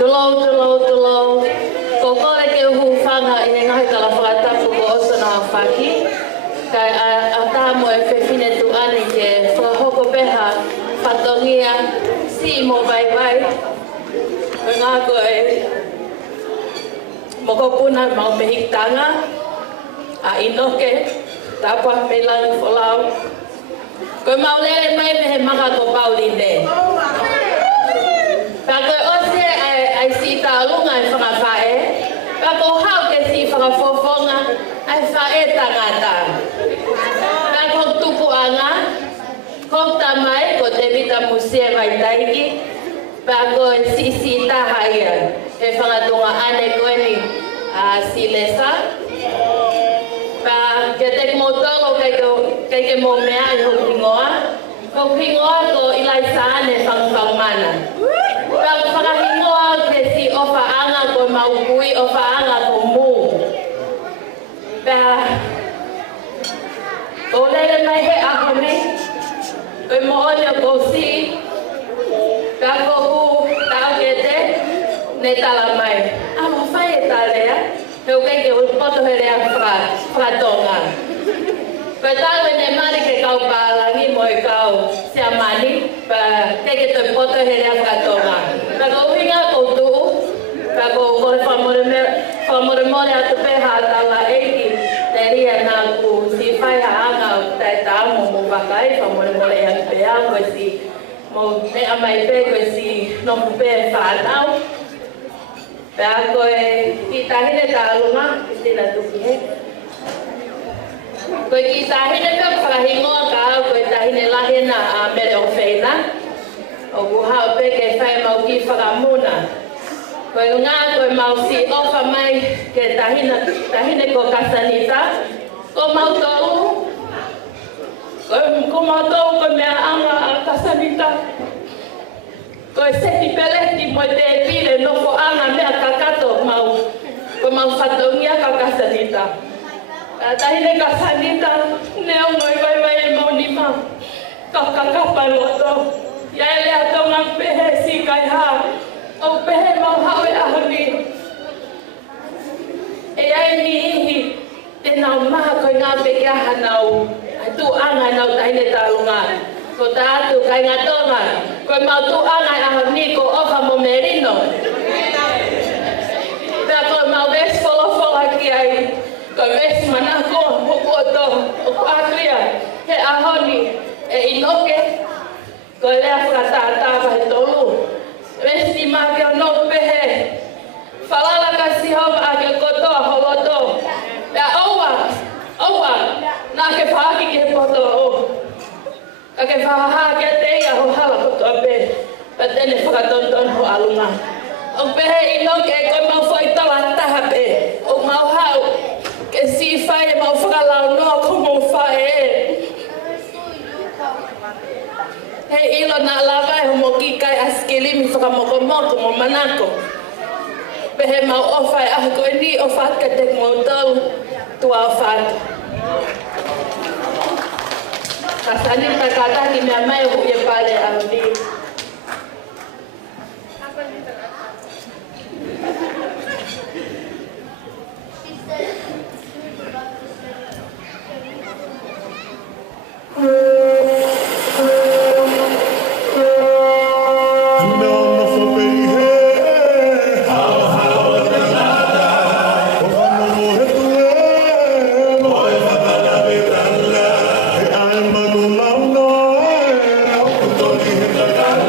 tulo koko e ke hu fanga e ngai kala fata ko osana faki kai ata mo e fefine tu ani ke hoko peha patongia si mo bye nga ko e moko puna mau mehik tanga a inoke tapa melang folau ko mau lele mai mehe maka ko pauline pa ko ose ai si ta lunga e fanga fae pa ko hau ke si fanga fofonga ai fae tangata pa ko tupu anga ko tamai ko debita musie vai taiki pa ko si ta haya e fanga tunga ane ko ni a silesa pa ke tek motolo kai ke mo mea i ho pingoa ko ilai saane fang mana pa fanga hingoa ke si ofa anga ko mau kui ofa anga ko mu pa o lele mai he ako ni ko mo ole ko si pa ko hu ta kete ne tala mai amo fai talea eu que o poto hele fra tonga pa tale ne mari ke kau pala ni moi kau se amani pa que to poto hele fra tonga pa ko winga ko tu pa ko famore more atu pe ha tala eki teria na ku si fai anga tai ta mo bakai famore more ya pe a ko si mo me amai pe ko si no pe fa tau pa ko kita hine ta lunga istila tu ki ko kita hine ka fahingo ka ko ta hine la hina a mere ofeina o ku ha pe ke fai mau ki fagamuna ko nga ko mau si ofa mai ke ta hine ko kasanita ko mau tolu ko mau tolu ko me anga kasanita ko se ti peleti mo te pile no ko anga me kakato mau fatongia ka kasanita ta hine kasanita ne o moi vai mo ni ma ka paloto ya ele atonga pehe si kai ha o pehe mau hawe ahoni e ai ni hi te nau maha ko nga pe kia hanau tu anga nau ta hine talunga ko tatu kai ngatonga ko mau tu anga ahoni ko ofa mo merino ta ko mau ves folo ki ai ko ves manako ko to o atria he ahoni e inoke ko le afra ta va tolu ves ni ma ke no pehe falala ka si hova ake ko to holoto ta owa na ke fa ki ke poto ke fa ha ke te ya ho hala ko to be patene fa ton ho alunga o pehe inoke ko ma foi tala ta be o ma ha ke si fa e ma fa la no ko mo fa e he ilo na lava e mo ki kai askeli mi fa mo ko mo manako pehe ma ofa e ko ni ofa ke te mo tol tu ofa kasani takata ki me mai hu ye pale amdi I'm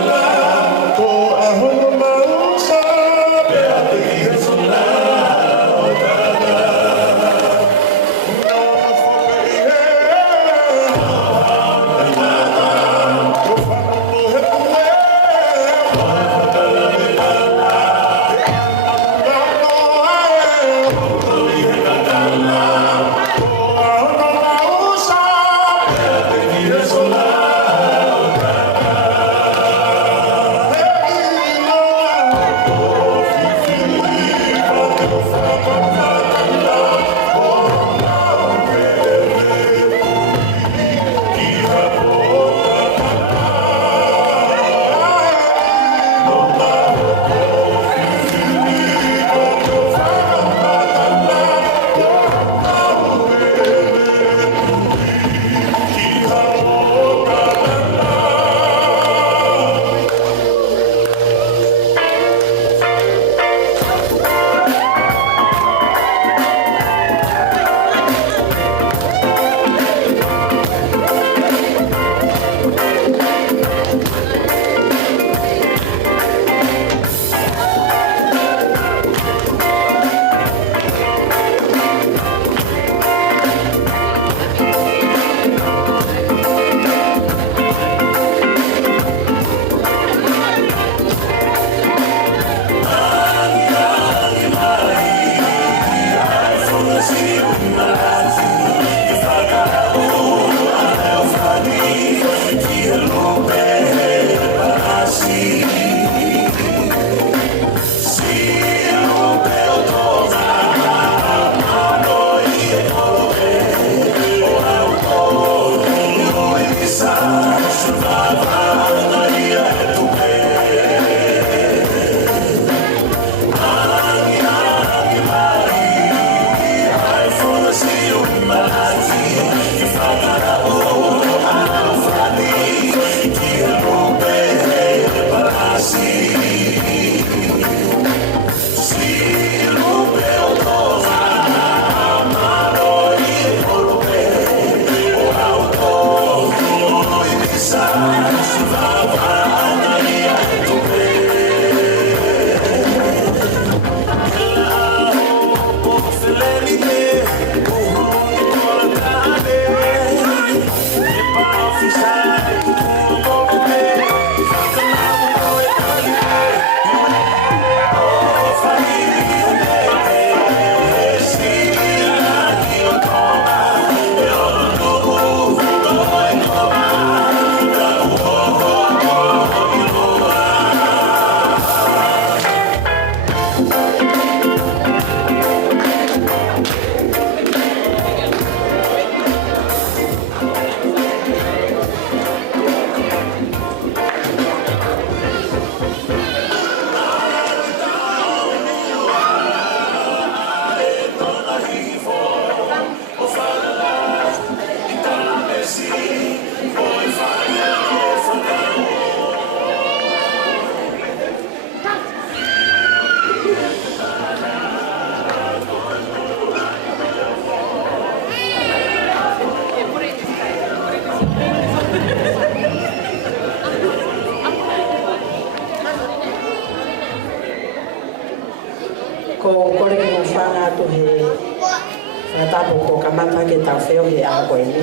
tu he tapu ko kamata ke tau feo he a koe ni.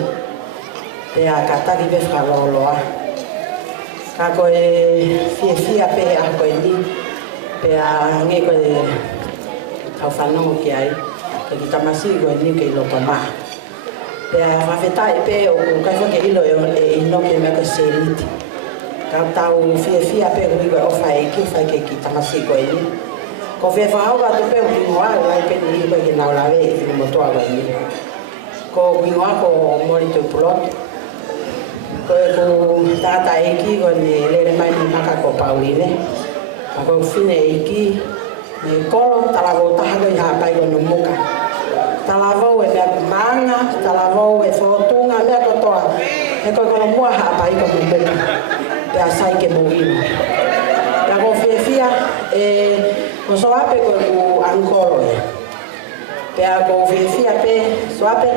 Pe a kataki pe whakaloloa. Ka koe fia pe a koe ni. Pe a nge koe tau whanongo ki ai. Ke ki tamasi koe ni ke loko maa. Pe a whawhetai pe o kai whake ilo e inoke me koe seriti. Ka tau fia pe hui koe ofa e ki whai ke ki tamasi koe ni. Ko fe whahau atu pe o kingoa lai pe ni koe ki nau lawe i whini motoa koe ni. Ko kingoa ko mori tu pulot. Koe ku tata eki ko ni lere mai ni maka ko pauline. Ako fine eki ni kolo talavo taha koe hapai ko no muka. Talavo e mea manga, talavo e whotunga mea kotoa. He koe kono mua hapai ko no muka. Pe asai ke muhino. Pe ako fia ko soape ko ku angkolo e. Pe ako fia pe soape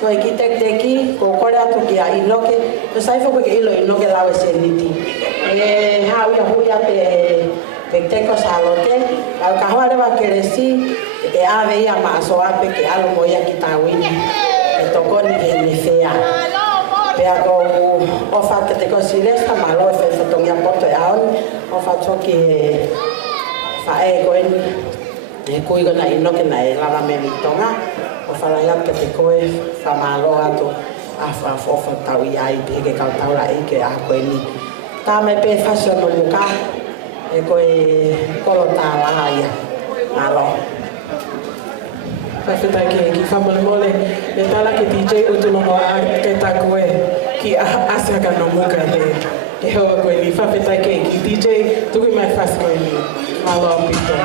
ko ki teki ko kore atu ki a inoke. Ko saifo ko ke ilo inoke lawe seniti. Hauia huia pe teko salote. Au kahua rewa keresi e ave ia ma soape ke alo moia ki tawini. E tokoni ke ne fea. Pe ako ofa ke teko silesta malo e whewhatongia poto e aon. Ofa toki fae koe e kui kona inoke na e lava me mitonga o whalaiat ke te koe whamalo atu a whafofa tau i ai peke kau tau la ike a koe ni tā me pe fashion no muka e koe kolo tā laha ia malo Whawhetai ki whamole mole e tala ke DJ utunomo a ke tā koe ki asaka no muka he hoa koe ni whawhetai ki DJ tuki mai whas koe ni malo pito.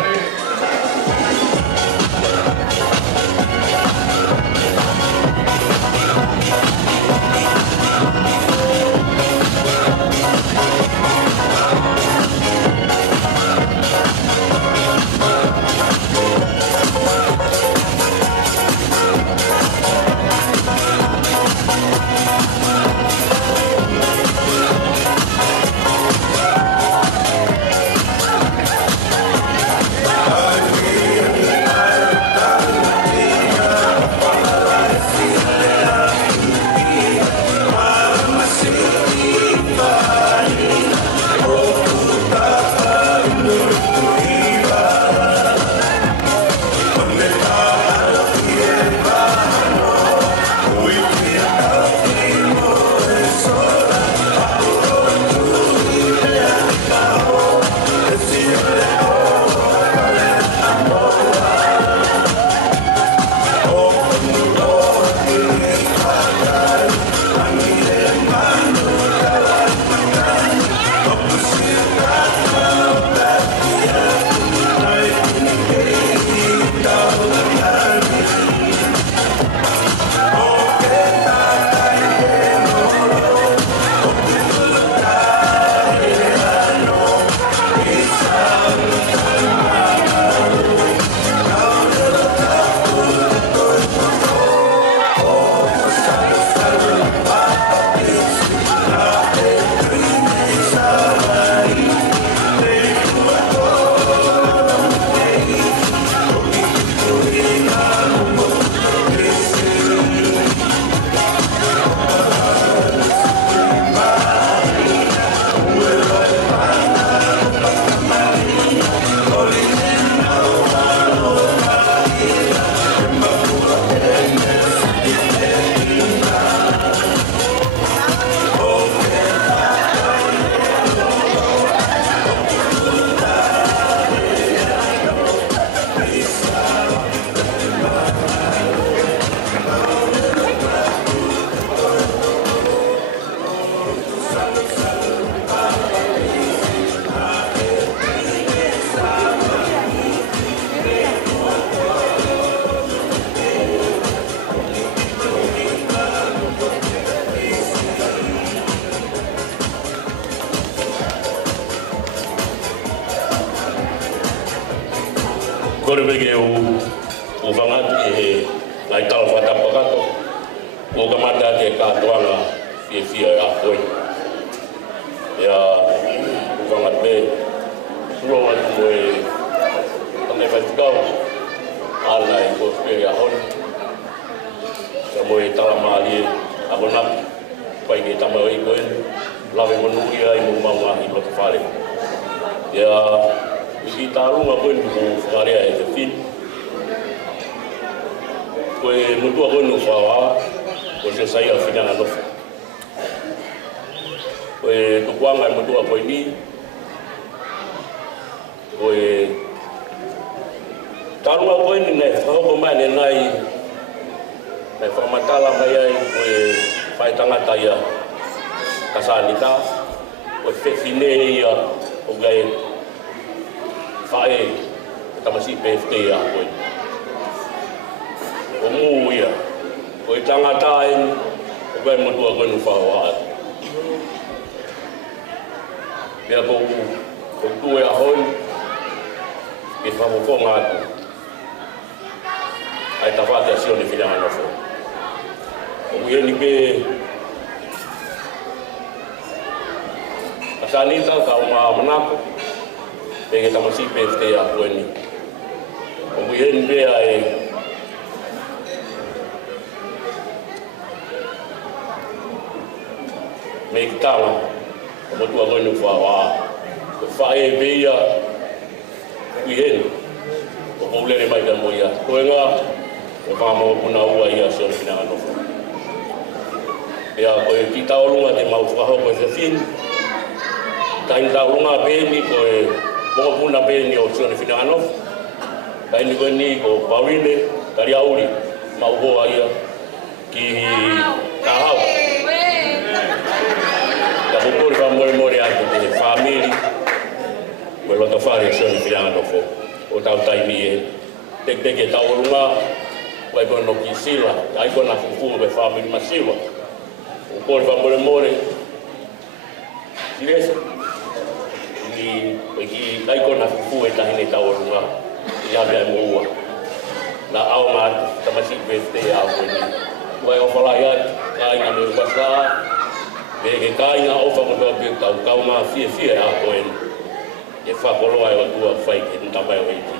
Kore bege o whangatu e nai tau whatapakato o ka mata ke kātoanga fia a koe. Ea o whangat me sua atu mo e tanei whaitikau ala i ko spere ahon sa mo e tala mali abona pai ke tama i ko lave monu ia i mo maua i lo fare ya i tarunga ko ni ko fare e te fin ko e mutu ko no fawa ko se sai a finanga no ko e to kwanga mutu ko ni ko e tarunga ko ni ne fa ko mane nai na fa matala mai ai ko e fai tangata ia kasalita o te fine ia o gai fai tamasi PFT ia o mu ia o tangata ai o gai motua ko no fa wa ia ko tu ia hon e fa mo ko ngatu ai tava te azione fidana no fo o ia ni pe Sanita ka uma manako pege tamasi PFT a kueni o buien be ai me kitala o tua ko no fa fa e be ya buien o bolere mai da moia koenga o fa mo una ua ia so fina no ya ko kita olunga te mau fa ko se fin kain taunga beni ko mo puna beni o tsone finano kain ko ni ko pawine kari auri mau ho ia ki kahau ka ko ko mo a te family ko lo to fare tsone finano fo o tau tai mi tek ke taunga ko ko no kisila ai ko na fu be family masiva ko ko mo Silesa ki kai kona fu e tahine tau runga ia me moa na au ma tamasi PFT a ko ni vai o fala ia kai na me pasa be ke kai na o fa mo do pe tau kau ma fie a ko en e fa ko loa o tua fai ke nta mai o iti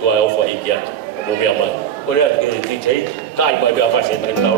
tua o fa ikia mo be ama ko rea ke ti chei kai vai be a fa se tau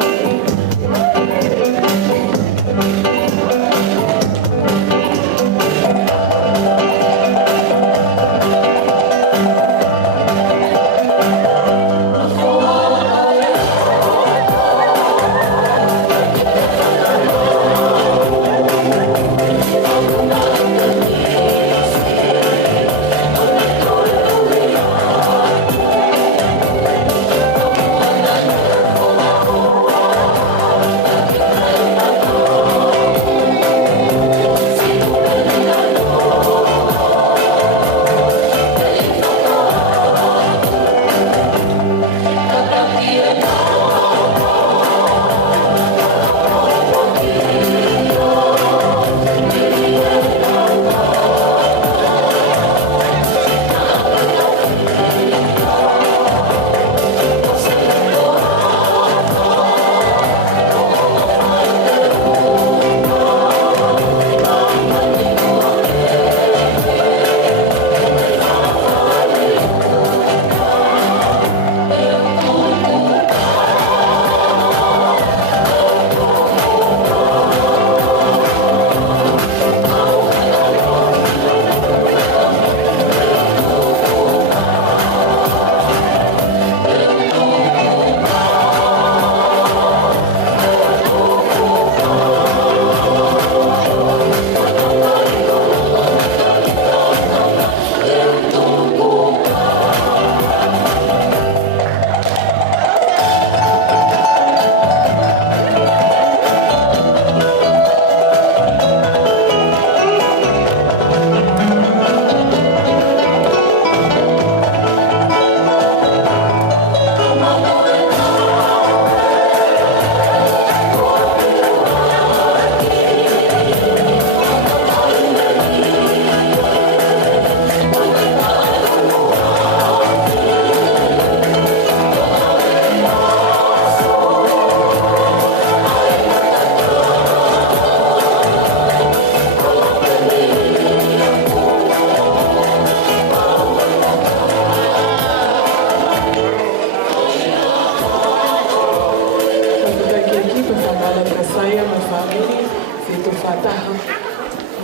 family, se tu fataha,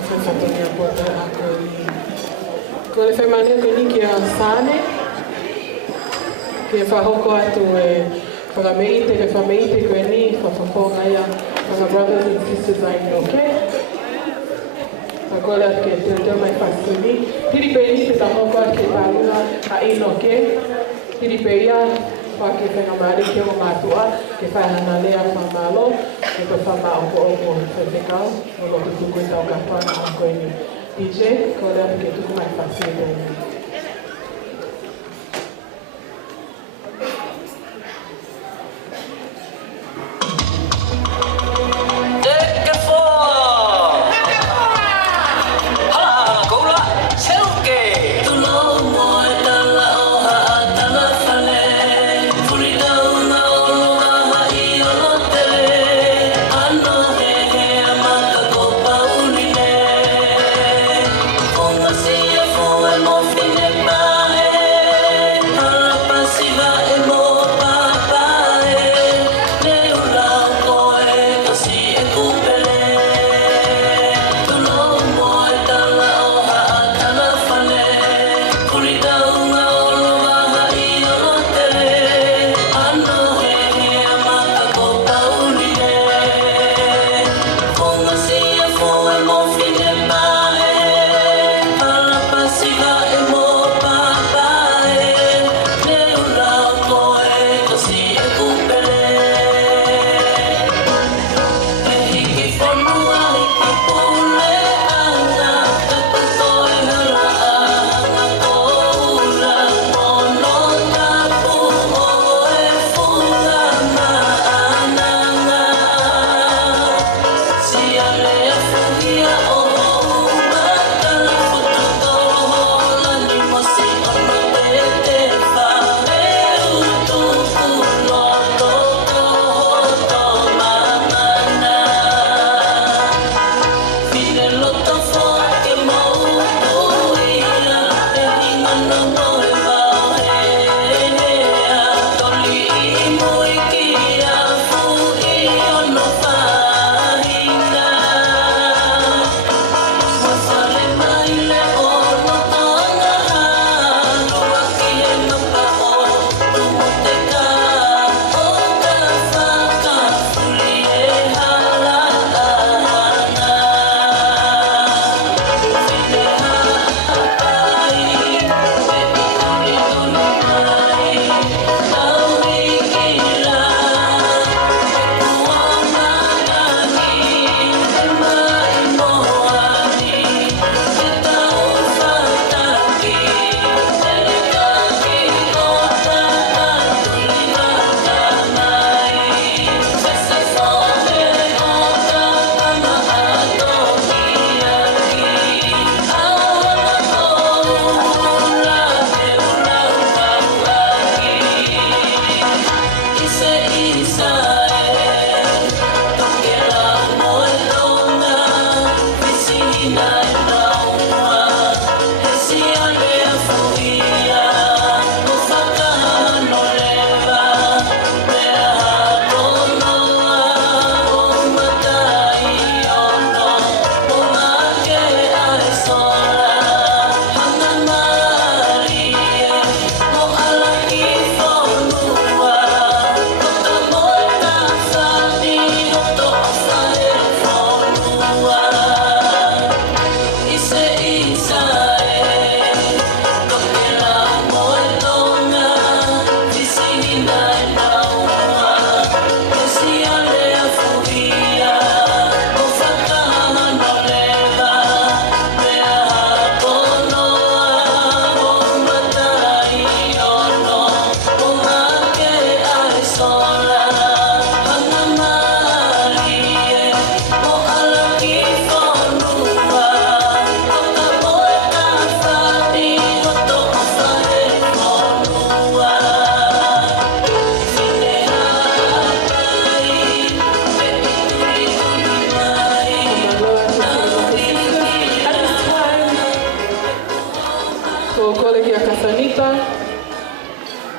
se fatonia bota a koe. Ko le whaimane koe ni ki a sane, ki e whahoko atu e whakameite, ke whameite koe ni, whakaponga ia, whaka brothers and sisters I know, okay? Agora que te mai fascini, tiri pe ni te tahoko ke paruna a ino ke, tiri pe ia pa ke tenga mari ke o matua ke fa na lea fa malo ke ko fa ma o o te kau o lo tu ko ta ka pa na ko ni DJ ko le ke tu mai fascini.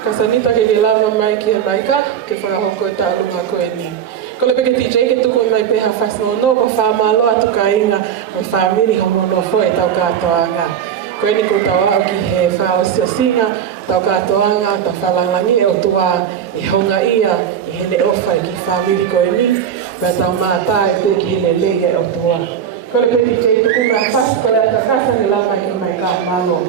Kasanita ke lava mai ki maika ke whakahoko e tālunga koe ni. Ko le peke TJ ke tuku mai peha whasno no ko whamalo atu ka inga o whamiri homo no fo e tau katoanga. Koe ni ko tau au ki he whao singa tau katoanga ta whalangangi e o tua i honga ia i hele ofa i ki whamiri koe ni me tau mātā e te ki hele lege o tua. Ko le peke TJ tuku mai whas koe ata kasa ni lama i mai ka malo.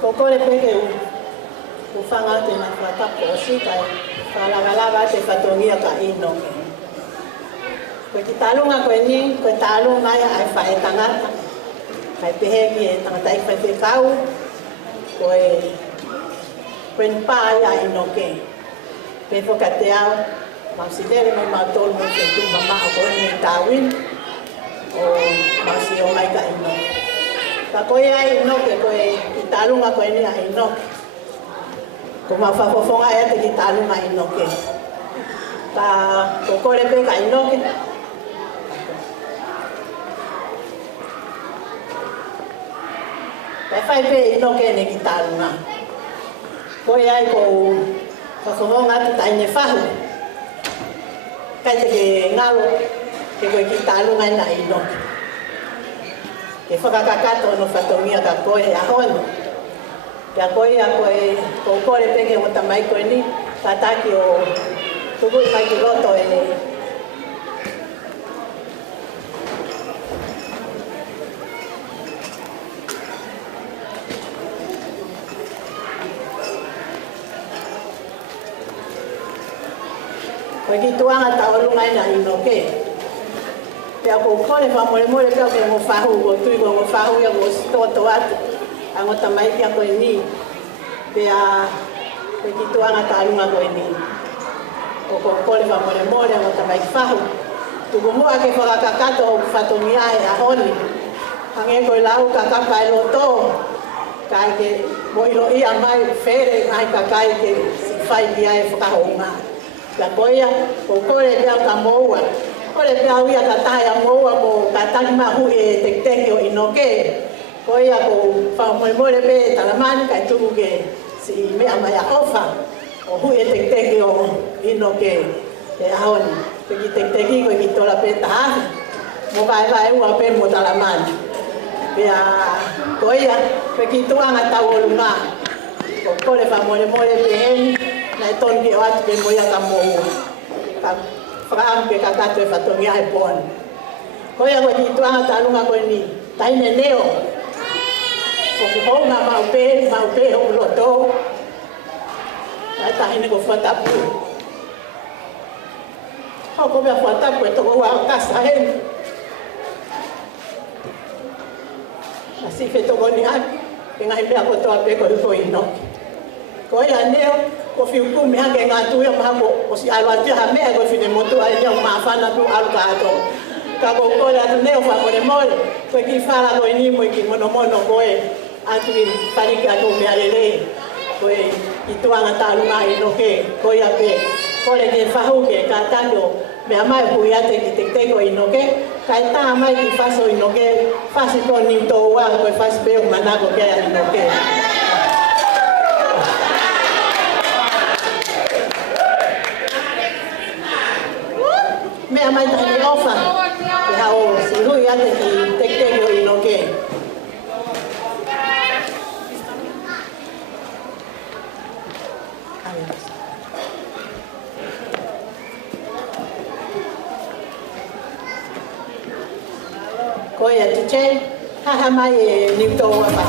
Kokore peke ufanga te na kwata posi kai kalagalaga te fatongia ka ino. Ko kitalunga ko ni ko talunga ya ai fa etangata. Kai pehe ki tangata I fa te kau ko pen pa ya ino ke. Pe fo katea masidere mo matol mo se tu mama ko ni tawin o masio mai ka ino. Ta koe ai no ke koe ki talunga koe ni ai no. Ko mafafofonga e te ki talunga ai no ke. Ta kokore pe ka ai no ke. Ta fai pe ai no ke ne ki talunga. Koe ai ko fafofonga tu ta ine fahu. Kai te ke ngalo ke koe ki talunga ai no ke. Ke whakakakato no whatongia ka koe a hono. Kia koe a koe kore peke o tamai koe ni, tataki o tuku mai ki roto e koe ki tuanga taolunga ina inoke. Pea ko kone wha mole pea ko mo whahu o tui ko mo whahu ia ko stoto atu a ngota mai kia koe ni pea pe ki tuanga tālunga koe ni o ko kone wha mole a ngota mai whahu tuku mua ke whakakato o whatongia e a honi hange koe lau kakapa e loto kai ke moilo ia mai where mai kakai ke fai dia e whakahonga. La koia, o kore pia ka moua. Kore pia uia ka taia moua mo ka tani mahu e teki o inoke. Koia ko whamoemore pe talamani kai tuku ke si mea mai a ofa. O hui e teki o inoke. E ahoni, peki teki ko i tola pe tahahi. Mo vai ua pe mo talamani. Pia koia, peki tuanga tau o lunga. Ko kore whamoemore pe heni. Na ton ki o atu pe moia ka moua. Ka whakaam pe ka katu e whatongi ai pōni. Koia ko ni tuanga talunga ko ni taine neo. Ko ki honga mau pe ho loto. Ai taine ko whatapu. Ho ko mea whatapu e toko wā kasa heni. Asi fe toko ni ai. E ngai mea ko toa pe ko hiko inoki. Koia neo. Ko fiuku me hange ngā tuia maha ko si alwatia ha mea ko fine motu ai neo maafana tu aluka ato. Ka ko kore atu neo whakore mole. Koe ki whara koe ni mo ki mono koe. Atu ki pariki atu mea lele. Koe ki tuanga tālunga inoke. Koe ape. Kore ke whahuke ka tako. Mea mai hui ate ki te teko inoke. Kai tā mai ki whaso inoke. Whasi ko ni tō wā koe whasi peo manako kea inoke. Mea mai tani ofa, ki hao si hui ate ki teki o inoke. Koia tuche, haha mai e niuto wapa.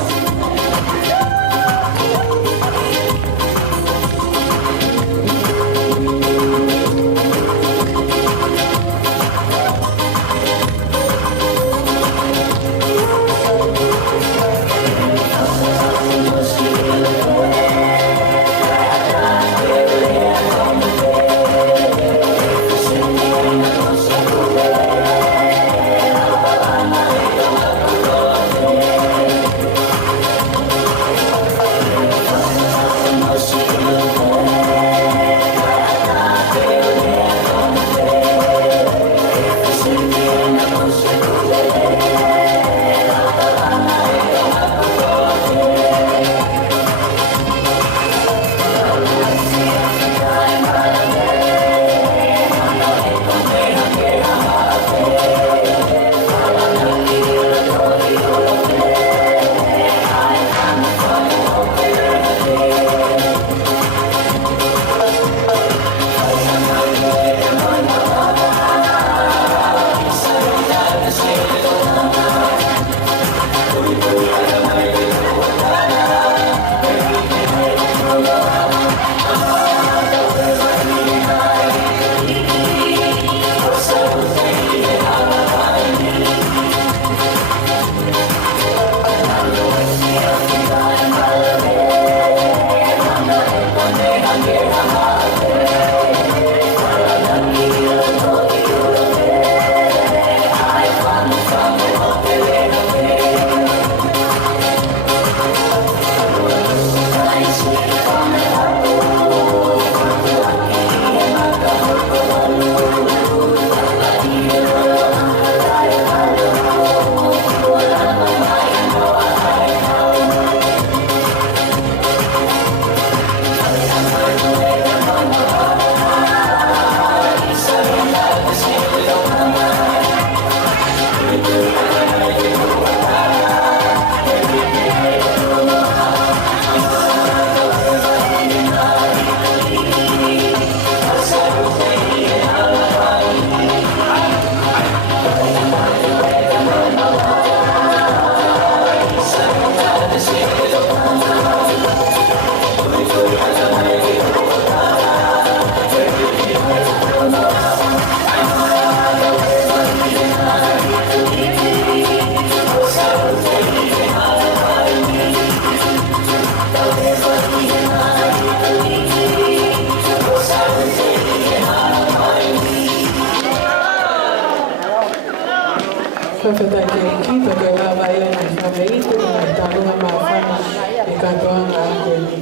Whawhetai te iki, toke wawa ila mai whawe i te mai tālunga mā whana e katoanga a koe ni.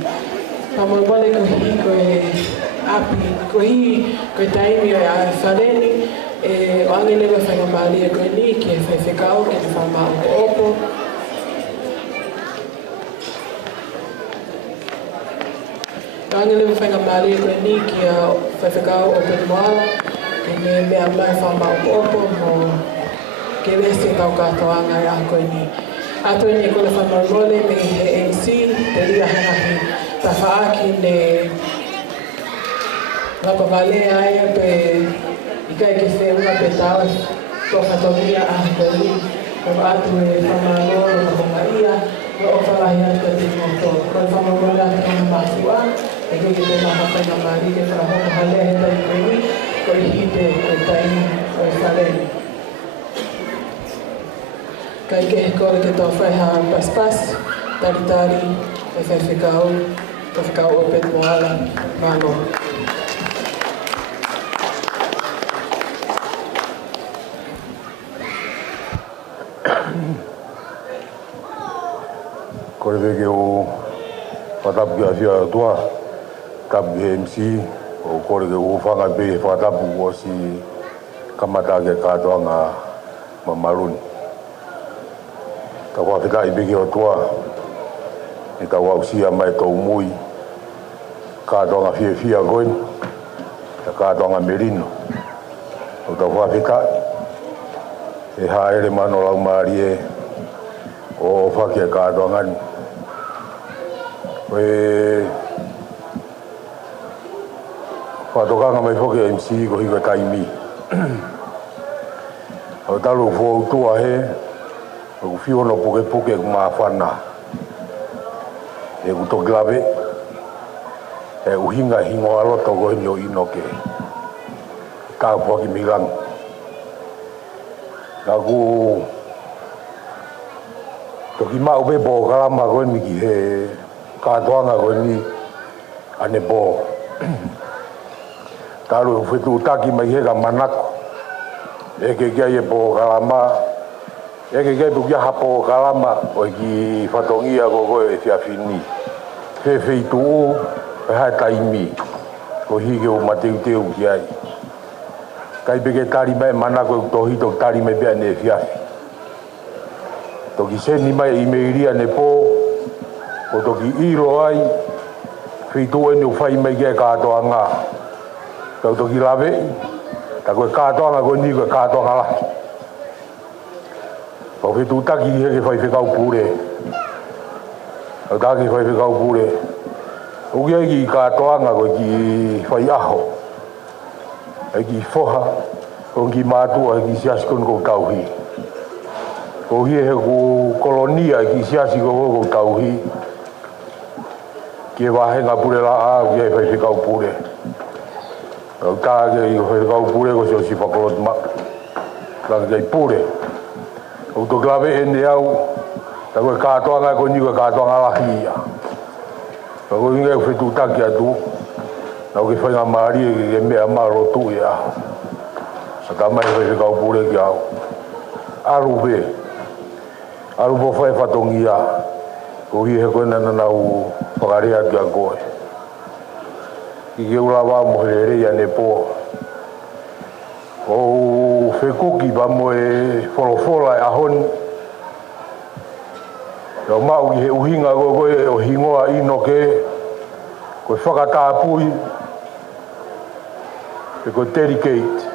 Whamawale ko hi koe api, ko hi koe taimi o a whareni, o angelewa whangamalia koe ni ki e whaiwhekao ke te whamao ko opo. O angelewa whangamalia koe ni ki a whaiwhekao o Pene Moala, ke me mea mai whamao ko opo mo ke wese tau katoanga e a koe ni. Ato ni ko le whamawale me he MC, te ria hangahi. Ta whaaki ne Rapa Vale aia pe ikai ke whenua pe tau ko whatongia a hikori ko atu e whamanolo na hongaia ko o whalahi atu te moto ko e whamanolo atu kona mafua e ke te mahaka na mari ke whahono hale he tai koni ko i hite ko i taini ko i whaleni kai ke he kore ke tau whaiha paspas taritari e whaiwhekau ko whekau o Pene Moala malo. Kore veke o whatapu ki a whia toa, tapu ki MC, o kore ke o whanga pe whatapu o si kamata ke katoa ngā mamaruni. Ta whawhitai peke o toa, e ta wausia mai tau mui, katoa ngā whia koin, ta katoa ngā merino. O ta whawhitai, e haere mano lau maari e, o whakia katoa ngani. E whatokanga mai whoke MC ko hika taimi. O talo fōu tua he, o whiono puke puke ku maa whana. E ku toki lawe, e uhinga hingo aloto ko hini o inoke. Tā puaki milang. Ka ku toki mau pe po kalama ko miki he katoanga ko ni ane po. Taru whetu taki mai he ka manako. E ke kia e po kalama. E ke kia pukia hapo kalama o ki whatongia ko koe e whiawhini. He wheitu o e hae taimi. Ko hige o mateu teu ki ai. Kai peke tari mai manako e tohi tok tari mai pia ne whiawhi. Toki seni mai i meiria ne po. O toki iro ai. Whitu e nu whai mai kia katoa ngā. Kau toki lawe. Ta koe katoa ngā koe ni koe katoa ngā laki. Kau whitu taki he ke whai whekau pūre. Kau taki whai whekau pūre. Uki ai ki katoa ngā koe ki whai aho. Ai ki whoha. Kau ki mātua ai ki siasikon kou tauhi. Ko hie he ku kolonia ki siasi ko ko tauhi. Ki wahe ngā pure la a ki ai whai whikau pure. Kau tā ki ai whai whikau pure ko sio si whakolot ma. Kau ki ai pure. Kau to klawe ene au. Ta koe katoa ngā ko ni koe katoa ngā lahi ia. Kau koe ingai whetu taki atu. Nau ki whai ngā maari e ke mea marotu ia. Sa tā mai whai whikau pure ki au. Aru be. Aru po whai whatongia, ko hi he koe nana nau whakarea kia koe. Ki ke ula wā moherere ia ne po. O whekuki pa mo e wholofola e ahoni. Rau mau ki he uhinga koe o hingoa ino ke, koe whakatāpui, pe koe dedicate.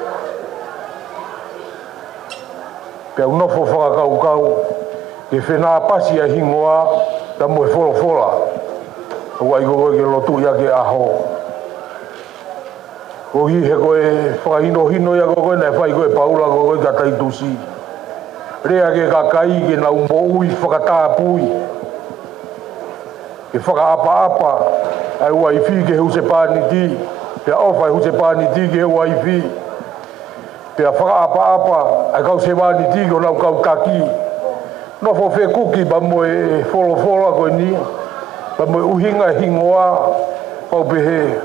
Pe au nofo whakakaukau, ke whenā pasi a hingoa, ta mo e wholofola. O ai koe ke lotu ia ke aho. Ko hi he koe whakahino hino ia koe nei whai koe paula koe ka taitusi. Rea ke kakai ke nau mo ui whakatāpui. Ke whakaapa-apa, ai waifi ke huse pāniti, pia awhai huse pāniti ke waifi. Pia whakaapa-apa, ai kau se pāniti ke o nau kau taki. No fo fe kuki ba mo e folo ko ni ba mo uhinga hingoa o behe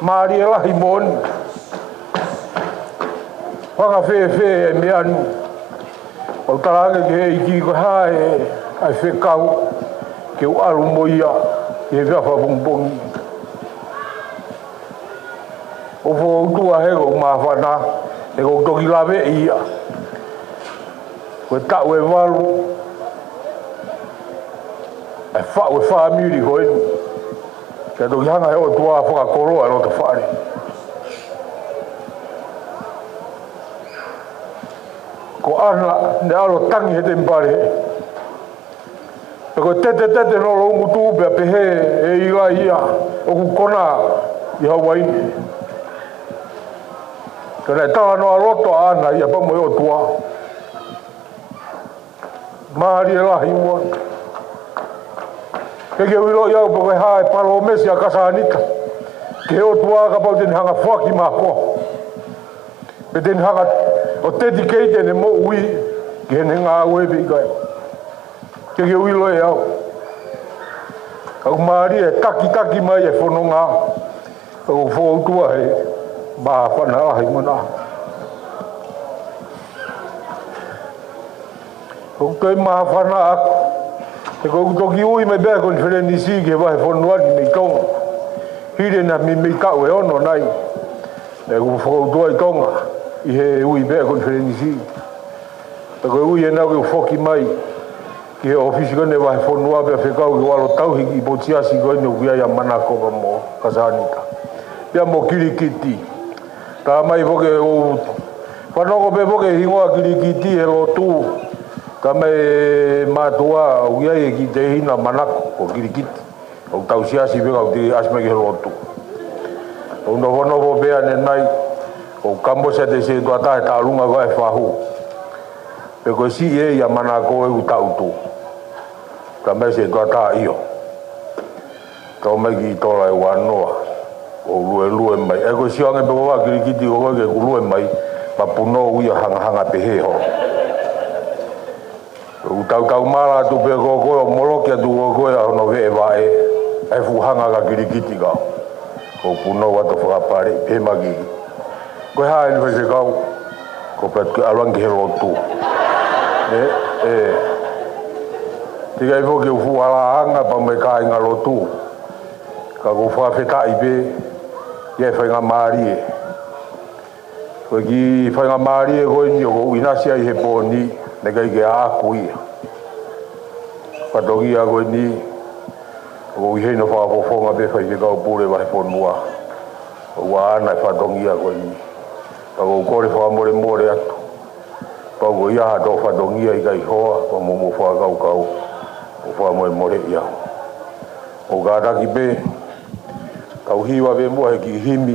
mari la himon wanga fe me anu o taranga ke iki ko hae ai fe kau ke o alu moia e va fa bombong o fo tua he o mawhana e o toki lawe ia koe tau e walu e wha o wha miri ko enu ke toki hanga he o tua whakakoroa e rota whaare ko ana ne alo tangi he te mpare e ko tete no lo ngutu pe pehe e iga ia o ku kona i Hawaii kena tawa no aloto ana ia pa mo o tua mahari e lahi mo ke wilo ia po ke hae palo mesi a kasanika ke o tua ka pau ten hanga whaki maho pe ten hanga o dedicated e mo ui ke ne ngā uebi kai ke wilo e au au mahari e taki mai e whono ngā o fo tua he ba whana ahi mana o kai maha whana aku e kou toki ui me bea kon whenenisi ke wahe whonuani mei tonga hire na mi mei kau e ono nai e kou whakautua i tonga i he ui bea kon whenenisi e kou ui e nau ke whoki mai ki he ofisi kone wahe whonua bea whekau ki walo tauhiki i potiasi koe no kia ia manako ka mo kasanika pia mo kirikiti ta mai poke o panoko pe poke hingoa kirikiti e lotu ta mai matua o ia e ki te hina manako o kirikiti o tausiasi pe ka te asma ki lotu o no pe ane nai o kambosa te se to ata ta lunga ko e fahu pe ko si e ia manako e utautu ta mai se to ata io to mai ki tola e wanoa o lue mai e ko sianga pe wa kirikiti o ke lue mai pa puno uia hanga pehe ho o tau mala tu pe ko molokia tu ko no ve va e fu hanga ka kirikiti ka o puno wa to fa pare pe magi ko ha ni ve ka ko pe alwan ke ro tu tiga i vo ke fu ala hanga pa me ka nga lo tu ka ko fa feta ibe ye whainga maari e. Koe ki whainga maari e koe ni o ko uinasia i he pōni, ne kai ke āku ia. Whatongi a koe ni, o i hei no whakapofonga pe whai te kau pūre wahe pōnua. O wa ana e whatongi a koe ni. Ka kou kore whakamore atu. Pau ko ia hato whatongi a i kai hoa, pa momo whakau, o whakamore ia. O kātaki pe, kau hiwa pe mua he ki himi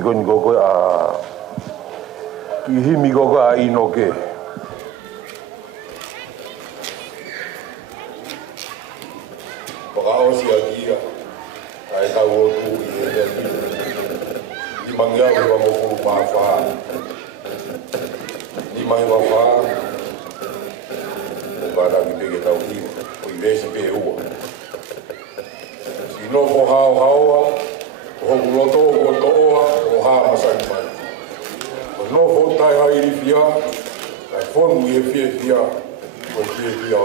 koni koko a ino ke Pakaosi a kia ai kau o tu i mangia o wa mo ma fa i mangia wa fa o bara ki pe ke tau hiwa o i vese pe ua no ko hawa o loto o toa o ha masai mai no ko tai hai ri fia ai fon mi fia o fia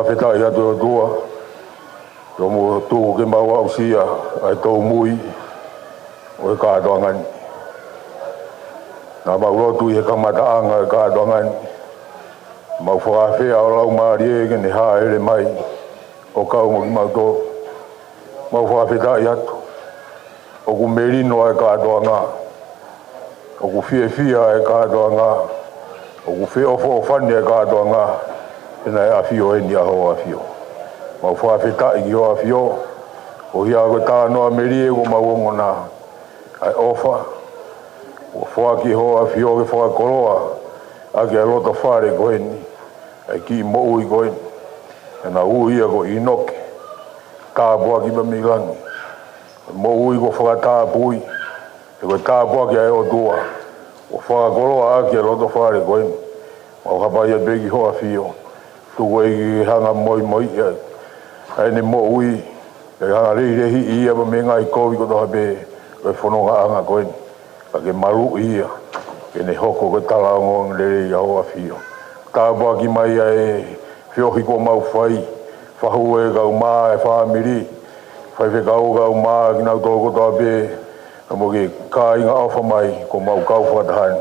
whawheta i atu o tua. Tō mo tūku ke mau au sia, ai tō mui, o e kātoangani. Nā mau rotu i he kamataanga e kātoangani. Mau whakawhea o lau maari e gene haa ere mai, o kau mo ki mau tō. Mau whakawheta i atu. O ku merino e kātoanga. O ku whia e kātoanga. O ku whiofo o whane e kātoanga. Pena e awhio e ni aho awhio. Mau whawheta i ki ho awhio. O hia ko tānoa meri e ko mauongo nā. Ai ofa. O whaki ho awhio ke whakakoroa. A ke alota whare ko heni. Ai ki mo ui ko heni. E nā ui a ko inoke. Tāpua ki mamilangi. Mo ui ko whakatāpui. E ko tāpua ki ai o tua. O whakakoroa a ke alota whare ko heni. Mau hapai a begi ho awhio. Tuko e ki hanga moi moi. Ai ne mo ui. E hanga rehi ia pa me ngai kovi ko toha be. E whanonga anga koe ni. Ka ke maru ia. E ne hoko ke talaongo le ia o awhio. Tāpua ki mai e whiohi ko mau whai. Whahu e kau maa e whamiri. Whaiwhe kau maa ki nau tōko toha be. Mo ke kā inga awha mai ko mau kau whakatahani.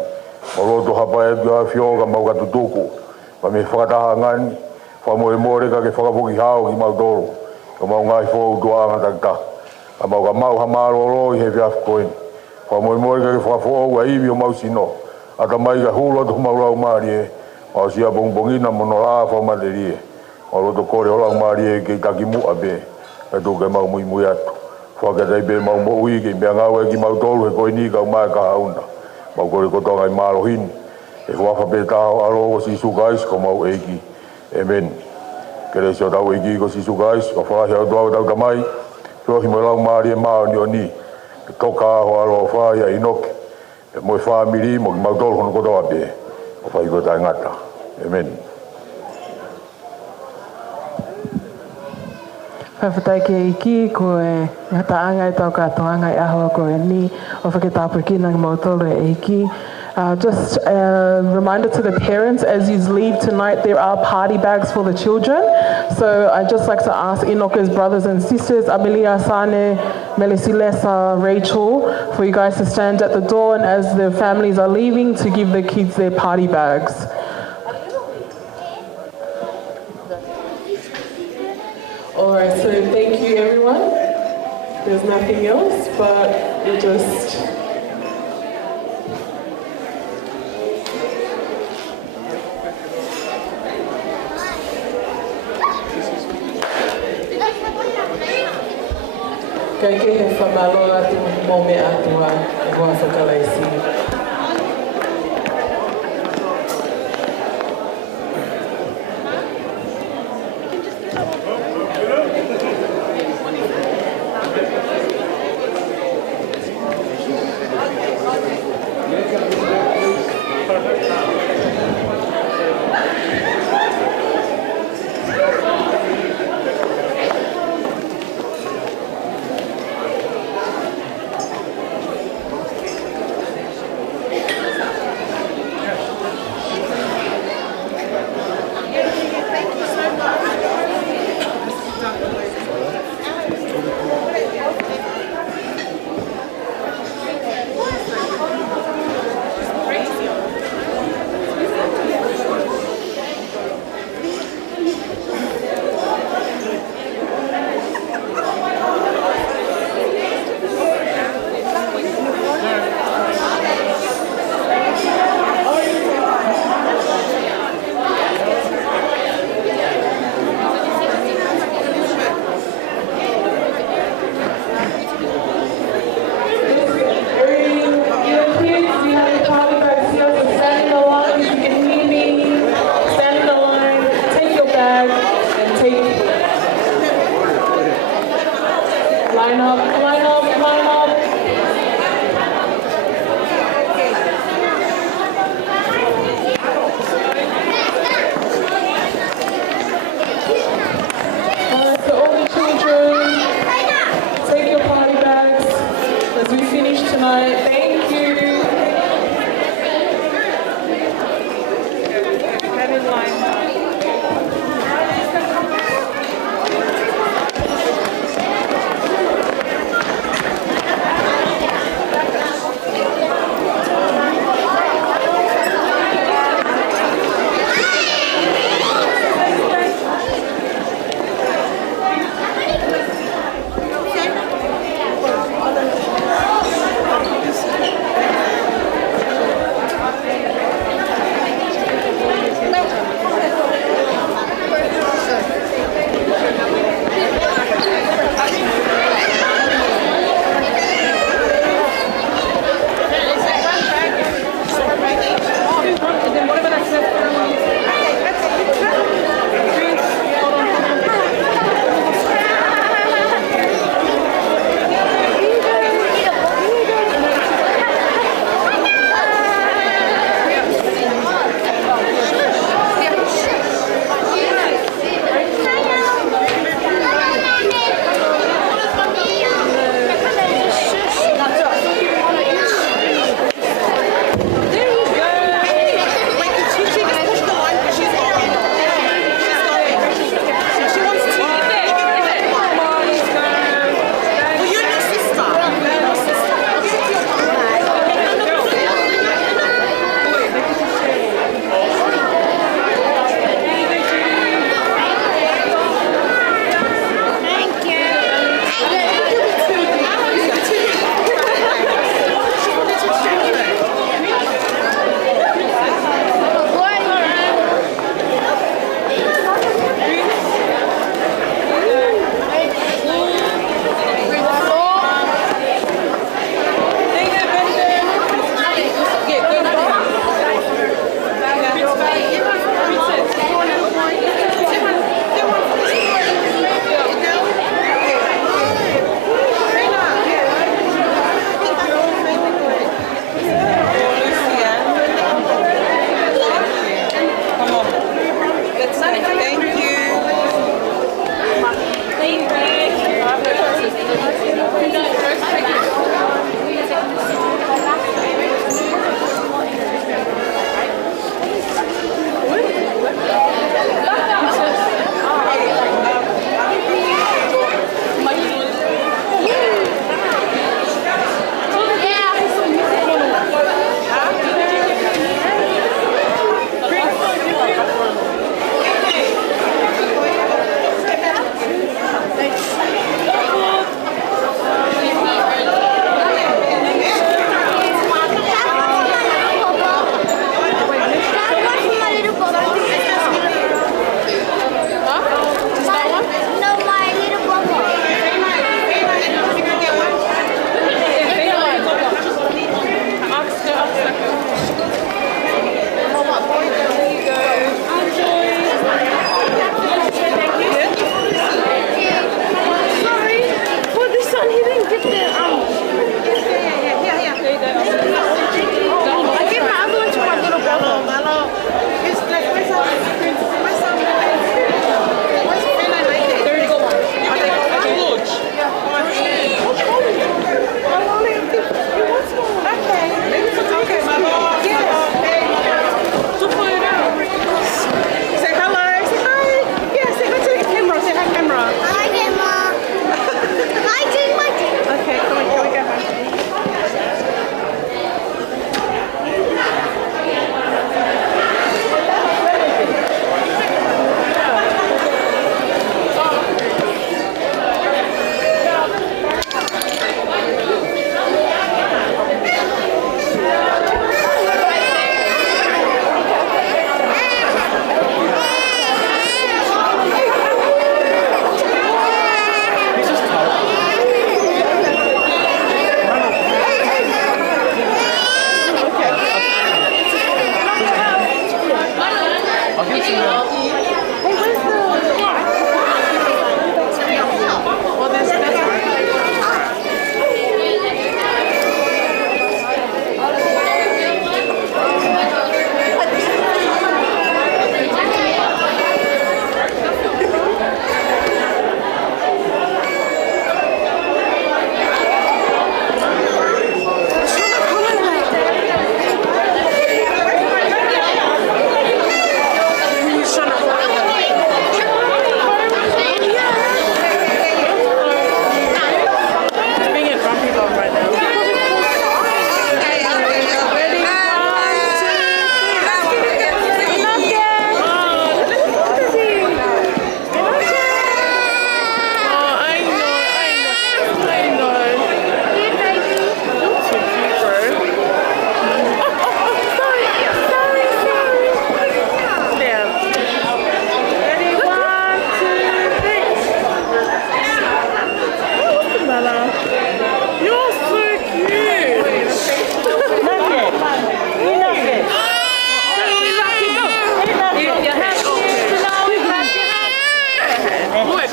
Mo roto hapa e pia whio ka mau katutuku. Pa me whakataha ngani. Whamoe more ka ke whakapoki hao ki mau toro. Ka mau ngai whou tuanga takta. Ka mau ka mau hamaroro i he whiafu koeni. Whamoe more ka ke whakafou a iwi o mau sino. Ata mai ka hulu atu mau rau maari e. Mau sia bongbongina mono raa whamaderi e. Mau roto kore o rau maari e ke taki mua be. E tu ke mau mui mui atu. Whakatai be mau mo ui ke mea ngau e ki mau tolu he koeni ka mai ka haunda. Mau kore kotonga i maro hini. E huafa pe taho alo o si sukais ko mau eiki. Amen. Kere sio tau eiki ko si sukais. Ka whahi au tuau tau tamai. Tuahi mo lau maari e mao ni o ni. E toka aho alo o whai a inoke. E moe whamiri mo ki mau tolu hono kotoa pe. O whai ko tai ngata. Amen. Whawhatai ke iki ko e ngataanga e tau katoanga e aho ko e ni o whaketapukina ngā mautolo e iki. Just a reminder to the parents, as you leave tonight, there are party bags for the children. So I'd just like to ask Enoch's brothers and sisters, Amelia, Sane, Melisilesa, Rachel, for you guys to stand at the door and as the families are leaving to give the kids their party bags. All right, so thank you everyone. There's nothing else, but we'll just... Kai ke he whamalo atu mō me atua e hoa whakalaisi.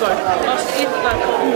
go.